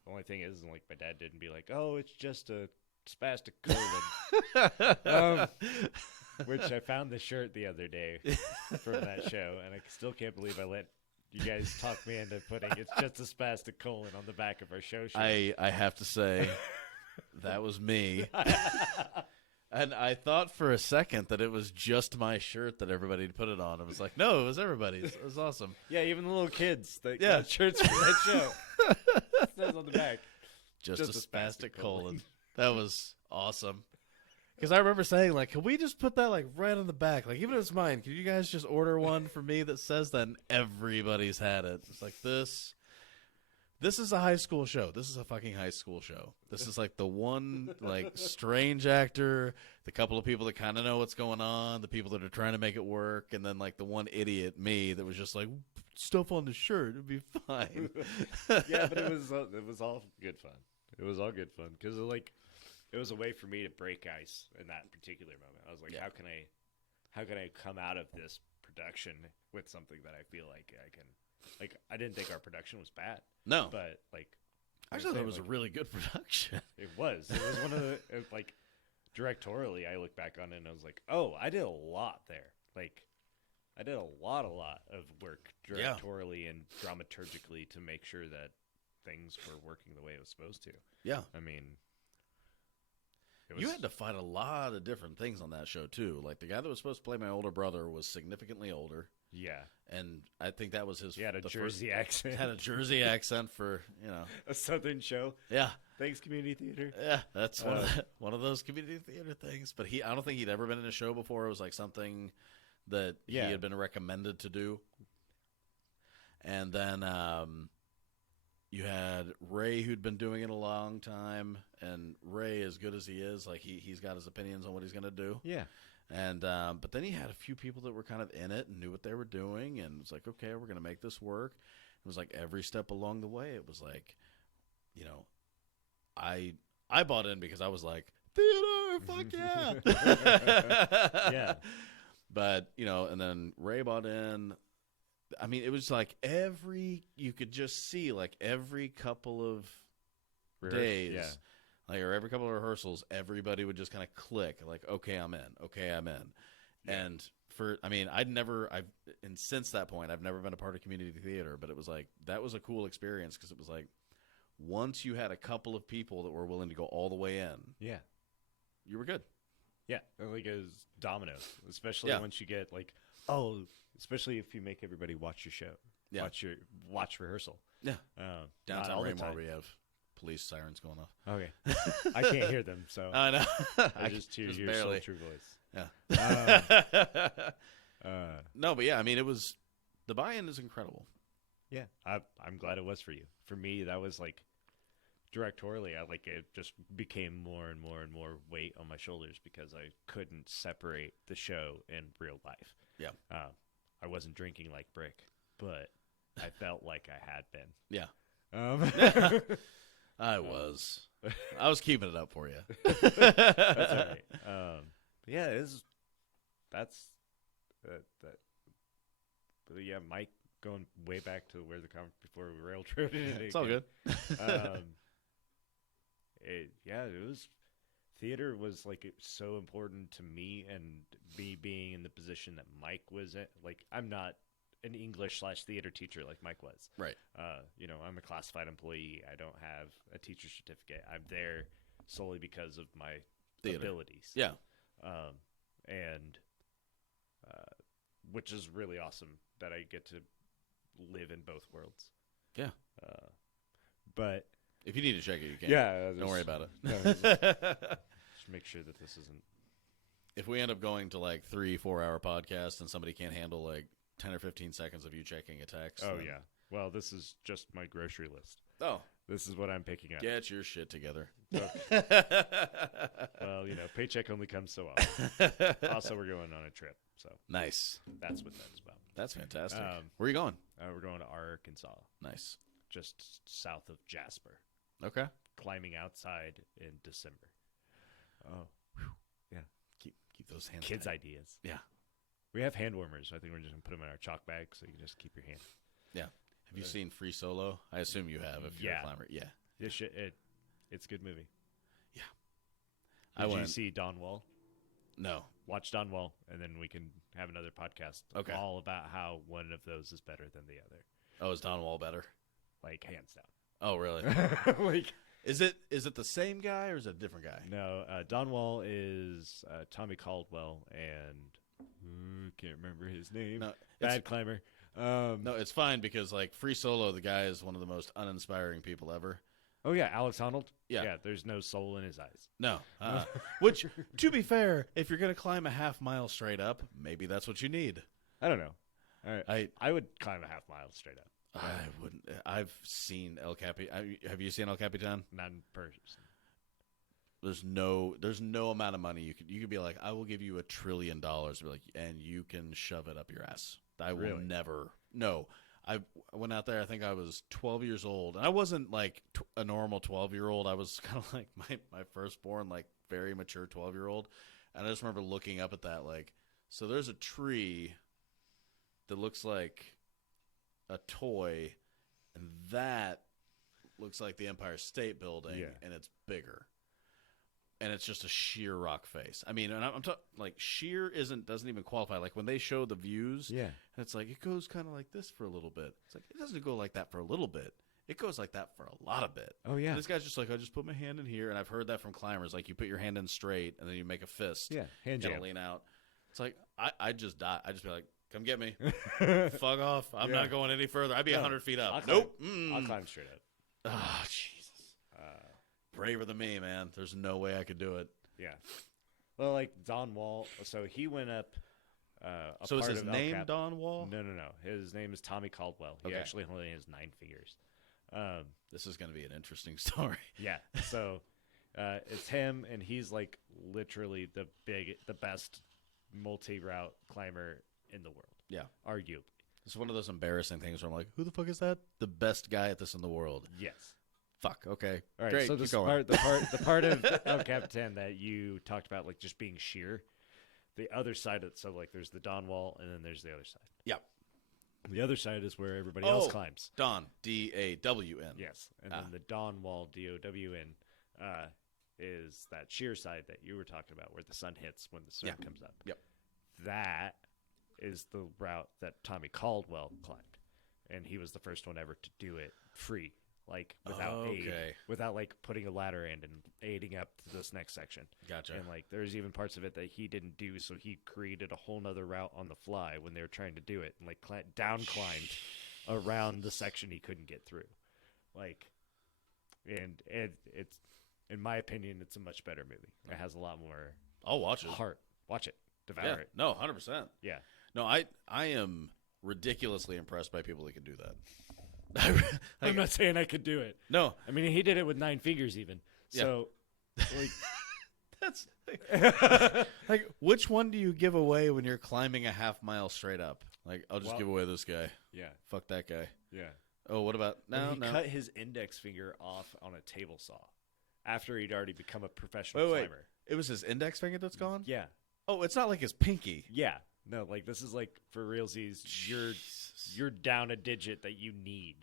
only thing is, like my dad didn't be like, "Oh, it's just a spastic colon," which I found the shirt the other day from that show, and I still can't believe I let you guys talk me into putting "it's just a spastic colon" on the back of our show shirt. I have to say, that was me. And I thought for a second that it was just my shirt that everybody had put it on. I was like, no, it was everybody's. It was awesome. Yeah, even the little kids that Yeah. got shirts from that show. It says on the back. Just Just a a spastic spastic colon. colon. That was awesome. Because I remember saying, like, can we just put that, like, right on the back? Like, even if it's mine, can you guys just order one for me that says that? And everybody's had it. It's like, this is a high school show. This is a fucking high school show. This is, like, the one, like, strange actor, the couple of people that kind of know what's going on, the people that are trying to make it work, and then, like, the one idiot, me, that was just like, stuff on the shirt. It'd be fine. Yeah, but it was all good fun. It was all good fun because it was a way for me to break ice in that particular moment. I was like, Yeah. how can I come out of this production with something that I feel like I can. Like, I didn't think our production was bad, No. but like I thought it was a really good production. It was one of the like directorially. I look back on it and I was like, oh, I did a lot there. Like, I did a lot of work directorially and dramaturgically to make sure that things were working the way it was supposed to. Yeah. I mean, You had to fight a lot of different things on that show, too. Like, the guy that was supposed to play my older brother was significantly older. Yeah. And I think that was his... He had a Jersey accent. Had a Jersey accent for, A Southern show. Yeah. Thanks, Community Theater. Yeah, that's one of those community theater things. But I don't think he'd ever been in a show before. It was like something that he had been recommended to do. And then you had Ray, who'd been doing it a long time. And Ray, as good as he is, like he's got his opinions on what he's going to do. Yeah. And but then he had a few people that were kind of in it and knew what they were doing, and it's like, okay, we're going to make this work. It was like every step along the way, it was like, I bought in because I was like, theater, fuck yeah. Yeah. But and then Ray bought in. I mean, it was like you could just see like every couple of days. Yeah. Like, or every couple of rehearsals, everybody would just kind of click, like, okay, I'm in. Okay, I'm in. Yeah. And and since that point, I've never been a part of community theater, but it was like, that was a cool experience because it was like, once you had a couple of people that were willing to go all the way in, Yeah. you were good. Yeah. Like it was dominoes, especially once you get like, especially if you make everybody watch your show, watch rehearsal. Yeah. Downtown Raymore, Raymore, we have police sirens going off. Okay. I can't hear them, so I know. I just hear your barely. sultry voice. Yeah. No, but yeah, I mean, the buy-in is incredible. Yeah, I'm glad it was for you. For me, that was like directorially, it just became more and more and more weight on my shoulders because I couldn't separate the show and real life. Yeah. I wasn't drinking like Brick, but I felt like I had been. Yeah. Um, I was. I was keeping it up for you. That's all right. Yeah, that's that. But yeah, Mike going way back to where the before we railroaded it. It's all good. It was theater was like so important to me, and me being in the position that Mike was in. Like, I'm not an English/theater teacher like Mike was. Right. I'm a classified employee. I don't have a teacher certificate. I'm there solely because of my Theater. abilities. Yeah. And which is really awesome that I get to live in both worlds. Yeah. But if you need to check it, you can. yeah, Don't worry about it. Just make sure that this isn't. If we end up going to like 3-4 hour podcast and somebody can't handle like 10 or 15 seconds of you checking a text. Oh then... yeah. Well, this is just my grocery list. Oh. This is what I'm picking up. Get your shit together. Well, paycheck only comes so often. Also, we're going on a trip, so Nice. that's what that's about. That's fantastic. Um, Where are you going? We're going to Arkansas, Nice. just south of Jasper. Okay. Climbing outside in December. Oh, yeah. Keep those hands. Kids' tight. ideas. Yeah. We have hand warmers. I think we're just gonna put them in our chalk bag so you can just keep your hand. Yeah. Have you seen Free Solo? I assume you have if you're a climber. Yeah. It's a good movie. Yeah. Did you see Don Wall? No. Watch Don Wall, and then we can have another podcast all about how one of those is better than the other. Oh, is Don Wall better? Like, hands down. Oh, really? Like, Is it the same guy or is it a different guy? no, Don Wall is Tommy Caldwell, and can't remember his name. No, Bad climber. No, it's fine because like Free Solo, the guy is one of the most uninspiring people ever. Oh yeah, Alex Honnold. Yeah. There's no soul in his eyes. No. Which, to be fair, if you're going to climb a half mile straight up, maybe that's what you need. I don't know. All right. I would climb a half mile straight up. I wouldn't. I've seen El Capitan. Have you seen El Capitan? Not in person. There's no amount of money you could be like, I will give you $1 trillion, be like, and you can shove it up your ass. I will Really? never. No. I went out there, I think I was 12 years old. And I wasn't like a normal 12-year-old. I was kind of like my firstborn, like very mature 12-year-old. And I just remember looking up at that, like, so there's a tree that looks like a toy, and that looks like the Empire State Building, and it's bigger. And it's just a sheer rock face. I mean, and I'm talking like sheer doesn't even qualify. Like when they show the views, and it's like it goes kind of like this for a little bit. It's like it doesn't go like that for a little bit. It goes like that for a lot of bit. Oh yeah. And this guy's just like, I just put my hand in here, and I've heard that from climbers. Like you put your hand in straight, and then you make a fist. Yeah, hand kind jam. of lean out. It's like I just die. I just be like, come get me, fuck off. I'm not going any further. I'd be 100 feet up. Nope. I'll climb straight up. Oh Jesus. Braver than me, man. There's no way I could do it. Yeah. Well, like Don Wall. So he went up. So is part his of El name Cap- Don Wall? No. His name is Tommy Caldwell. He Okay. actually only has 9 fingers. This is going to be an interesting story. Yeah. So it's him, and he's like literally the best multi-route climber in the world. Yeah. Arguably. It's one of those embarrassing things where I'm like, who the fuck is that? The best guy at this in the world. Yes. Fuck. Okay. All right. Great. So Keep going. the part of El Capitan that you talked about, like just being sheer, the other side of so like there's the Don Wall, and then there's the other side. Yeah. The other side is where everybody else climbs. Don. D-A-W-N. Yes, and then the Don Wall, D-O-W-N, is that sheer side that you were talking about, where the sun hits when the sun comes up. Yep. That is the route that Tommy Caldwell climbed, and he was the first one ever to do it free. Like without aid, without like putting a ladder in and aiding up to this next section. Gotcha. And like there's even parts of it that he didn't do, so he created a whole nother route on the fly when they were trying to do it, and like down climbed around the section he couldn't get through. Like, and it's in my opinion, it's a much better movie. It has a lot more. I'll watch it. Heart. Watch it. Devour it. No, 100%. Yeah. No, I am ridiculously impressed by people that can do that. I'm not saying I could do it. No, I mean he did it with 9 fingers even. Yeah. So, like, that's like which one do you give away when you're climbing a half mile straight up? Like, I'll just Well- give away this guy. Yeah. Fuck that guy. Yeah. Oh, what about And no? he cut his index finger off on a table saw after he'd already become a professional Wait. climber. It was his index finger that's gone. Yeah. Oh, it's not like his pinky. Yeah. No, like this is like for realsies, you're down a digit that you need,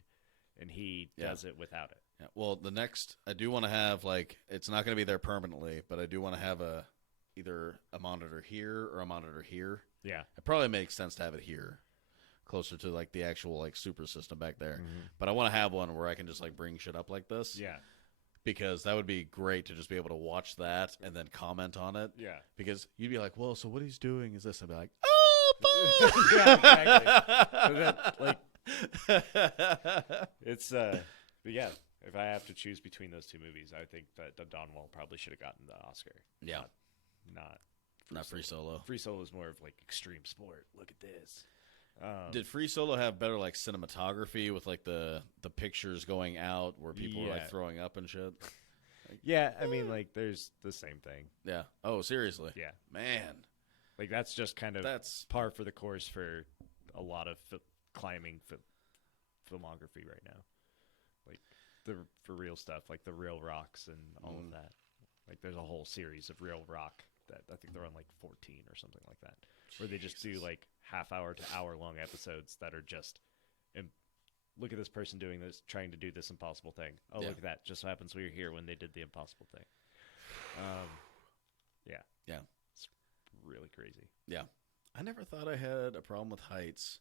and he does it without it. Yeah. Well, the next I do want to have like it's not going to be there permanently, but I do want to have either a monitor here or a monitor here. Yeah. It probably makes sense to have it here, closer to like the actual like super system back there. Mm-hmm. But I want to have one where I can just like bring shit up like this. Yeah. Because that would be great to just be able to watch that and then comment on it. Yeah. Because you'd be like, well, so what he's doing is this. I'd be like, oh, fuck! Yeah, exactly. Like, it's, but yeah, if I have to choose between those two movies, I think that the Donwell probably should have gotten the Oscar. Yeah. Not Free Solo. Free Solo is more of like extreme sport. Look at this. Did Free Solo have better like cinematography with like the pictures going out where people were like throwing up and shit? Yeah, I mean, like, there's the same thing. Yeah. Oh, seriously? Yeah. Man. Like, that's just kind of That's par for the course for a lot of climbing filmography right now. Like, for real stuff, like the real rocks and all of that. Like, there's a whole series of real rock that I think they're on like 14 or something like that, where they just do like half-hour to hour-long episodes that are just, look at this person doing this, trying to do this impossible thing. Oh, Yeah. look at that! Just so happens we were here when they did the impossible thing. Yeah. It's really crazy. Yeah. I never thought I had a problem with heights.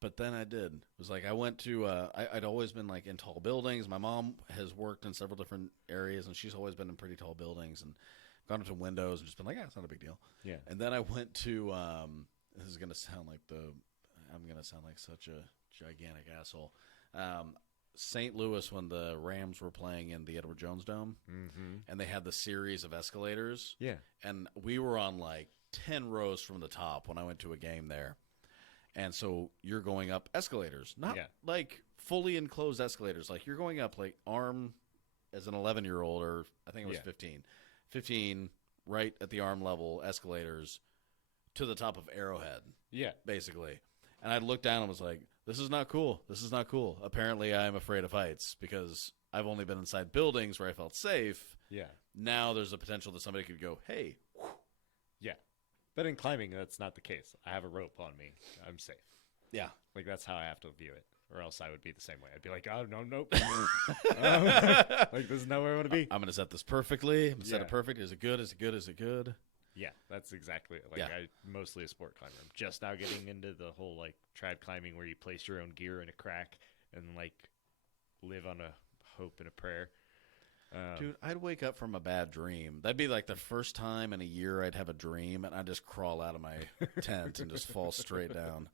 But then I did. It was like I went to, I'd always been like in tall buildings. My mom has worked in several different areas, and she's always been in pretty tall buildings and gone up to windows and just been like, it's not a big deal. Yeah. And then I went to, this is going to sound like I'm going to sound like such a gigantic asshole. St. Louis, when the Rams were playing in the Edward Jones Dome, and they had the series of escalators. Yeah. And we were on like 10 rows from the top when I went to a game there. And so you're going up escalators, not like fully enclosed escalators. Like you're going up like arm as an 11-year-old, or I think it was 15, right at the arm level escalators to the top of Arrowhead. Yeah. Basically. And I looked down and was like, this is not cool. This is not cool. Apparently I'm afraid of heights because I've only been inside buildings where I felt safe. Yeah. Now there's a potential that somebody could go, hey. Yeah. But in climbing, that's not the case. I have a rope on me. I'm safe. Yeah. Like, that's how I have to view it. Or else I would be the same way. I'd be like, oh, no, nope. Like, this is not where I want to be. I'm going to set this perfectly. I'm going to set it perfect. Is it good? Is it good? Is it good? Yeah, that's exactly it. Like, I'm mostly a sport climber. I'm just now getting into the whole, like, trad climbing where you place your own gear in a crack and, like, live on a hope and a prayer. Dude, I'd wake up from a bad dream. That'd be like the first time in a year I'd have a dream, and I'd just crawl out of my tent and just fall straight down.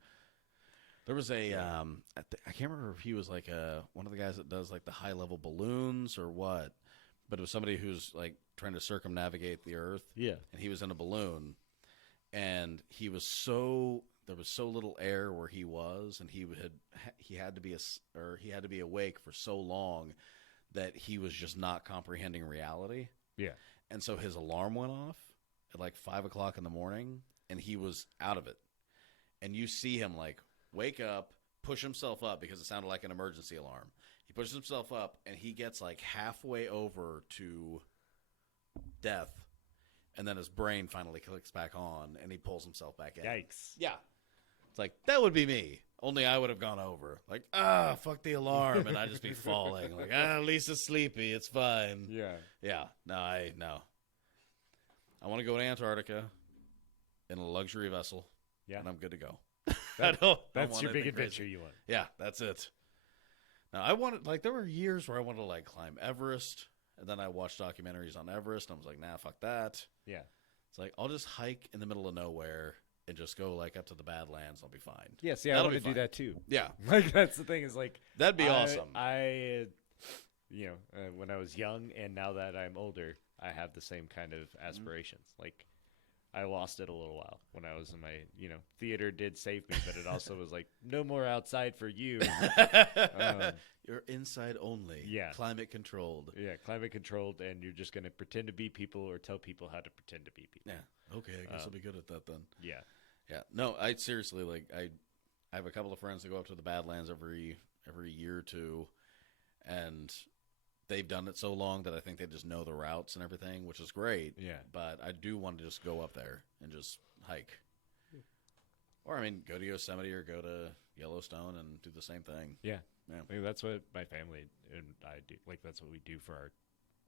There was a, I can't remember if he was like one of the guys that does like the high level balloons or what, but it was somebody who's like trying to circumnavigate the Earth. Yeah, and he was in a balloon, and there was so little air where he was, and he had to be awake for so long that he was just not comprehending reality. Yeah. And so his alarm went off at like 5 o'clock in the morning, and he was out of it. And you see him like wake up, push himself up because it sounded like an emergency alarm. He pushes himself up, and he gets like halfway over to death, and then his brain finally clicks back on, and he pulls himself back in. Yikes. Yeah. It's like, that would be me. Only I would have gone over. Like, fuck the alarm, and I'd just be falling. Like, at least it's sleepy. It's fine. Yeah. Yeah. No. I want to go to Antarctica in a luxury vessel. Yeah. And I'm good to go. That's your big adventure you want. Yeah, that's it. Now, I wanted, like, there were years where I wanted to, like, climb Everest, and then I watched documentaries on Everest, and I was like, nah, fuck that. Yeah. It's like, I'll just hike in the middle of nowhere and just go like up to the Badlands. I'll be fine. Yeah, see, I want to do that too. Yeah, like that's the thing is like that'd be awesome. When I was young and now that I'm older, I have the same kind of aspirations. Like I lost it a little while when I was in my theater did save me, but it also was like no more outside for you. You're inside only. Yeah, climate controlled. Yeah, climate controlled, and you're just gonna pretend to be people or tell people how to pretend to be people. Yeah. Okay, I guess I'll be good at that then. Yeah. Yeah. No, I seriously, like, I have a couple of friends that go up to the Badlands every year or two, and they've done it so long that I think they just know the routes and everything, which is great. Yeah. But I do want to just go up there and just hike. Or, I mean, go to Yosemite or go to Yellowstone and do the same thing. Yeah. Yeah. Like, that's what my family and I do. Like, that's what we do for our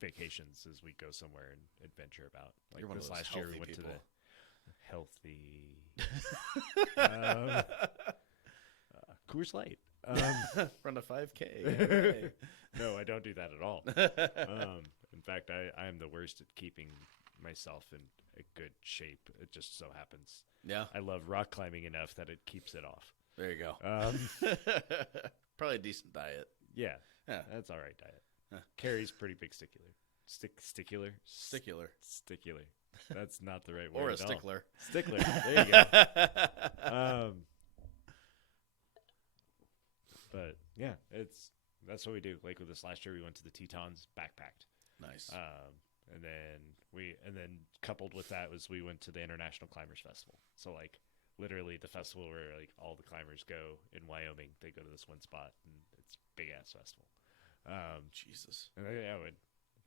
vacations is we go somewhere and adventure about. Like, You're one of this those last year we healthy went people. to the Coors Light. Run a 5K. No, I don't do that at all. In fact, I am the worst at keeping myself in a good shape. It just so happens. Yeah. I love rock climbing enough that it keeps it off. There you go. Probably a decent diet. Yeah, Yeah. that's all right diet. Huh. Carrie's pretty big stickler. Stickler? Stickler. Stickler. That's not the right word. Or a at all. stickler. Stickler. There you go. But yeah, that's what we do. Like with this last year, we went to the Tetons backpacked. Nice. And then coupled with that was we went to the International Climbers Festival. So like literally the festival where like all the climbers go in Wyoming. They go to this one spot and it's a big ass festival. Jesus. And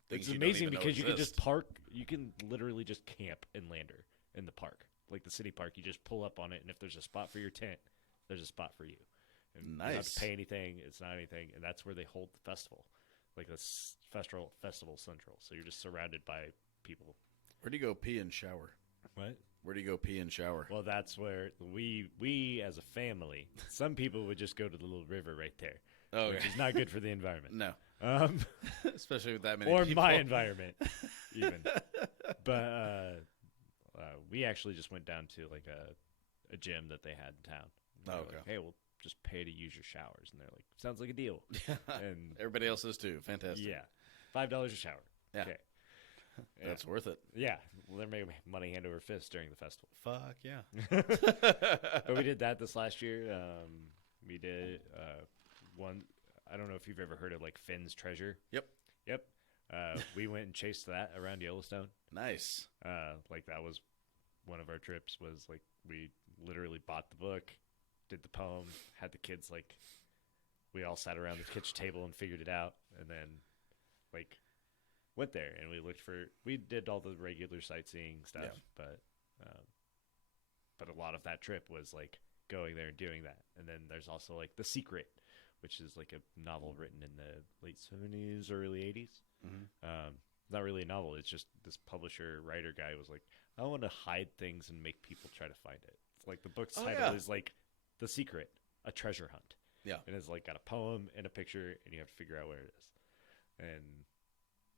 Things it's you don't amazing even know because you can exist. just park. You can literally just camp in Lander in the park, like the city park. You just pull up on it, and if there's a spot for your tent, there's a spot for you. And you don't have Nice. to pay anything. It's not anything, and that's where they hold the festival, like this festival central. So you're just surrounded by people. Where do you go pee and shower? What? Where do you go pee and shower? Well, that's where we as a family. Some people would just go to the little river right there, Oh, which is not good for the environment. No. Especially with that many Or people. my environment, even. But we actually just went down to like a gym that they had in town. Oh, They were okay. like, hey, we'll just pay to use your showers, and they're like, sounds like a deal. And Everybody else is too. Fantastic. yeah, $5 a shower. Yeah. Okay. That's worth it. Yeah, well, they're making money hand over fist during the festival. Fuck yeah. But we did that this last year. We did one. I don't know if you've ever heard of like Finn's Treasure. Yep. We went and chased that around Yellowstone. Nice. Like that was one of our trips. Was like we literally bought the book, did the poem, had the kids like we all sat around the kitchen table and figured it out, and then like went there and we did all the regular sightseeing stuff, Yeah. but a lot of that trip was like going there and doing that. And then there's also like The Secret, which is like a novel written in the late 70s, early 80s. Mm-hmm. Not really a novel. It's just this publisher writer guy was like, I want to hide things and make people try to find it. It's like the book's title is like The Secret, a treasure hunt. Yeah. And it's like got a poem and a picture, and you have to figure out where it is. And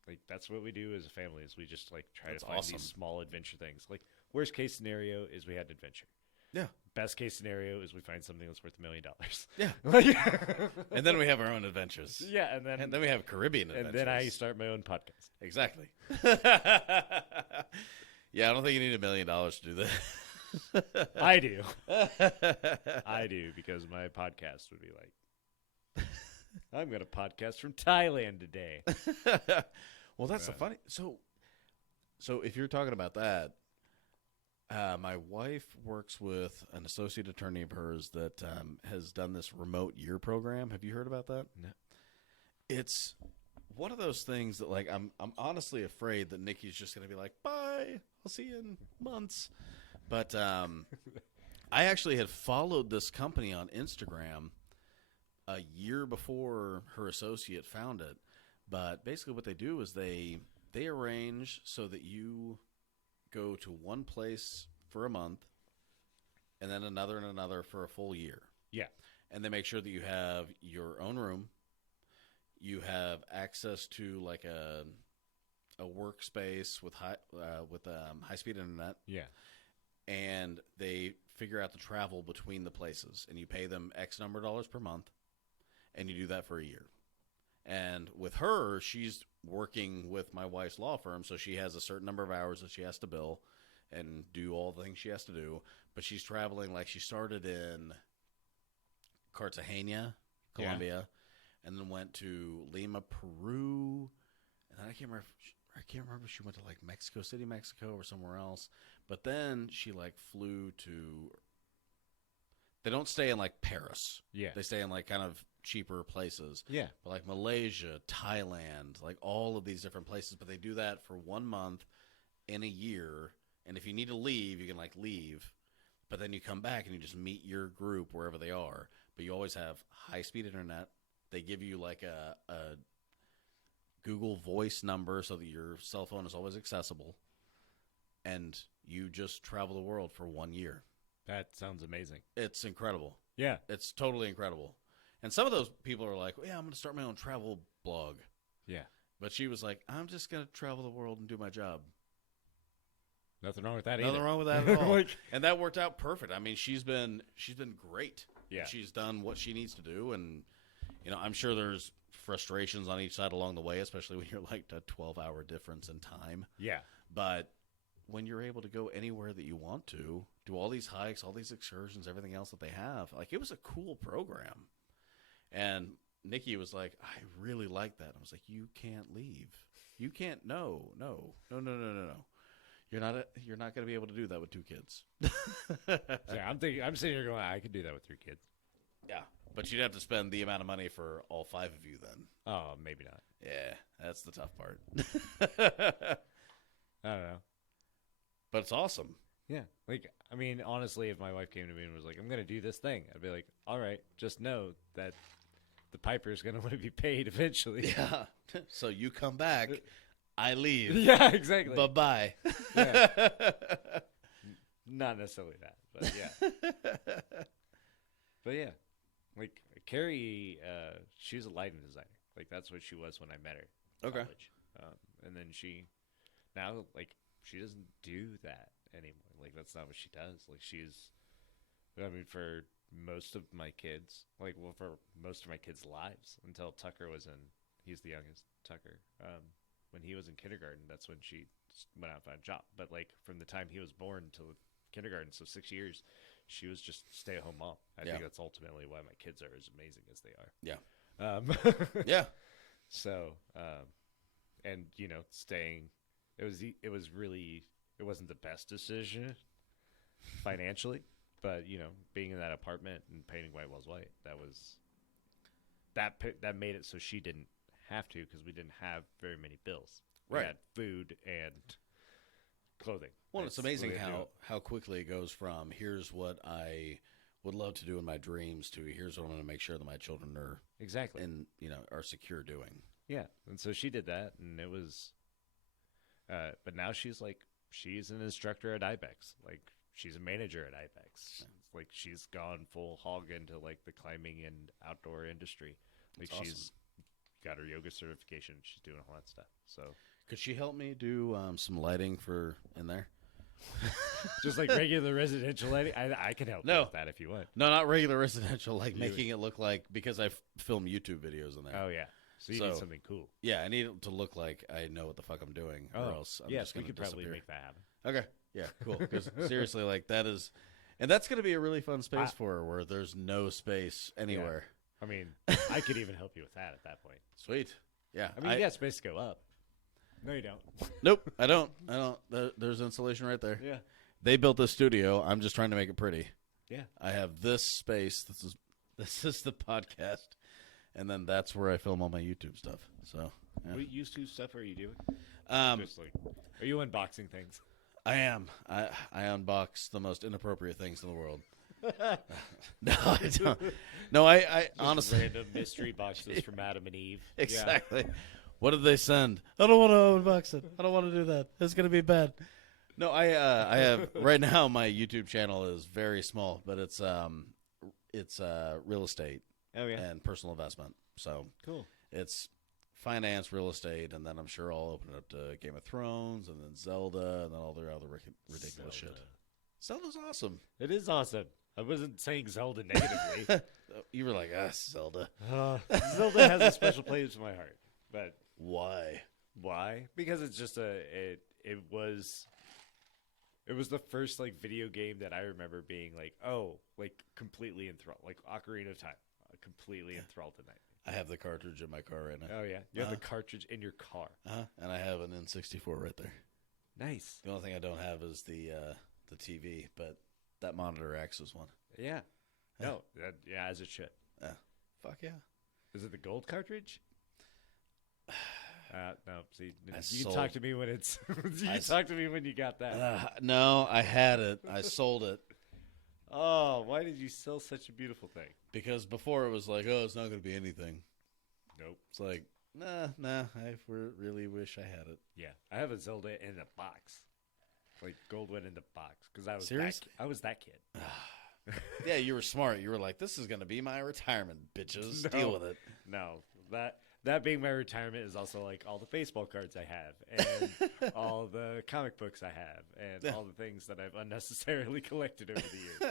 like that's what we do as a family is we just like try That's to find awesome. these small adventure things. Like worst case scenario is we had an adventure. Yeah. Best case scenario is we find something that's worth $1 million. Yeah. And then we have our own adventures. Yeah, and then we have Caribbean adventures. and then I start my own podcast. Exactly. Yeah, I don't think you need $1 million to do that. I do. I do because my podcast would be like, I'm going to podcast from Thailand today. Well, that's the funny. So if you're talking about that, my wife works with an associate attorney of hers that has done this remote year program. Have you heard about that? No. It's one of those things that, like, I'm honestly afraid that Nikki's just going to be like, bye, I'll see you in months. But I actually had followed this company on Instagram a year before her associate found it. But basically what they do is they arrange so that you go to one place for a month and then another and another for a full year. Yeah. And they make sure that you have your own room. You have access to like a workspace with high-speed internet. Yeah. And they figure out the travel between the places. And you pay them X number of dollars per month. And you do that for a year. And with her, she's working with my wife's law firm, so she has a certain number of hours that she has to bill and do all the things she has to do. But she's traveling, like she started in Cartagena, Colombia, and then went to Lima, Peru, and then I can't remember if I can't remember if she went to like Mexico City, Mexico, or somewhere else. But then she like flew to. They don't stay in like Paris. Yeah. They stay in like kind of cheaper places. Yeah. But like Malaysia, Thailand, like all of these different places. But they do that for 1 month in a year. And if you need to leave, you can like leave. But then you come back and you just meet your group wherever they are. But you always have high-speed internet. They give you like a Google Voice number so that your cell phone is always accessible. And you just travel the world for 1 year. That sounds amazing. It's incredible. Yeah. It's totally incredible. And some of those people are like, yeah, I'm going to start my own travel blog. Yeah. But she was like, I'm just going to travel the world and do my job. Nothing wrong with that Nothing either. wrong with that at all. Like, and that worked out perfect. I mean, she's been great. Yeah. She's done what she needs to do. And, you know, I'm sure there's frustrations on each side along the way, especially when you're like a 12-hour difference in time. yeah. But when you're able to go anywhere that you want to, do all these hikes, all these excursions, everything else that they have, like it was a cool program. And Nikki was like, I really like that. I was like, you can't leave. You can't. No. You're not going to be able to do that with 2 kids. Yeah, I'm sitting here going, I could do that with 3 kids. Yeah. But you'd have to spend the amount of money for all 5 of you then. Oh, maybe not. Yeah, that's the tough part. I don't know. But it's awesome. Yeah. Like, I mean, honestly, if my wife came to me and was like, I'm going to do this thing, I'd be like, all right, just know that the piper's going to want to be paid eventually. Yeah. So you come back, I leave. Yeah, exactly. Bye-bye. Yeah. Not necessarily that, but yeah. But yeah. Like, Carrie, she's a lighting designer. Like, that's what she was when I met her in Okay. college. And then now, like, she doesn't do that anymore. Like, that's not what she does. Like, I mean, for most of my kids, for most of my kids' lives, until Tucker he's the youngest, Tucker. When he was in kindergarten, that's when she went out and found a job. But, like, from the time he was born till kindergarten, so 6 years, she was just stay-at-home mom. I think that's ultimately why my kids are as amazing as they are. Yeah. Yeah. Yeah. So, and, you know, it wasn't the best decision financially, but, you know, being in that apartment and painting white walls white, that made it so she didn't have to, because we didn't have very many bills. We Right. had food and clothing. Well, it's amazing the way to do it. how quickly it goes from here's what I would love to do in my dreams to here's what I'm going to make sure that my children are Exactly. are secure doing. Yeah, and so she did that, and it was. But now she's an instructor at IBEX. Like, she's a manager at IBEX. Yeah. Like, she's gone full hog into like the climbing and outdoor industry. Like, That's she's got her yoga certification. She's doing all that stuff. So Could she help me do some lighting for in there? just like regular residential lighting, I can help you with that if you want. No, not regular residential, like making it look like, because I film YouTube videos in there. Oh yeah, so you need something cool. Yeah, I need it to look like I know what the fuck I'm doing, or else I'm just we going to could probably disappear. make that happen. Okay, yeah, cool. Because seriously, like that's going to be a really fun space for her, where there's no space anywhere. I mean, I could even help you with that at that point. Sweet. Yeah. I mean, you got space to go up. No, you don't. Nope, I don't. There's insulation right there. Yeah. They built this studio. I'm just trying to make it pretty. Yeah. I have this space. This is the podcast, and then that's where I film all my YouTube stuff. So, yeah. What YouTube stuff are you doing? Just Are you unboxing things? I am. I unbox the most inappropriate things in the world. No, I don't. No, I honestly Random mystery boxes from Adam and Eve. exactly. What did they send? I don't want to unbox it. I don't want to do that. It's gonna be bad. No, I have right now. My YouTube channel is very small, but it's real estate and personal investment. So Cool. It's finance, real estate, and then I'm sure I'll open it up to Game of Thrones, and then Zelda, and then all their other ridiculous shit. Zelda's awesome. It is awesome. I wasn't saying Zelda negatively. You were like, Zelda. Zelda has a special place in my heart. But Why? Because it's just it was the first like video game that I remember being like, completely enthralled, like Ocarina of Time, completely enthralled tonight. I have the cartridge in my car right now. Oh yeah, you have the cartridge in your car. And I have an N64 right there. Nice. The only thing I don't have is the TV, but that monitor acts as one. Yeah. No. Yeah, as it should. Fuck yeah. Is it the gold cartridge? No. See, you sold. talk to me when it's. Talk to me when you got that. No, I had it. I sold it. Oh, why did you sell such a beautiful thing? Because before it was like, oh, it's not going to be anything. Nope. It's like, nah. I really wish I had it. Yeah, I have a Zelda in a box, like gold went in the box because I was Seriously? I was that kid. Yeah, you were smart. You were like, this is going to be my retirement, bitches. Deal with it. No, that being my retirement is also like all the baseball cards I have and all the comic books I have and all the things that I've unnecessarily collected over the years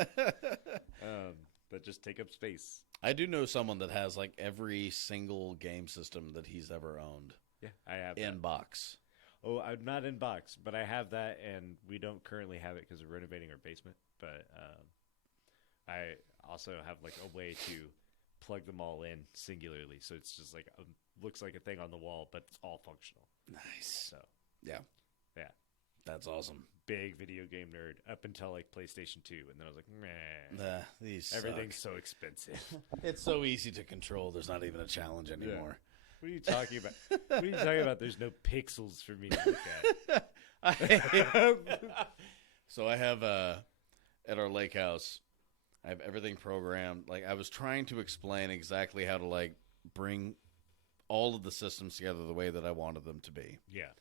that just take up space. I do know someone that has like every single game system that he's ever owned. Yeah, I have in that. box. Oh, I'm not in box, but I have that, and we don't currently have it because we're renovating our basement. But I also have like a way to plug them all in singularly, so it's just like looks like a thing on the wall, but it's all functional. Nice. So yeah, that's awesome. Big video game nerd up until like PlayStation 2, and then I was like, meh. These Everything's so expensive. It's so easy to control. There's not even a challenge anymore. What are you talking about? What are you talking about? There's no pixels for me to look at. So I have at our lake house, I have everything programmed. Like I was trying to explain exactly how to like bring all of the systems together the way that I wanted them to be. Yeah.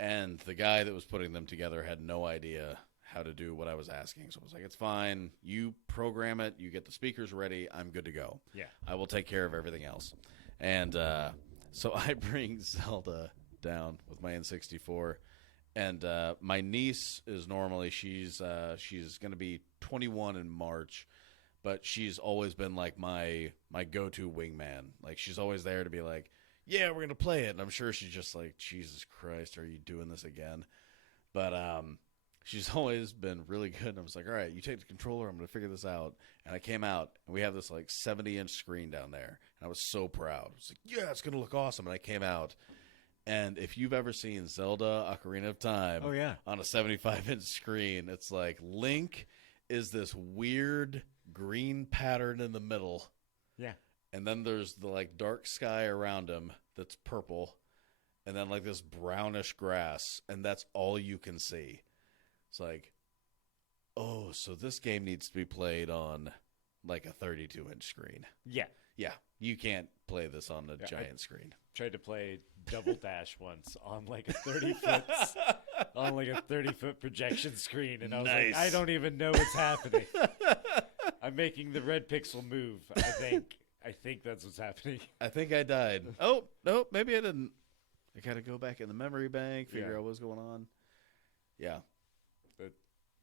And the guy that was putting them together had no idea how to do what I was asking. So I was like, it's fine. You program it. You get the speakers ready. I'm good to go. Yeah. I will take care of everything else. And so I bring Zelda down with my N64. And my niece is normally, she's going to be 21 in March. But she's always been like my go-to wingman. Like she's always there to be like, yeah, we're going to play it. And I'm sure she's just like, Jesus Christ, are you doing this again? But she's always been really good. And I was like, all right, you take the controller. I'm going to figure this out. And I came out, and we have this like 70-inch screen down there. And I was so proud. I was like, yeah, it's going to look awesome. And I came out. And if you've ever seen Zelda Ocarina of Time on a 75-inch screen, it's like Link is this weird green pattern in the middle. Yeah. And then there's the like dark sky around him that's purple, and then like this brownish grass, and that's all you can see. It's like, oh, so this game needs to be played on like a 32-inch screen. Yeah. Yeah, you can't play this on a giant screen. Tried to play Double Dash once on like a 30-foot projection screen, and I was like, I don't even know what's happening. I'm making the red pixel move, I think. I think that's what's happening. I think I died. Oh, no, maybe I didn't. I got to go back in the memory bank, figure out what's going on. Yeah.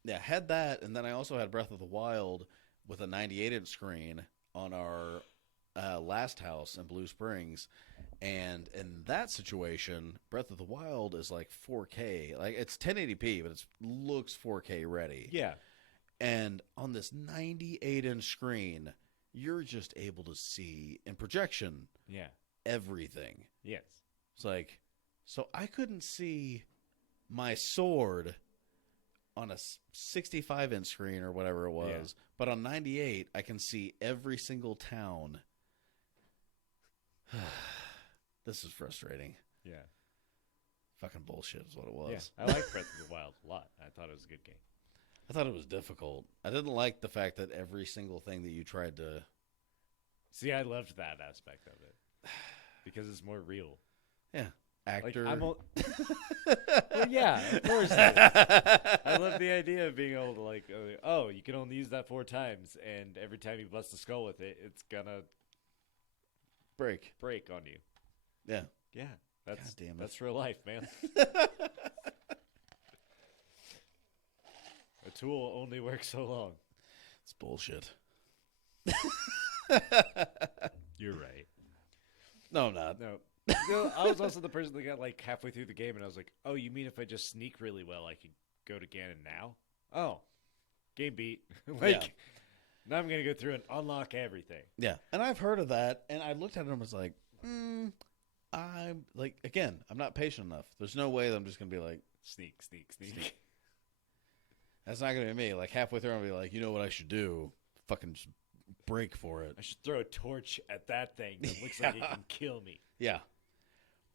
Yeah, had that, and then I also had Breath of the Wild with a 98-inch screen on our last house in Blue Springs. And in that situation, Breath of the Wild is like 4K. Like it's 1080p, but it looks 4K ready. Yeah. And on this 98-inch screen, you're just able to see in projection everything. Yes. It's like, so I couldn't see my sword on a 65-inch screen or whatever it was, but on 98, I can see every single town. This is frustrating. Yeah. Fucking bullshit is what it was. Yeah. I like Breath of the Wild a lot. I thought it was a good game. I thought it was difficult. I didn't like the fact that every single thing that you tried to... See, I loved that aspect of it. Because it's more real. Yeah. Actor. Like, well, yeah, of course it is. I love the idea of being able to like, oh, you can only use that 4 times, and every time you bust a skull with it, it's gonna break on you. Yeah. Yeah. That's God damn it. That's real life, man. A tool only works so long. It's bullshit. You're right. No, I'm not. No. No, I was also the person that got like halfway through the game, and I was like, "Oh, you mean if I just sneak really well, I could go to Ganon now?" Oh, game beat. Now I'm going to go through and unlock everything. Yeah. And I've heard of that, and I looked at it and was like, I'm like, again, I'm not patient enough. There's no way that I'm just going to be like, Sneak. that's not going to be me. Like, halfway through, I'll be like, you know what I should do? Fucking just break for it. I should throw a torch at that thing that looks like it can kill me. Yeah.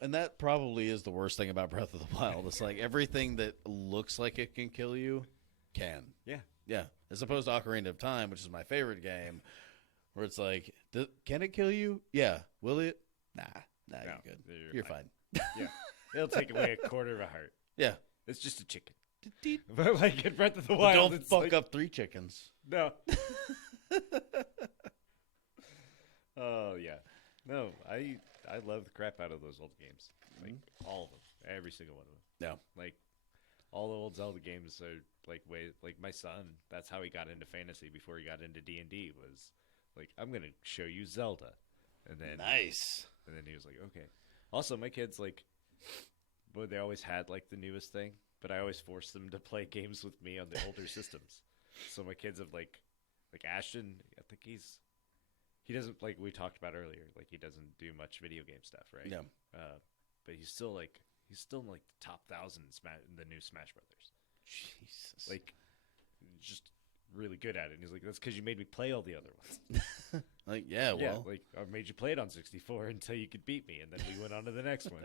And that probably is the worst thing about Breath of the Wild. It's like everything that looks like it can kill you can. Yeah. Yeah. As opposed to Ocarina of Time, which is my favorite game, where it's like, can it kill you? Yeah. Will it? Nah, No, you're good. You're fine. Yeah. It'll take away a quarter of a heart. Yeah. It's just a chicken. But like in Breath of the But Wild, don't it's fuck like, up 3 chickens. No. Oh yeah. No, I love the crap out of those old games. Like all of them, every single one of them. Yeah. Like all the old Zelda games are like my son. That's how he got into fantasy before he got into D&D. Was like, I'm gonna show you Zelda, and then Nice. and then he was like, okay. Also, my kids like, but they always had like the newest thing, but I always forced them to play games with me on the older systems. So my kids have like Ashton. I think he doesn't, like we talked about earlier. Like he doesn't do much video game stuff, right? Yeah. But he's still in like the top 1,000 in the new Smash Brothers. Jesus. Like, just really good at it. And he's like, that's because you made me play all the other ones. Like, yeah, well. like I made you play it on 64 until you could beat me, and then we went on to the next one.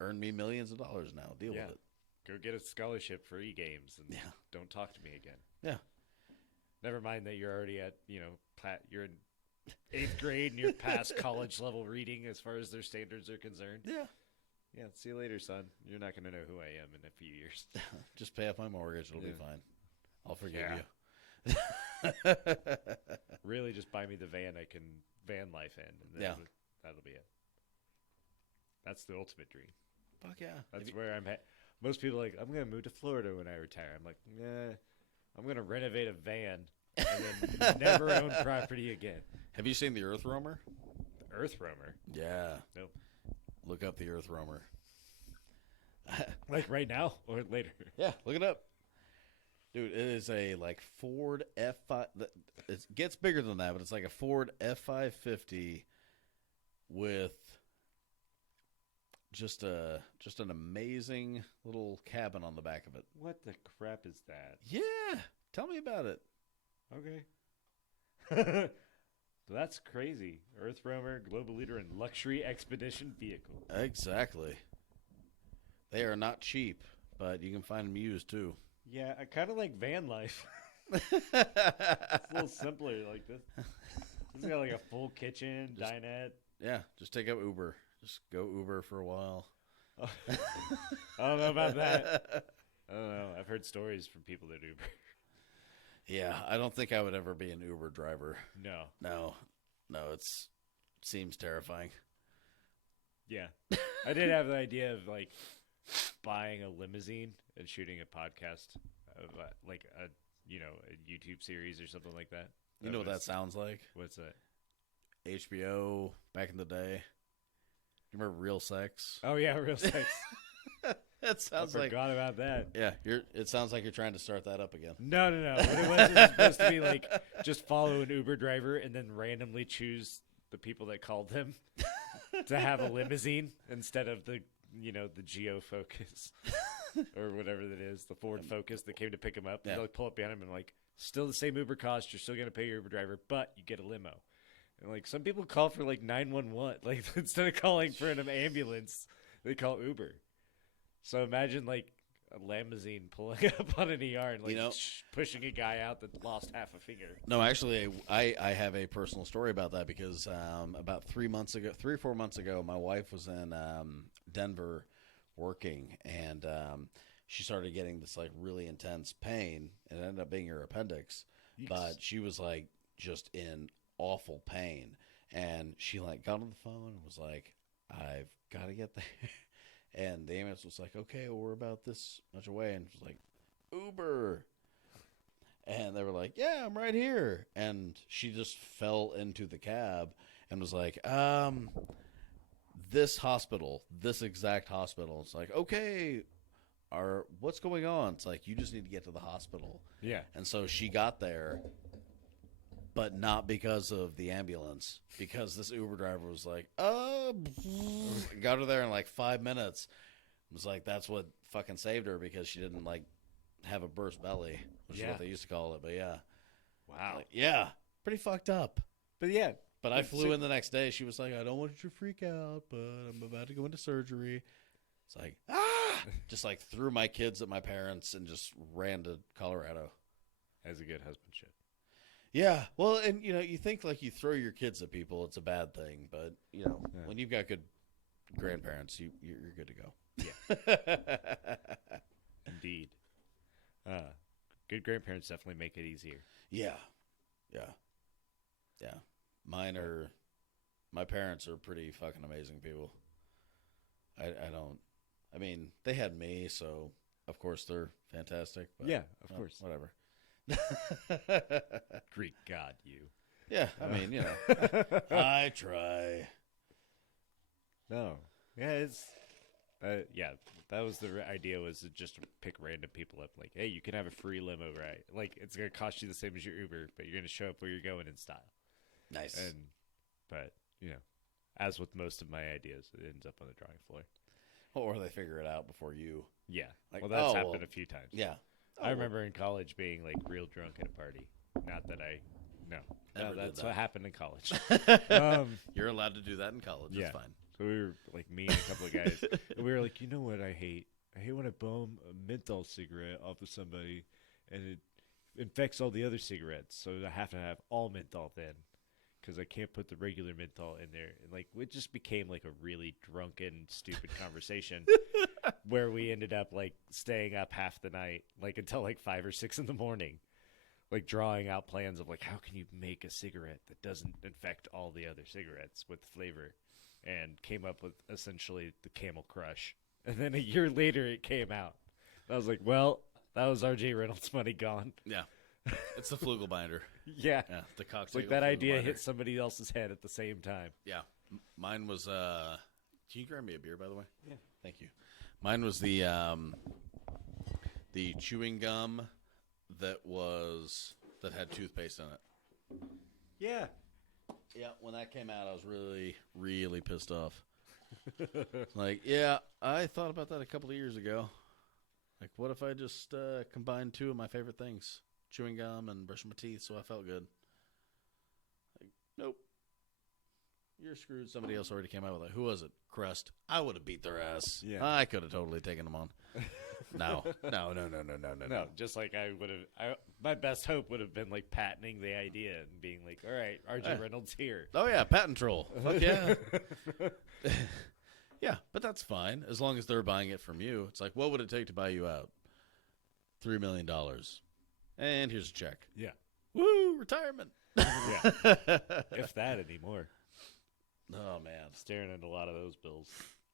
Earn me millions of dollars now. Deal with it. Go get a scholarship for e-games, and Yeah. don't talk to me again. Yeah. Never mind that you're already at, you're in 8th grade and you're past college level reading as far as their standards are concerned. Yeah. Yeah, see you later, son. You're not going to know who I am in a few years. Just pay off my mortgage. It'll be fine. I'll forgive Yeah. you. Really, just buy me the van I can van life in, and then that'll be it. That's the ultimate dream. Fuck yeah. That's where I'm at. Most people are like, I'm going to move to Florida when I retire. I'm like, nah, I'm going to renovate a van and then never own property again. Have you seen The Earth Roamer? Earth Roamer? Yeah. Nope. Look up The Earth Roamer. Like right now or later? Yeah, look it up. Dude, it is a like Ford F5. It gets bigger than that, but it's like a Ford F550 with just an amazing little cabin on the back of it. What the crap is that? Yeah, tell me about it. Okay. That's crazy. Earth Roamer, global leader in luxury expedition vehicle. Exactly. They are not cheap, but you can find them used too. Yeah, I kind of like van life. It's a little simpler like this. It's got like a full kitchen, dinette. Yeah, just take up Uber. Just go Uber for a while. I don't know about that. I don't know. I've heard stories from people that Uber. Yeah, I don't think I would ever be an Uber driver. No. No, it seems terrifying. Yeah. I did have the idea of like buying a limousine and shooting a podcast of like a YouTube series or something like that. You know what that sounds like? What's that? HBO back in the day. You remember Real Sex? Oh yeah, Real Sex. That sounds I like. forgot about that. Yeah, it sounds like you're trying to start that up again. No. What it was supposed to be like just follow an Uber driver and then randomly choose the people that called him to have a limousine instead of the Geo Focus or whatever that is, the Ford Focus that came to pick him up. Yeah. They'll like pull up behind him and like, still the same Uber cost. You're still going to pay your Uber driver, but you get a limo. And like some people call for like 911, like instead of calling for an ambulance, they call Uber. So imagine like a limousine pulling up on an ER and like pushing a guy out that lost half a finger. No, actually, I have a personal story about that because about 3 or 4 months ago, my wife was in Denver working, and she started getting this like really intense pain. It ended up being her appendix, but she was like just in awful pain, and she like got on the phone and was like, "I've got to get there." And the ambulance was like, okay, well, we're about this much away. And she was like, Uber. And they were like, yeah, I'm right here. And she just fell into the cab and was like, this hospital, this exact hospital. It's like, okay, what's going on? It's like, you just need to get to the hospital. Yeah. And so she got there, but not because of the ambulance. Because this Uber driver was like, got her there in like 5 minutes. It was like, that's what fucking saved her, because she didn't like have a burst belly, which is what they used to call it. But yeah. Wow. Like, yeah. Pretty fucked up. But yeah. But I flew in the next day. She was like, I don't want you to freak out, but I'm about to go into surgery. It's like, just like threw my kids at my parents and just ran to Colorado. As a good husband should. Yeah. Well, and, you know, you think like you throw your kids at people, it's a bad thing. But, you know, when you've got good grandparents, you're good to go. Yeah. Indeed. Good grandparents definitely make it easier. Yeah. Yeah. Yeah. My parents are pretty fucking amazing people. I mean, they had me, so of course they're fantastic. But, yeah, of course. Whatever. Greek God, you. Yeah, I mean, you know, I try. No. Yeah, it's... yeah, that was the idea, was to just pick random people up. Like, hey, you can have a free limo ride. Like, it's going to cost you the same as your Uber, but you're going to show up where you're going in style. Nice. But, you know, as with most of my ideas, it ends up on the drawing floor. Or they figure it out before you. Yeah. Like, well, that's happened a few times. Yeah. I remember in college being, like, real drunk at a party. Not that I... No, that's what happened in college. You're allowed to do that in college. Yeah. It's fine. So we were, like, me and a couple of guys, and we were like, you know what I hate? I hate when I bum a menthol cigarette off of somebody, and it infects all the other cigarettes, so I have to have all menthol then, because I can't put the regular menthol in there. And, like, it just became, like, a really drunken, stupid conversation, where we ended up, like, staying up half the night, like, until, like, 5 or 6 in the morning, like, drawing out plans of, like, how can you make a cigarette that doesn't infect all the other cigarettes with flavor? And came up with essentially the Camel Crush. And then a year later, it came out. I was like, well, that was R.J. Reynolds' money gone. Yeah. It's the Flugelbinder. Yeah. Yeah, the cocktail. Like, that idea hit somebody else's head at the same time. Yeah. Mine was, can you grab me a beer, by the way? Yeah. Thank you. Mine was the chewing gum that had toothpaste in it. Yeah. Yeah, when that came out, I was really, really pissed off. Like, yeah, I thought about that a couple of years ago. Like, what if I just combined two of my favorite things, chewing gum and brushing my teeth, so I felt good? Like, nope. You're screwed. Somebody else already came out with it. Who was it? Crust. I would have beat their ass. Yeah. I could have totally taken them on. No, Just like I would have, my best hope would have been like patenting the idea and being like, all right, R.J. Reynolds here. Oh, yeah, patent troll. Fuck yeah. Yeah, but that's fine as long as they're buying it from you. It's like, what would it take to buy you out? $3 million. And here's a check. Yeah. Woo, retirement. Yeah. If that anymore. Oh, man. Staring at a lot of those bills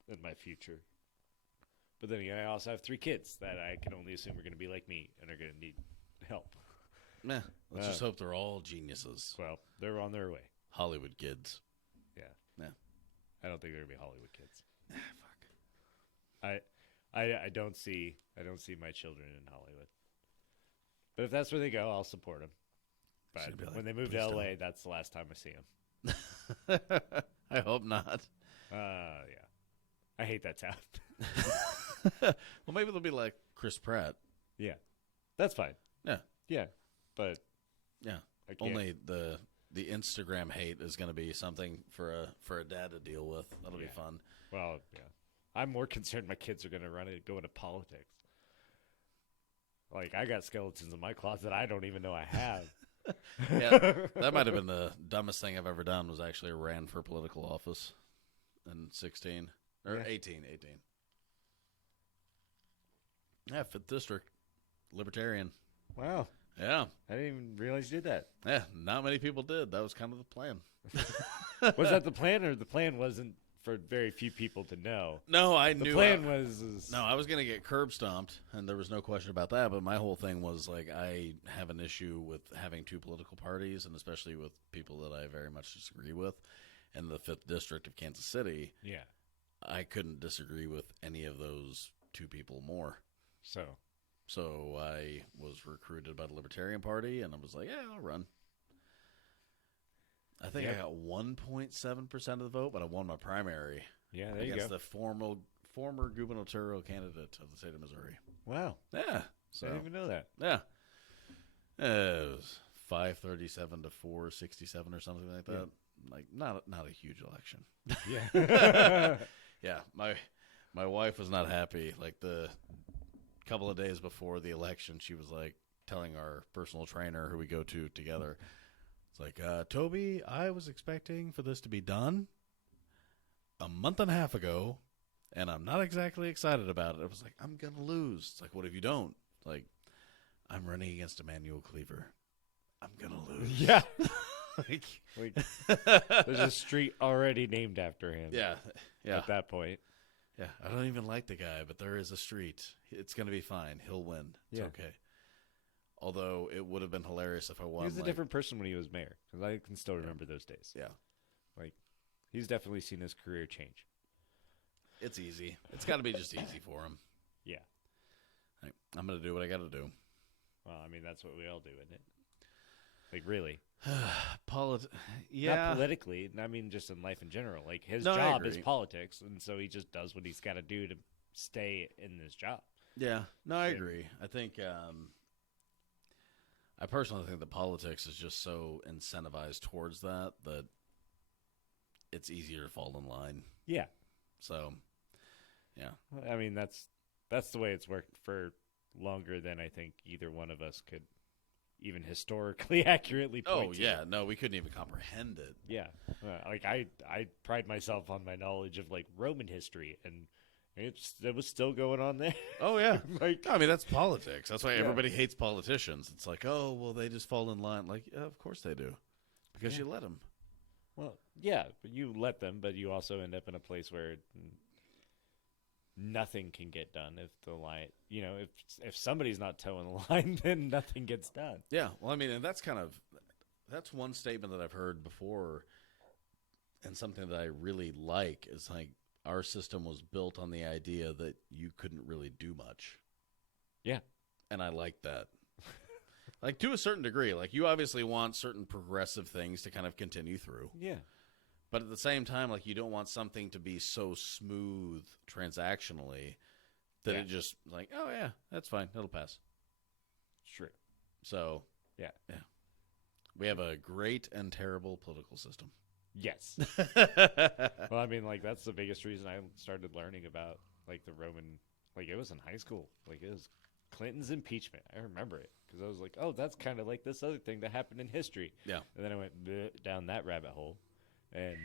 in my future. But then again, I also have 3 kids that I can only assume are going to be like me and are going to need help. Nah, let's just hope they're all geniuses. Well, they're on their way. Hollywood kids. Yeah. Yeah. I don't think they're going to be Hollywood kids. Fuck. I don't see my children in Hollywood. But if that's where they go, I'll support them. But Like, when they move to L.A., that's the last time I see them. I hope not. Yeah. I hate that town. Well, maybe they'll be like Chris Pratt. Yeah. That's fine. Yeah. Yeah. But yeah, I can't. only the Instagram hate is going to be something for a dad to deal with. That'll be fun. Well, yeah. I'm more concerned my kids are going to go into politics. Like, I got skeletons in my closet I don't even know I have. Yeah, that might have been the dumbest thing I've ever done, was actually ran for political office in 16 or 18. Yeah, 5th District, Libertarian. Wow. Yeah. I didn't even realize you did that. Yeah, not many people did. That was kind of the plan. Was that the plan, or the plan wasn't for very few people to know? No, I the knew. The plan was... No, I was going to get curb stomped, and there was no question about that, but my whole thing was, like, I have an issue with having 2 political parties, and especially with people that I very much disagree with. In the 5th District of Kansas City, yeah, I couldn't disagree with any of those 2 people more. So I was recruited by the Libertarian Party, and I was like, yeah, I'll run. I think I got 1.7% of the vote, but I won my primary Yeah, there you against go. the former gubernatorial candidate of the state of Missouri. Wow. Yeah. I So, didn't even know that. yeah. It was 537 to 467 or something like that. Yeah. Like, not a huge election. Yeah. Yeah, my wife was not happy. Like, the couple of days before the election, she was like telling our personal trainer who we go to together, it's like, Toby, I was expecting for this to be done a month and a half ago, and I'm not exactly excited about it. I was like, I'm going to lose. It's like, what if you don't? Like, I'm running against Emmanuel Cleaver. I'm going to lose. Yeah. like, There's a street already named after him. yeah. At that point. Yeah, I don't even like the guy, but there is a street. It's going to be fine. He'll win. It's okay. Although it would have been hilarious if I won. He was a different person when he was mayor, because I can still remember those days. Yeah. Like, he's definitely seen his career change. It's easy. It's got to be just easy for him. Yeah. Like, I'm going to do what I got to do. Well, I mean, that's what we all do, isn't it? Like, really. Yeah. Not politically. I mean, just in life in general. Like, his No, I job is agree. politics, and so he just does what he's got to do to stay in this job. Yeah. No, I Yeah. agree. I think, I personally think that politics is just so incentivized towards that it's easier to fall in line. Yeah. So, yeah. I mean, that's the way it's worked for longer than I think either one of us could even historically accurately point Oh, to. yeah. No, we couldn't even comprehend it. Yeah. Like, I pride myself on my knowledge of, like, Roman history, and it was still going on there. Oh, yeah. Like, I mean, that's politics. That's why Yeah. everybody hates politicians. It's like, oh, well, they just fall in line. Like, yeah, of course they do. Because Yeah. you let them. well, yeah, but you let them, but you also end up in a place where nothing can get done if the line, if somebody's not towing the line, then nothing gets done. Yeah. Well, I mean, and that's one statement that I've heard before, and something that I really like is like, our system was built on the idea that you couldn't really do much. Yeah. And I like that. Like, to a certain degree. Like, you obviously want certain progressive things to kind of continue through. Yeah. But at the same time, like, you don't want something to be so smooth transactionally that Yeah. it just, like, oh, yeah, that's fine. It'll pass. True. So, Yeah. we have a great and terrible political system. Yes. Well, I mean, like, that's the biggest reason I started learning about, like, the Roman, like, it was in high school. Like, it was Clinton's impeachment. I remember it because I was like, oh, that's kind of like this other thing that happened in history. Yeah. And then I went down that rabbit hole and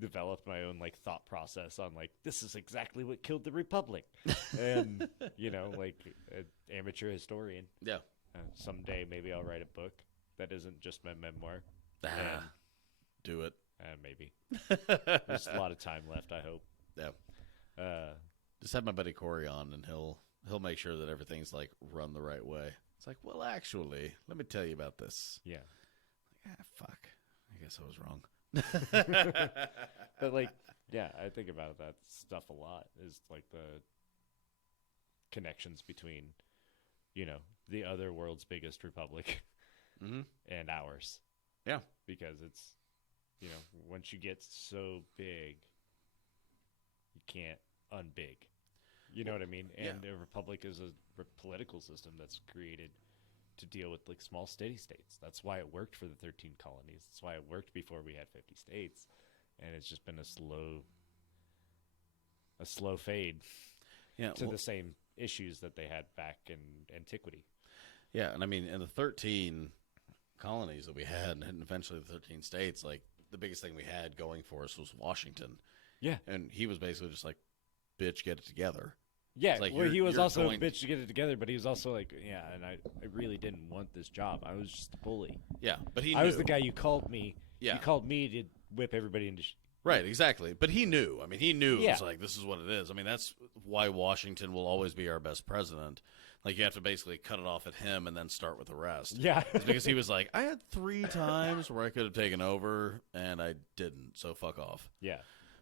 developed my own, like, thought process on, like, this is exactly what killed the Republic. And, like, an amateur historian. Yeah. Someday maybe I'll write a book that isn't just my memoir. Ah, do it. Maybe. There's a lot of time left, I hope. Yeah. Just have my buddy Corey on, and he'll make sure that everything's, like, run the right way. It's like, well, actually, let me tell you about this. Yeah. Like, fuck. I guess I was wrong. But, like, yeah, I think about that stuff a lot, is, like, the connections between, the other world's biggest republic Mm-hmm. and ours. Yeah. Because it's, once you get so big, you can't unbig. You know what I mean? And Yeah. a republic is a political system that's created to deal with, like, small city states. That's why it worked for the 13 colonies. That's why it worked before we had 50 states. And it's just been a slow fade to the same issues that they had back in antiquity. Yeah, and I mean, in the 13 colonies that we had, and eventually the 13 states, like, the biggest thing we had going for us was Washington. Yeah. And he was basically just like, bitch, get it together. Yeah, It's like, well, he was you're also going- a bitch to get it together, but he was also like, yeah, and I really didn't want this job. I was just a bully. Yeah, but he I knew. was the guy you called me. Yeah. You called me to whip everybody into Right, exactly. But he knew. I mean, he knew Yeah. it's like, this is what it is. I mean, that's why Washington will always be our best president. Like, you have to basically cut it off at him and then start with the rest. Yeah. It's because he was like, I had 3 times where I could have taken over, and I didn't, so fuck off. Yeah.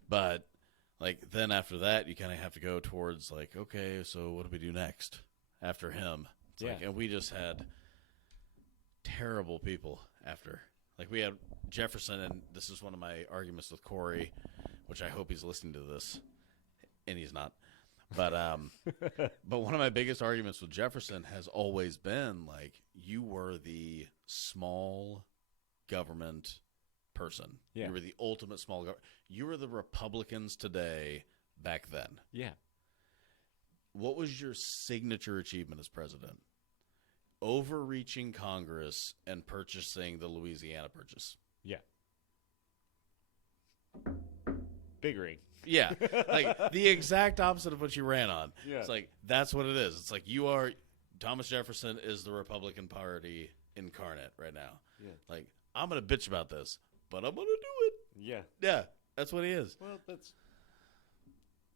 But, like, then after that, you kind of have to go towards, like, okay, so what do we do next after him? It's like, Yeah. and we just had terrible people after. Like, we had Jefferson, and this is one of my arguments with Corey, which I hope he's listening to this, and he's not. But but one of my biggest arguments with Jefferson has always been, like, you were the small government person. Yeah. You were the ultimate small government. You were the Republicans today back then. Yeah. What was your signature achievement as president? Overreaching Congress and purchasing the Louisiana Purchase. Yeah. Biggering. Yeah, like the exact opposite of what you ran on. Yeah. It's like, that's what it is. It's like, Thomas Jefferson is the Republican Party incarnate right now. Yeah. Like, I'm going to bitch about this, but I'm going to do it. Yeah. Yeah, that's what he is. Well,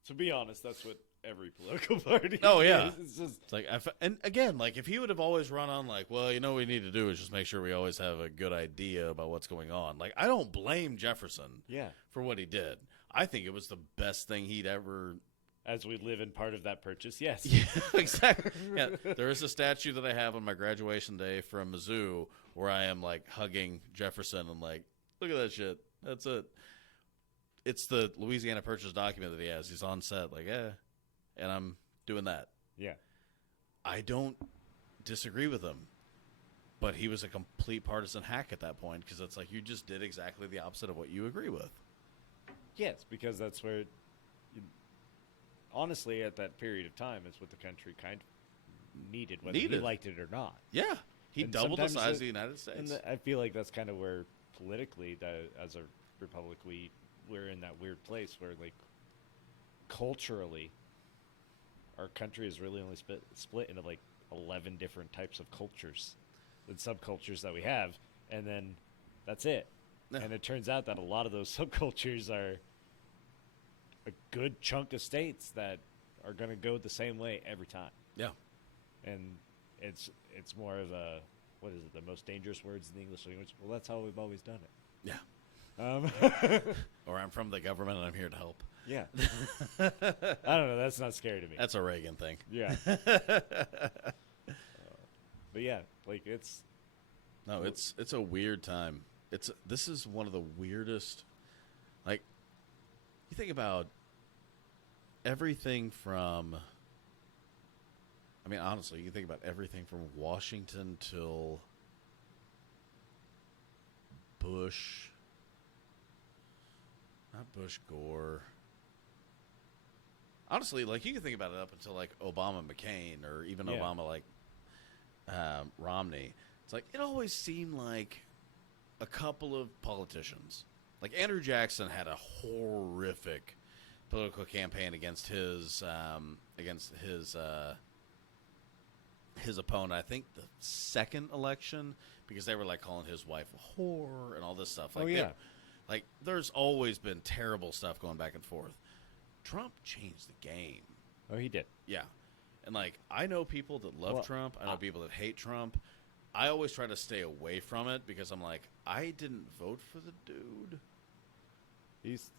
to be honest, that's what every political party Oh, yeah. is. It's just, It's like, and again, like, if he would have always run on, like, well, what we need to do is just make sure we always have a good idea about what's going on. Like, I don't blame Jefferson yeah. for what he did. I think it was the best thing he'd ever. As we live in part of that purchase, yes. Yeah, exactly. Yeah, there is a statue that I have on my graduation day from Mizzou where I am, like, hugging Jefferson and, like, look at that shit. That's it. It's the Louisiana Purchase document that he has. He's on set, like, and I'm doing that. Yeah. I don't disagree with him, but he was a complete partisan hack at that point, because it's like, you just did exactly the opposite of what you agree with. Yes, because that's where, honestly, at that period of time, is what the country kind of needed, whether he liked it or not. Yeah. He And doubled the sometimes size of the United States. And I feel like that's kind of where, politically, as a republic, we're in that weird place where, like, culturally, our country is really only split into, like, 11 different types of cultures and subcultures that we have, and then that's it. Yeah. And it turns out that a lot of those subcultures are a good chunk of states that are going to go the same way every time. Yeah. And it's more of a, what is it, the most dangerous words in the English language? Well, that's how we've always done it. Yeah. Or I'm from the government and I'm here to help. Yeah. I don't know. That's not scary to me. That's a Reagan thing. Yeah. But yeah, like it's a weird time. This is one of the weirdest. Like, you think about everything from. I mean, honestly, you think about everything from Washington till Bush. Not Bush, Gore. Honestly, like, you can think about it up until, like, Obama, McCain, or even Yeah. Obama, like, Romney. It's like, it always seemed like a couple of politicians. Like, Andrew Jackson had a horrific political campaign against his opponent. I think the second election, because they were, like, calling his wife a whore and all this stuff. Like, oh yeah. Like, there's always been terrible stuff going back and forth. Trump changed the game. Oh, he did. Yeah. And, like, I know people that love Trump. I know people that hate Trump. I always try to stay away from it because I'm like, I didn't vote for the dude. He's,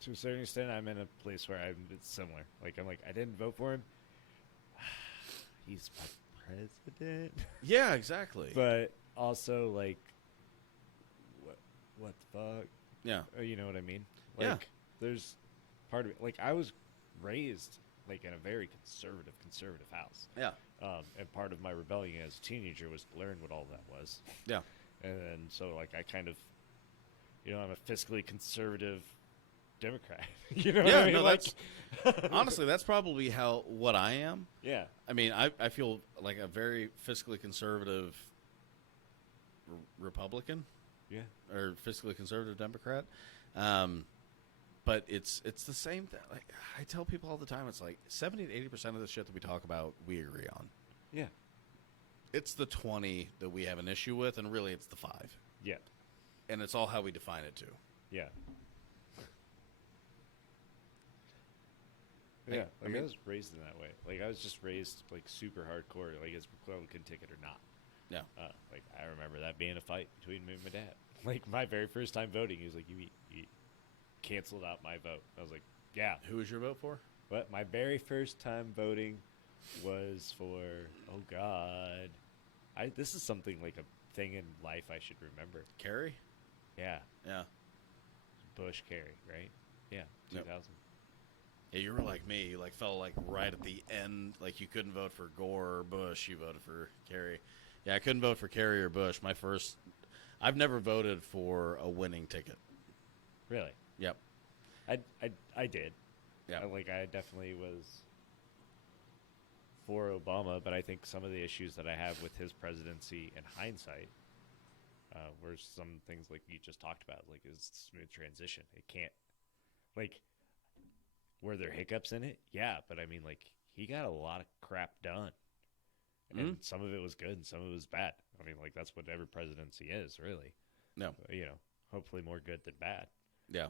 to a certain extent, I'm in a place where it's similar. Like, I'm like, I didn't vote for him. He's my president. Yeah, exactly. But also, like, what the fuck? Yeah. You know what I mean? Like, Yeah. There's part of it. Like, I was raised, like, in a very conservative house. Yeah. And part of my rebellion as a teenager was to learn what all that was. Yeah. And so, like, I kind of, I'm a fiscally conservative Democrat. You know what I mean? No, like, that's honestly, that's probably what I am. yeah. I mean, I feel like a very fiscally conservative Republican. Yeah. Or fiscally conservative Democrat. But it's the same thing. Like, I tell people all the time, it's like 70 to 80% of the shit that we talk about, we agree on. Yeah. It's the 20 that we have an issue with, and really it's the 5. Yeah. And it's all how we define it, too. Yeah. Like, Yeah. I Like, mean- I was raised in that way. Like, I was just raised, like, super hardcore, like, as Republican ticket or not. Yeah. Like, I remember that being a fight between me and my dad. Like, my very first time voting, he was like, you canceled out my vote. I was like, yeah. Who was your vote for? But my very first time voting was for, oh, God. This is something like a thing in life I should remember. Kerry? Yeah. Yeah. Bush, Kerry, right? Yeah, Yep. 2000. Yeah, you were like me. You like fell like right at the end. Like you couldn't vote for Gore or Bush. You voted for Kerry. Yeah, I couldn't vote for Kerry or Bush. I've never voted for a winning ticket. Really? Yep. I did. Yeah. I definitely was for Obama, but I think some of the issues that I have with his presidency in hindsight were some things like you just talked about, like his smooth transition. It can't, like, were there hiccups in it? Yeah, but I mean, like, he got a lot of crap done. And some of it was good and some of it was bad. I mean, like, that's what every presidency is, really. No. You know, hopefully more good than bad. Yeah.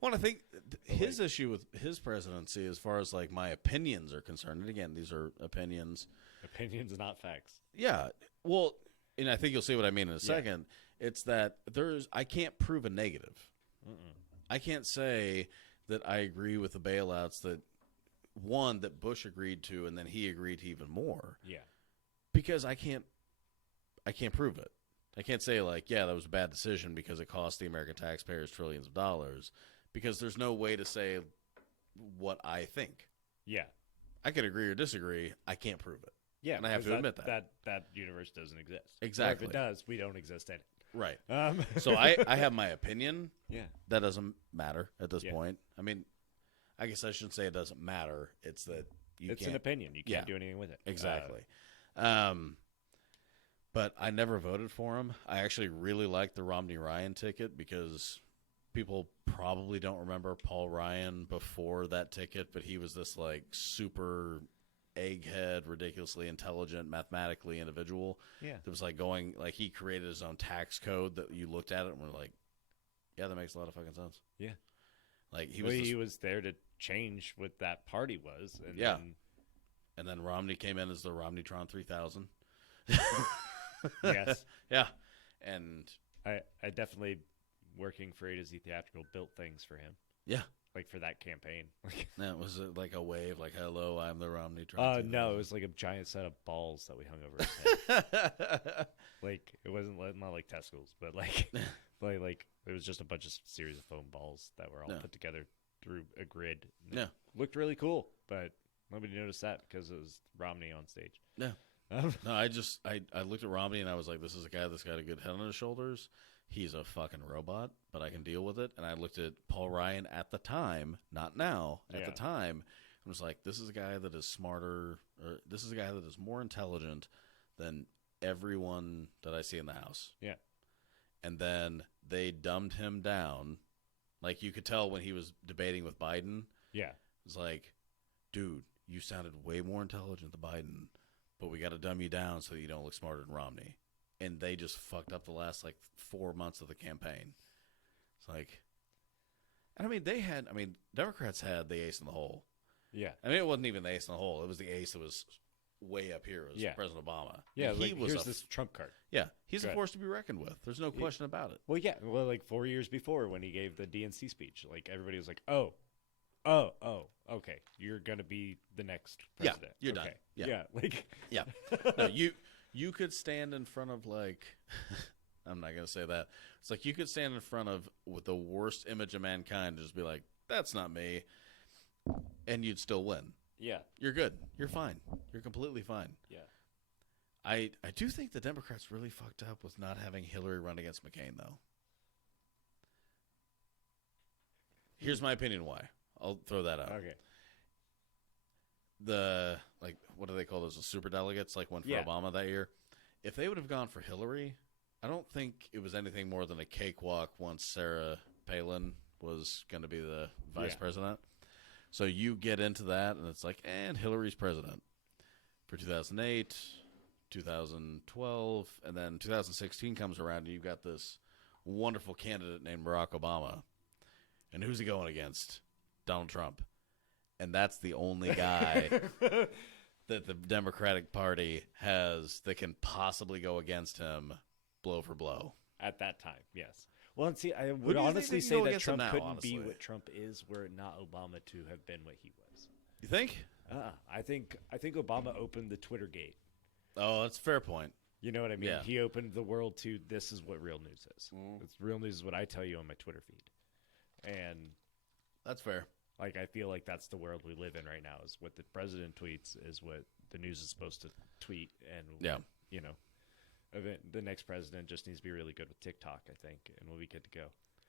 Well, I think his issue with his presidency, as far as like my opinions are concerned, and again, these are opinions. Opinions, not facts. Yeah. Well, and I think you'll see what I mean in a second. It's that I can't prove a negative. I can't say that I agree with the bailouts that Bush agreed to, and then he agreed to even more. Yeah. Because I can't prove it. I can't say like, yeah, that was a bad decision because it cost the American taxpayers trillions of dollars, because there's no way to say what I think. Yeah. I could agree or disagree. I can't prove it. Yeah. And I have to admit that. That universe doesn't exist. Exactly. Or if it does, we don't exist in it. Right. So I have my opinion. Yeah. That doesn't matter at this Yeah. point. I mean, I guess I shouldn't say it doesn't matter. It's that it's can't. an opinion. You can't do anything with it. Exactly. But I never voted for him. I actually really liked the Romney-Ryan ticket because people probably don't remember Paul Ryan before that ticket, but he was this like super egghead, ridiculously intelligent, mathematically individual. Yeah. That was like he created his own tax code that you looked at it and were like, yeah, that makes a lot of fucking sense. Yeah. Like he was there to change what that party was. And yeah. And then Romney came in as the Romneytron 3000. Yes. Yeah. And I definitely, working for A to Z Theatrical, built things for him. Yeah. Like for that campaign. That was it like a wave, like, hello, I'm the Romneytron. No, it was like a giant set of balls that we hung over his head. Like, it wasn't not like testicles, but like it was just a bunch of series of foam balls that were all put together through a grid. Yeah. Looked really cool, but nobody noticed that because it was Romney on stage. Yeah. No, I looked at Romney and I was like, this is a guy that's got a good head on his shoulders. He's a fucking robot, but I can deal with it. And I looked at Paul Ryan at the time, not now, at the time, and was like, this is a guy that is smarter, or this is a guy that is more intelligent than everyone that I see in the House. Yeah. And then they dumbed him down. Like, you could tell when he was debating with Biden. Yeah. It was like, dude, you sounded way more intelligent than Biden, but we got to dumb you down so that you don't look smarter than Romney. And they just fucked up the last, 4 months of the campaign. It's like, and Democrats had the ace in the hole. Yeah. I mean, it wasn't even the ace in the hole. It was the ace that was way up here. It was President Obama. Yeah, he was here's this trump card. Yeah, he's a force to be reckoned with. There's no question about it. Well, yeah. Well, 4 years before when he gave the DNC speech, everybody was like, oh, okay, you're going to be the next president. Yeah, you're okay. done. Yeah. Yeah. No, you could stand in front of I'm not going to say that. It's like you could stand in front of with the worst image of mankind and just be like, that's not me. And you'd still win. Yeah. You're good. You're fine. You're completely fine. Yeah. I do think the Democrats really fucked up with not having Hillary run against McCain, though. Here's my opinion why. I'll throw that out. Okay. The, what do they call those? The super delegates, went for Obama that year. If they would have gone for Hillary, I don't think it was anything more than a cakewalk once Sarah Palin was going to be the vice president. So you get into that, and it's like, and Hillary's president for 2008, 2012, and then 2016 comes around, and you've got this wonderful candidate named Barack Obama. And who's he going against? Donald Trump. And that's the only guy that the Democratic Party has that can possibly go against him blow for blow. At that time, yes. Well, and see, I Who would do you honestly think say can go that against him Trump now, couldn't be honestly? what Trump is were it not Obama to have been what he was. You think? I think Obama opened the Twitter gate. Oh, that's a fair point. You know what I mean? Yeah. He opened the world to this is what real news is. It's real news is what I tell you on my Twitter feed. And That's fair. like I feel like that's the world we live in right now. Is what the president tweets is what the news is supposed to tweet. And Yeah. you know, the next president just needs to be really good with TikTok, I think, and we'll be good to go.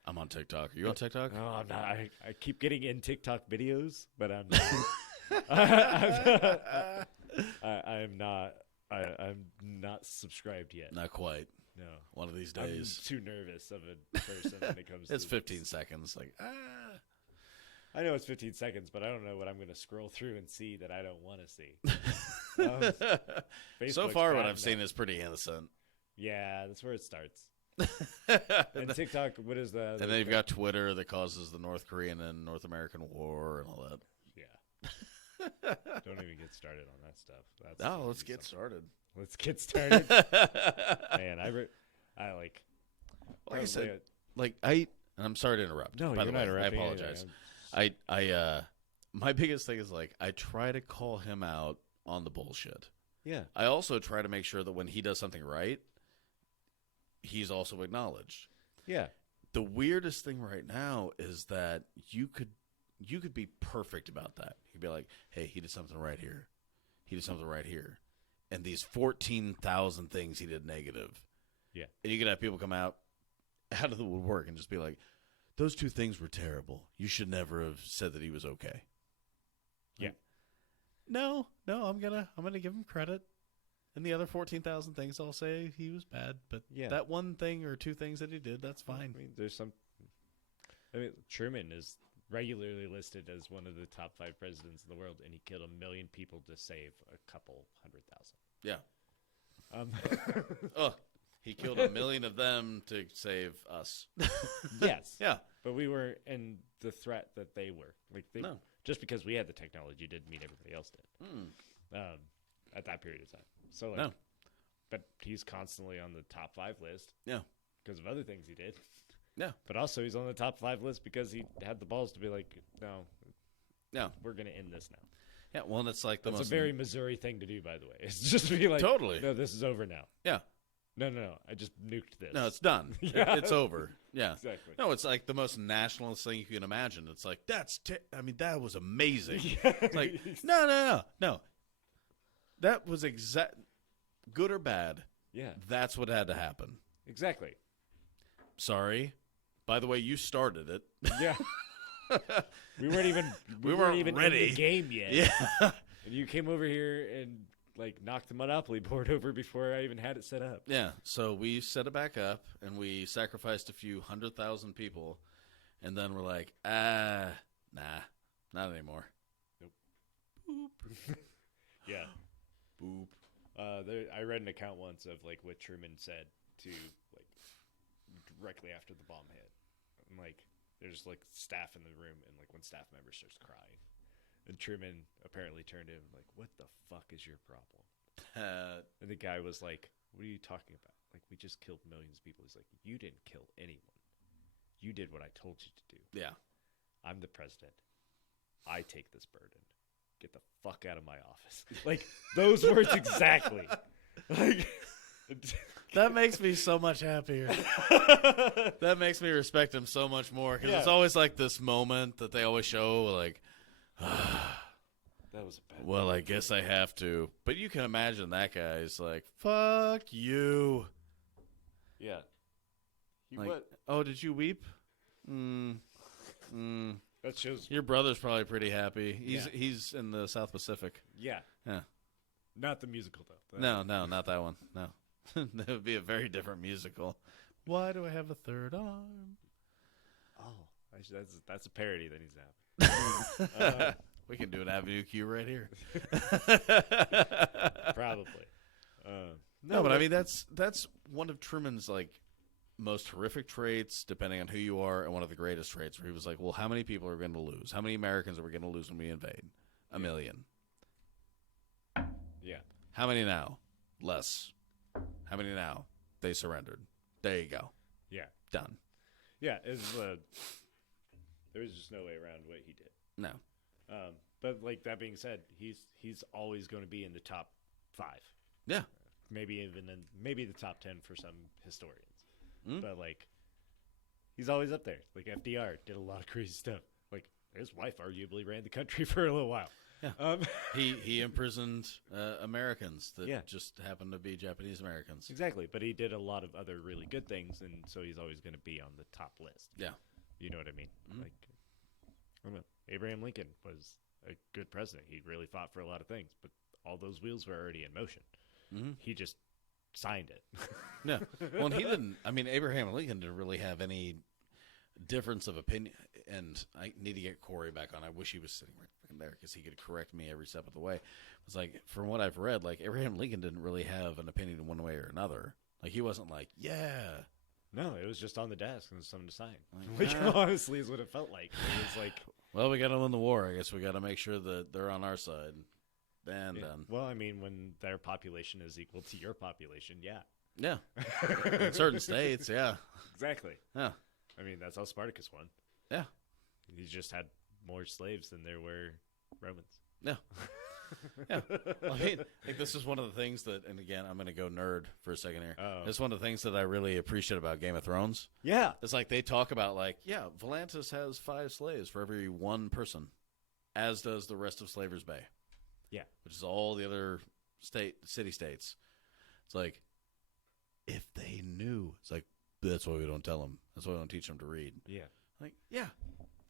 I'm on TikTok. Are you on TikTok? No, I'm not. I keep getting in TikTok videos, but I'm not. I'm not. I'm not subscribed yet. Not quite. No. One of these I'm days. too nervous of a person when it comes to It's 15 seconds. Like, I know it's 15 seconds, but I don't know what I'm going to scroll through and see that I don't want to see. So Facebook's far, bad what I've enough. seen is pretty innocent. Yeah, that's where it starts. And And TikTok, what is the... then you've got Twitter that causes the North Korean and North American war and all that. Yeah. Don't even get started on that stuff. That's Oh, let's get started. Let's get started. Man, I like... Like I said, and I'm sorry to interrupt. No, by you're the not way. interrupting. I apologize. My biggest thing is like I try to call him out on the bullshit. Yeah. I also try to make sure that when he does something right, he's also acknowledged. Yeah. The weirdest thing right now is that you could be perfect about that. You'd be like, hey, he did something right here. He did something right here. And these 14,000 things he did negative. Yeah. And you could have people come out of the woodwork and just be like, those two things were terrible. You should never have said that he was okay. Yeah. No, I'm gonna give him credit. And the other 14,000 things, I'll say he was bad. But that one thing or two things that he did, that's fine. I mean, Truman is regularly listed as one of the top 5 presidents in the world, and he killed 1 million people to save a couple 100,000. Yeah. He killed 1 million of them to save us. Yes. Yeah. But we were in the threat that they were. No. Just because we had the technology didn't mean everybody else did. At that period of time. So, No. But he's constantly on the top 5 list. Yeah. Because of other things he did. Yeah. But also he's on the top 5 list because he had the balls to be like, no. Yeah. We're going to end this now. Yeah, well, it's like That's a very Missouri thing to do, by the way. It's just to be like, Totally. no, this is over now. Yeah. No, I just nuked this. No, it's done. Yeah. It's over. Yeah. Exactly. No, it's like the most nationalist thing you can imagine. It's like, that was amazing. Yeah. It's like, no. That was good or bad. Yeah. That's what had to happen. Exactly. Sorry. By the way, you started it. Yeah. we weren't even ready. in the game yet. Yeah. And you came over here and like knocked the Monopoly board over before I even had it set up. Yeah. So we set it back up and we sacrificed a few 100,000 people, and then we're like, nah, not anymore. Nope. Boop. Yeah. Boop. I read an account once of like what Truman said to like directly after the bomb hit, and like there's like staff in the room, and like one staff member starts crying, and Truman apparently turned to him like, "What the fuck is your problem?" And the guy was like, "What are you talking about? Like we just killed millions of people." He's like, "You didn't kill anyone. You did what I told you to do. Yeah. I'm the president. I take this burden. Get the fuck out of my office." Like those words exactly. Like That makes me so much happier. That makes me respect him so much more, because it's always like this moment that they always show, like, that was a bad. well, I guess I have to. But you can imagine that guy's like, fuck you. Yeah. Like, What? oh, did you weep? That shows. Your brother's probably pretty happy. Yeah. He's in the South Pacific. Yeah. Yeah. Not the musical though. No, not that one. No. That would be a very different musical. Why do I have a third arm? Oh, that's a parody that needs to happen. We can do an Avenue Q right here. Probably. No, but I mean that's one of Truman's like most horrific traits, depending on who you are, and one of the greatest traits. Where he was like, "Well, how many people are we going to lose? How many Americans are we going to lose when we invade? 1 million. Yeah. How many now? Less. How many now? They surrendered. There you go. Yeah. Done. Yeah. There was just no way around what he did. No. But like that being said, he's always going to be in the top 5. Yeah. maybe even in maybe the top 10 for some historians. Mm. But like, he's always up there. Like FDR did a lot of crazy stuff. Like his wife arguably ran the country for a little while. Yeah. He imprisoned Americans that Yeah. just happened to be Japanese Americans. Exactly, but he did a lot of other really good things, and so he's always going to be on the top list. Yeah. You know what I mean? Mhm. Like, I don't know. Abraham Lincoln was a good president. He really fought for a lot of things, but all those wheels were already in motion. Mm-hmm. He just signed it. Yeah. Well, and he didn't. I mean, Abraham Lincoln didn't really have any difference of opinion. And I need to get Corey back on. I wish he was sitting right fucking there because he could correct me every step of the way. It's like, from what I've read, like Abraham Lincoln didn't really have an opinion one way or another. Like he wasn't like, yeah. No, it was just on the desk and something to sign. Like, Which honestly is what it felt like. It was like, well, we got to win the war. I guess we got to make sure that they're on our side. And yeah. Well, I mean, when their population is equal to your population, yeah. yeah, in certain states, yeah, Exactly. yeah, I mean, that's how Spartacus won. yeah, He just had more slaves than there were Romans. yeah. Yeah. Well, I mean, like this is one of the things that, and again, I'm going to go nerd for a second here. Oh. It's one of the things that I really appreciate about Game of Thrones. Yeah. It's like they talk about, like, yeah, Volantis has 5 slaves for every one person, as does the rest of Slaver's Bay. Yeah. Which is all the other city-states. It's like, if they knew, it's like, that's why we don't tell them. That's why we don't teach them to read. Yeah. Like, yeah,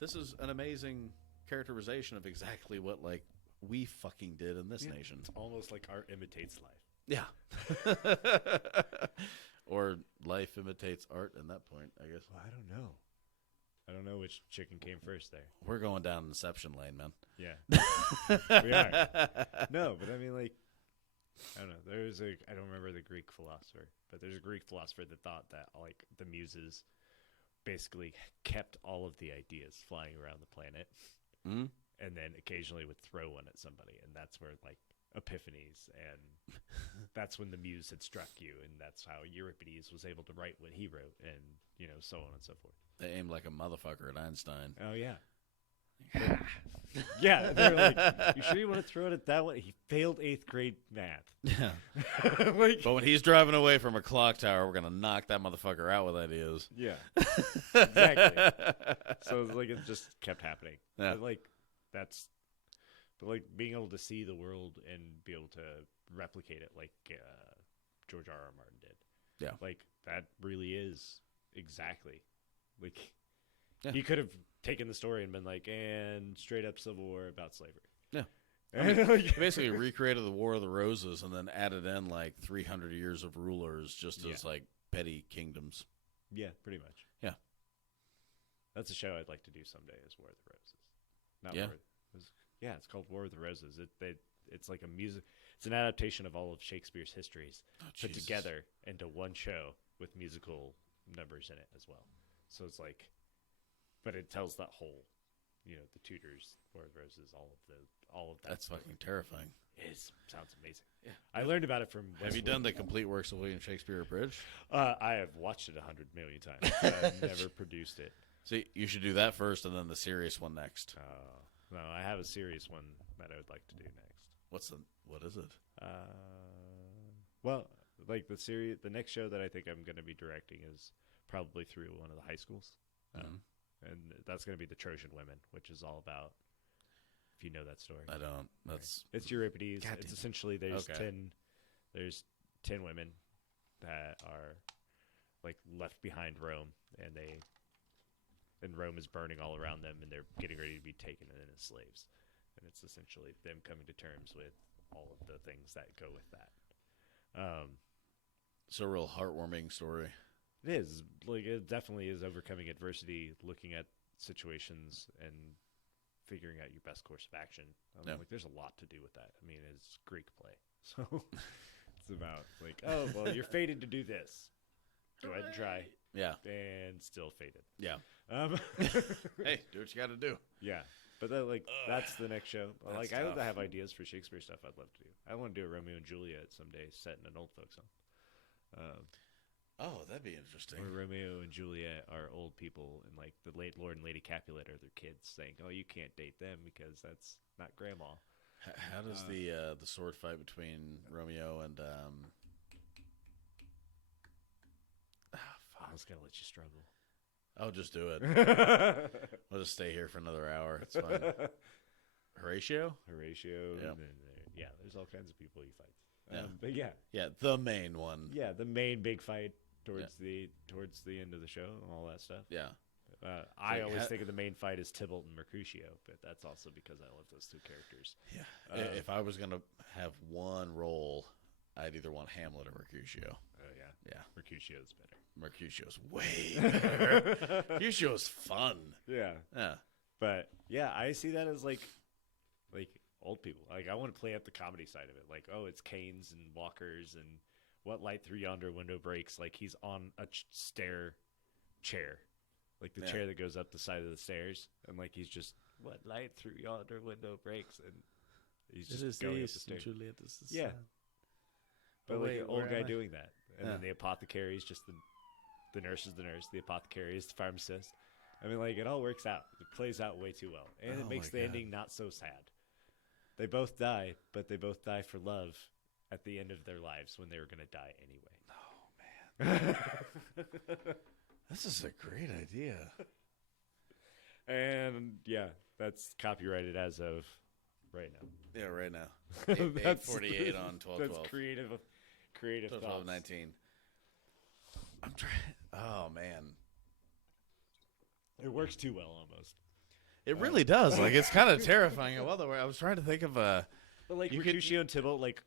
this is an amazing characterization of exactly what, like, we fucking did in this nation. It's almost like art imitates life. Yeah. Or life imitates art in that point, I guess. Well, I don't know. I don't know which chicken came first there. We're going down Inception lane, man. Yeah. We are. No, but I mean, like, I don't know. I don't remember the Greek philosopher, but there's a Greek philosopher that thought that, like, the muses basically kept all of the ideas flying around the planet. Mm-hmm. And then occasionally would throw one at somebody, and that's where like epiphanies, and that's when the muse had struck you, and that's how Euripides was able to write what he wrote, and so on and so forth. They aimed like a motherfucker at Einstein. Oh yeah, yeah. They're like, "You sure you want to throw it at that one?" He failed 8th grade math. Yeah. Like, But when he's driving away from a clock tower, we're gonna knock that motherfucker out with ideas. yeah, exactly. So it's like it just kept happening. Yeah. But like being able to see the world and be able to replicate it like George R.R. Martin did. Yeah. Like that really is exactly like Yeah. he could have taken the story and been like, and straight up Civil War about slavery. Yeah. And He basically recreated the War of the Roses and then added in like 300 years of rulers just as like petty kingdoms. yeah, pretty much. Yeah. That's a show I'd like to do someday is War of the Roses. Not Yeah. It's called War of the Roses. It's like a music. It's an adaptation of all of Shakespeare's histories put Jesus. together into one show with musical numbers in it as well. So it's like, but it tells that whole, the Tudors, War of the Roses, all of that. That's fucking terrifying. Sounds amazing. Yeah. I learned about it from. Have you done the complete works of William Shakespeare abridged? I have watched it 100 million times. I've never produced it. See, you should do that first and then the serious one next. No, I have a serious one that I would like to do next. What is it? Well, like the next show that I think I'm going to be directing is probably through one of the high schools, and that's going to be the Trojan Women, which is all about. If you know that story, I don't. That's it's Euripides. God It's damn. essentially there's Okay. 10 women that are like left behind Rome, and Rome is burning all around them, and they're getting ready to be taken in as slaves. And it's essentially them coming to terms with all of the things that go with that. it's a real heartwarming story. It is. Like, it definitely is overcoming adversity, looking at situations, and figuring out your best course of action. Yeah. Like, there's a lot to do with that. I mean, it's Greek play. So it's about, like, oh, well, you're fated to do this. Go ahead and try. Yeah. And still fated. Yeah. Hey, do what you got to do. yeah. But that, like, that's the next show. That's Like, tough. I have ideas for Shakespeare stuff I'd love to do. I want to do a Romeo and Juliet someday set in an old folks home. Oh, that'd be interesting. Where Romeo and Juliet are old people, and like the late Lord and Lady Capulet are their kids, saying, "Oh, you can't date them because that's not grandma." How does the sword fight between Romeo and was gonna let you struggle. I'll just do it. I'll just stay here for another hour. It's fine. Horatio? Horatio. Yeah. And then there's all kinds of people he fights. Yeah. But yeah. Yeah, the main one. Yeah, the main big fight towards the end of the show and all that stuff. Yeah. I always think of the main fight as Tybalt and Mercutio, but that's also because I love those two characters. Yeah. If I was going to have one role, I'd either want Hamlet or Mercutio. Oh, yeah. Yeah. Mercutio's better. Mercutio's way better. Mercutio's fun. Yeah. Yeah. But, yeah, I see that as, like old people. Like, I want to play up the comedy side of it. Like, oh, it's canes and walkers and what light through yonder window breaks. Like, he's on a chair. Like, the chair that goes up the side of the stairs. And, like, he's just, what light through yonder window breaks. And he's just going up the stairs. Yeah. But, like, an old guy doing that. And then the apothecary is just the nurse is the nurse. The apothecary is the pharmacist. I mean, like, it all works out. It plays out way too well. And it makes the ending not so sad. They both die, but they both die for love at the end of their lives when they were going to die anyway. Oh, man. This is a great idea. And, yeah, that's copyrighted as of right now. Yeah, right now. 8:48 on 12/12. That's creative 12/19. I'm trying. Oh, man. It works too well almost. It really does. Like, it's kind of terrifying. Well, I was trying to think of a. But like Mercutio and Tybalt, like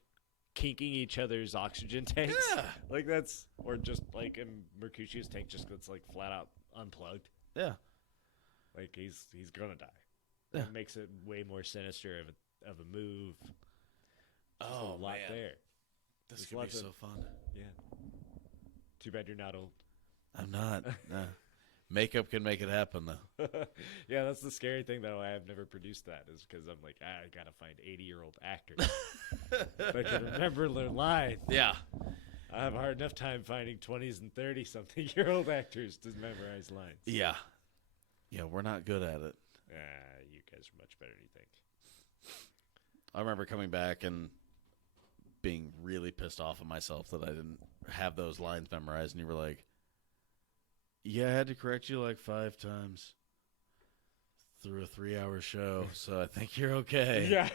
kinking each other's oxygen tanks. Yeah. Like that's, or just like in Mercutio's tank, just gets like flat out unplugged. Yeah. Like he's gonna die. Yeah. It makes it way more sinister of a move. Oh, a lot man. there. This There's could be lots so of- fun. Yeah. Too bad you're not old. I'm not. No. Makeup can make it happen, though. Yeah, that's the scary thing, though. I have never produced that, is because I'm like, I gotta find 80-year-old actors that can remember their lines. Yeah. I have a hard enough time finding 20s and 30-something-year-old actors to memorize lines. Yeah. Yeah, we're not good at it. You guys are much better than you think. I remember coming back and being really pissed off at myself that I didn't have those lines memorized, and you were like, yeah, I had to correct you like 5 times through a 3-hour show, so I think you're okay. Yeah.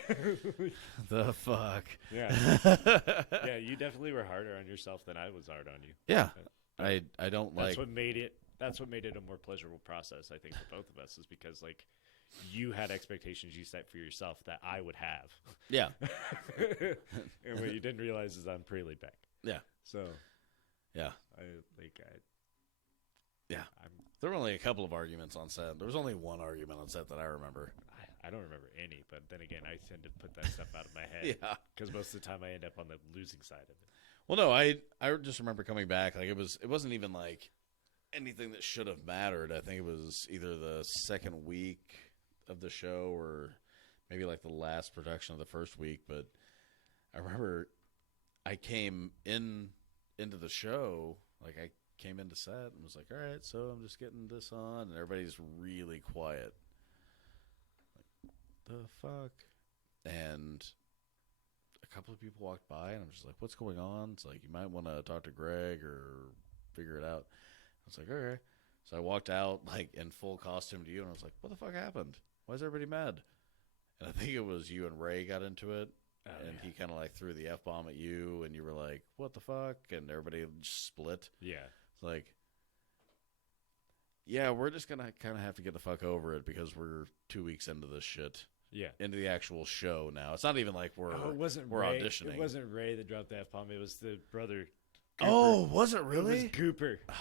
The fuck? Yeah. Yeah, you definitely were harder on yourself than I was hard on you. Yeah. I don't That's like... what made it a more pleasurable process, I think, for both of us, is because, like, you had expectations you set for yourself that I would have. Yeah. And what you didn't realize is I'm pretty laid back. Yeah. So, Yeah. Yeah. There were only a couple of arguments on set. There was only one argument on set that I remember. I don't remember any, but then again, I tend to put that stuff out of my head. Yeah. Because most of the time I end up on the losing side of it. Well, no, I just remember coming back. Like, it wasn't even like anything that should have mattered. I think it was either the second week of the show or maybe like the last production of the first week. But I remember I came into the show, like I came into set and was like, all right, so I'm just getting this on, and everybody's really quiet. Like, the fuck? And a couple of people walked by, and I'm just like, what's going on? It's like, you might want to talk to Greg or figure it out. I was like, all right. So I walked out, like, in full costume to you, and I was like, what the fuck happened? Why is everybody mad? And I think it was you and Ray got into it, and he kind of, like, threw the F-bomb at you, and you were like, what the fuck? And everybody just split. Yeah. It's like, yeah, we're just going to kind of have to get the fuck over it because we're 2 weeks into this shit. Yeah. Into the actual show now. It's not even like we're Ray, auditioning. It wasn't Ray that dropped the F-bomb. It was the brother. Cooper. Oh, was it really? It was Cooper. Oh,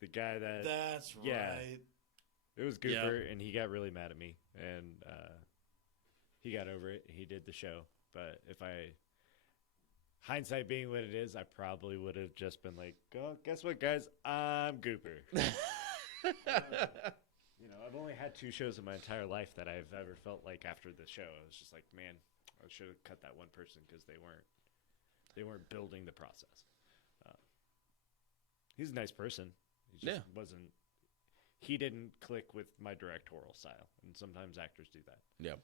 the guy that... That's yeah, right. It was Cooper, and he got really mad at me. And he got over it. He did the show. But if hindsight being what it is, I probably would have just been like, oh, guess what, guys? I'm Cooper. You know, I've only had 2 shows in my entire life that I've ever felt like after the show. I was just like, man, I should have cut that one person because they weren't building the process. He's a nice person. He just wasn't. He didn't click with my directorial style, and sometimes actors do that. Yeah.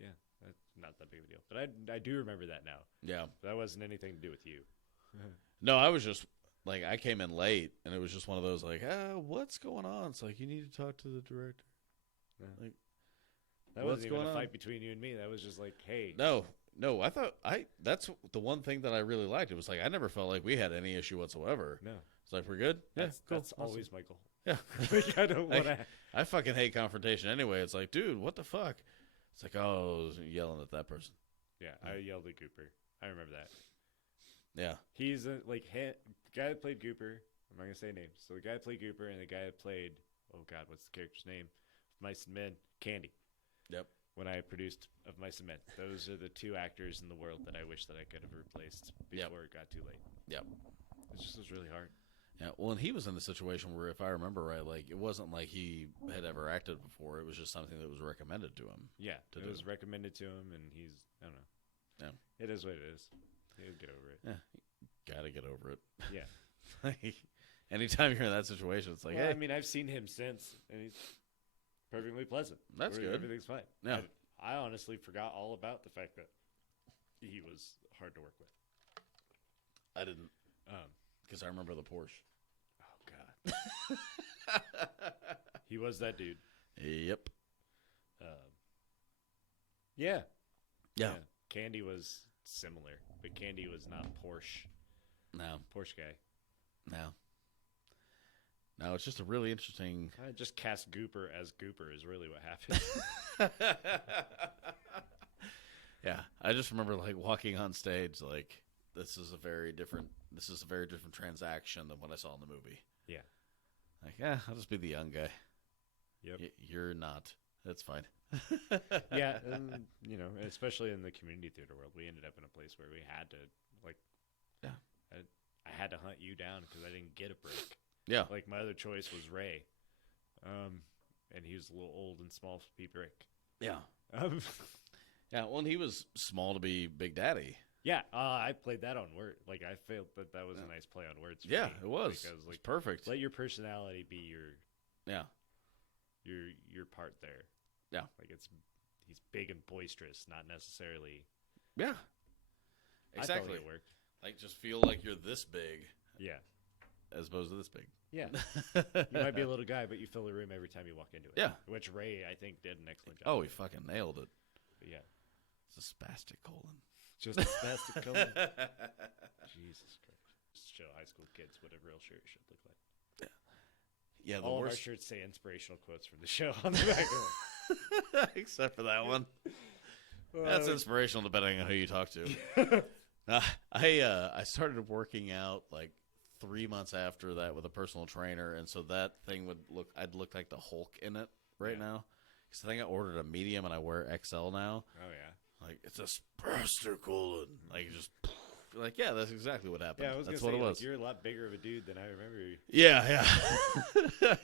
Yeah, that's not that big of a deal. But I do remember that now. Yeah. That wasn't anything to do with you. No, I was just like I came in late, and it was just one of those like, what's going on? It's like you need to talk to the director. Yeah. Like, That what's wasn't even going a on? fight between you and me. That was just like, hey. No, I thought that's the one thing that I really liked. It was like I never felt like we had any issue whatsoever. No. It's like we're good. That's, cool. that's always my goal. Yeah. Like, I don't want to. I fucking hate confrontation anyway. It's like, dude, what the fuck? It's like, oh, yelling at that person. Yeah, I yelled at Gooper. I remember that. Yeah. He's the guy that played Gooper. I'm not going to say names. So the guy that played Gooper and the guy that played, oh God, what's the character's name? Mice and Men, Candy. Yep. When I produced Of Mice and Men. Those are the two actors in the world that I wish that I could have replaced before it got too late. Yep. It just was really hard. Yeah, well, and he was in a situation where, if I remember right, like it wasn't like he had ever acted before. It was just something that was recommended to him. Yeah, it was recommended to him, and I don't know. Yeah, it is what it is. He'll get over it. Yeah, gotta get over it. Yeah. Like, anytime you're in that situation, it's like, well, hey, I mean, I've seen him since, and he's perfectly pleasant. That's good. Everything's fine. Yeah. I honestly forgot all about the fact that he was hard to work with. I didn't, because I remember the Porsche. Oh God. He was that dude. Yep. Yeah. Yeah. Candy was similar, but Candy was not Porsche guy. No, it's just a really interesting. I just cast Gooper as Gooper is really what happened. Yeah, I just remember like walking on stage, like this is a very different transaction than what I saw in the movie. Yeah. Like, I'll just be the young guy. Yep. You're not. That's fine. Yeah, and especially in the community theater world, we ended up in a place where we had to I had to hunt you down because I didn't get a break. Yeah. Like my other choice was Ray, and he was a little old and small to be Brick. Yeah. Yeah. Well, and he was small to be Big Daddy. Yeah, I played that on word. Like I felt that was a nice play on words. For me it was. because like perfect. Let your personality be your part there. Yeah. Like he's big and boisterous, not necessarily. Yeah. Exactly. I felt it worked. Like just feel like you're this big. Yeah. As opposed to this big. Yeah. You might be a little guy, but you fill the room every time you walk into it. Yeah. Which Ray, I think, did an excellent job. Oh, he fucking nailed it. But yeah. It's a spastic colon. Just a spastic colon. Jesus Christ. Just show high school kids what a real shirt should look like. Yeah. All of our shirts say inspirational quotes from the show on the back of them. Except for that one. That's inspirational depending on who you talk to. I started working out like 3 months after that with a personal trainer, and so that thing I'd look like the Hulk in it now. Because I think I ordered a medium and I wear XL now. Oh yeah, like it's a spastic colon. Like just like that's exactly what happened. Yeah, I was that's gonna what say, it was. You're a lot bigger of a dude than I remember you. Yeah.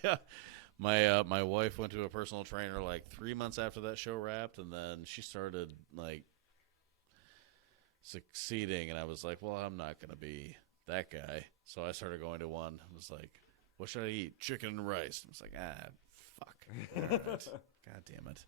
Yeah. My wife went to a personal trainer like 3 months after that show wrapped, and then she started like succeeding, and I was like, well, I'm not gonna be that guy. So I started going to one. I was like, what should I eat? Chicken and rice. I was like, fuck. All right. God damn it.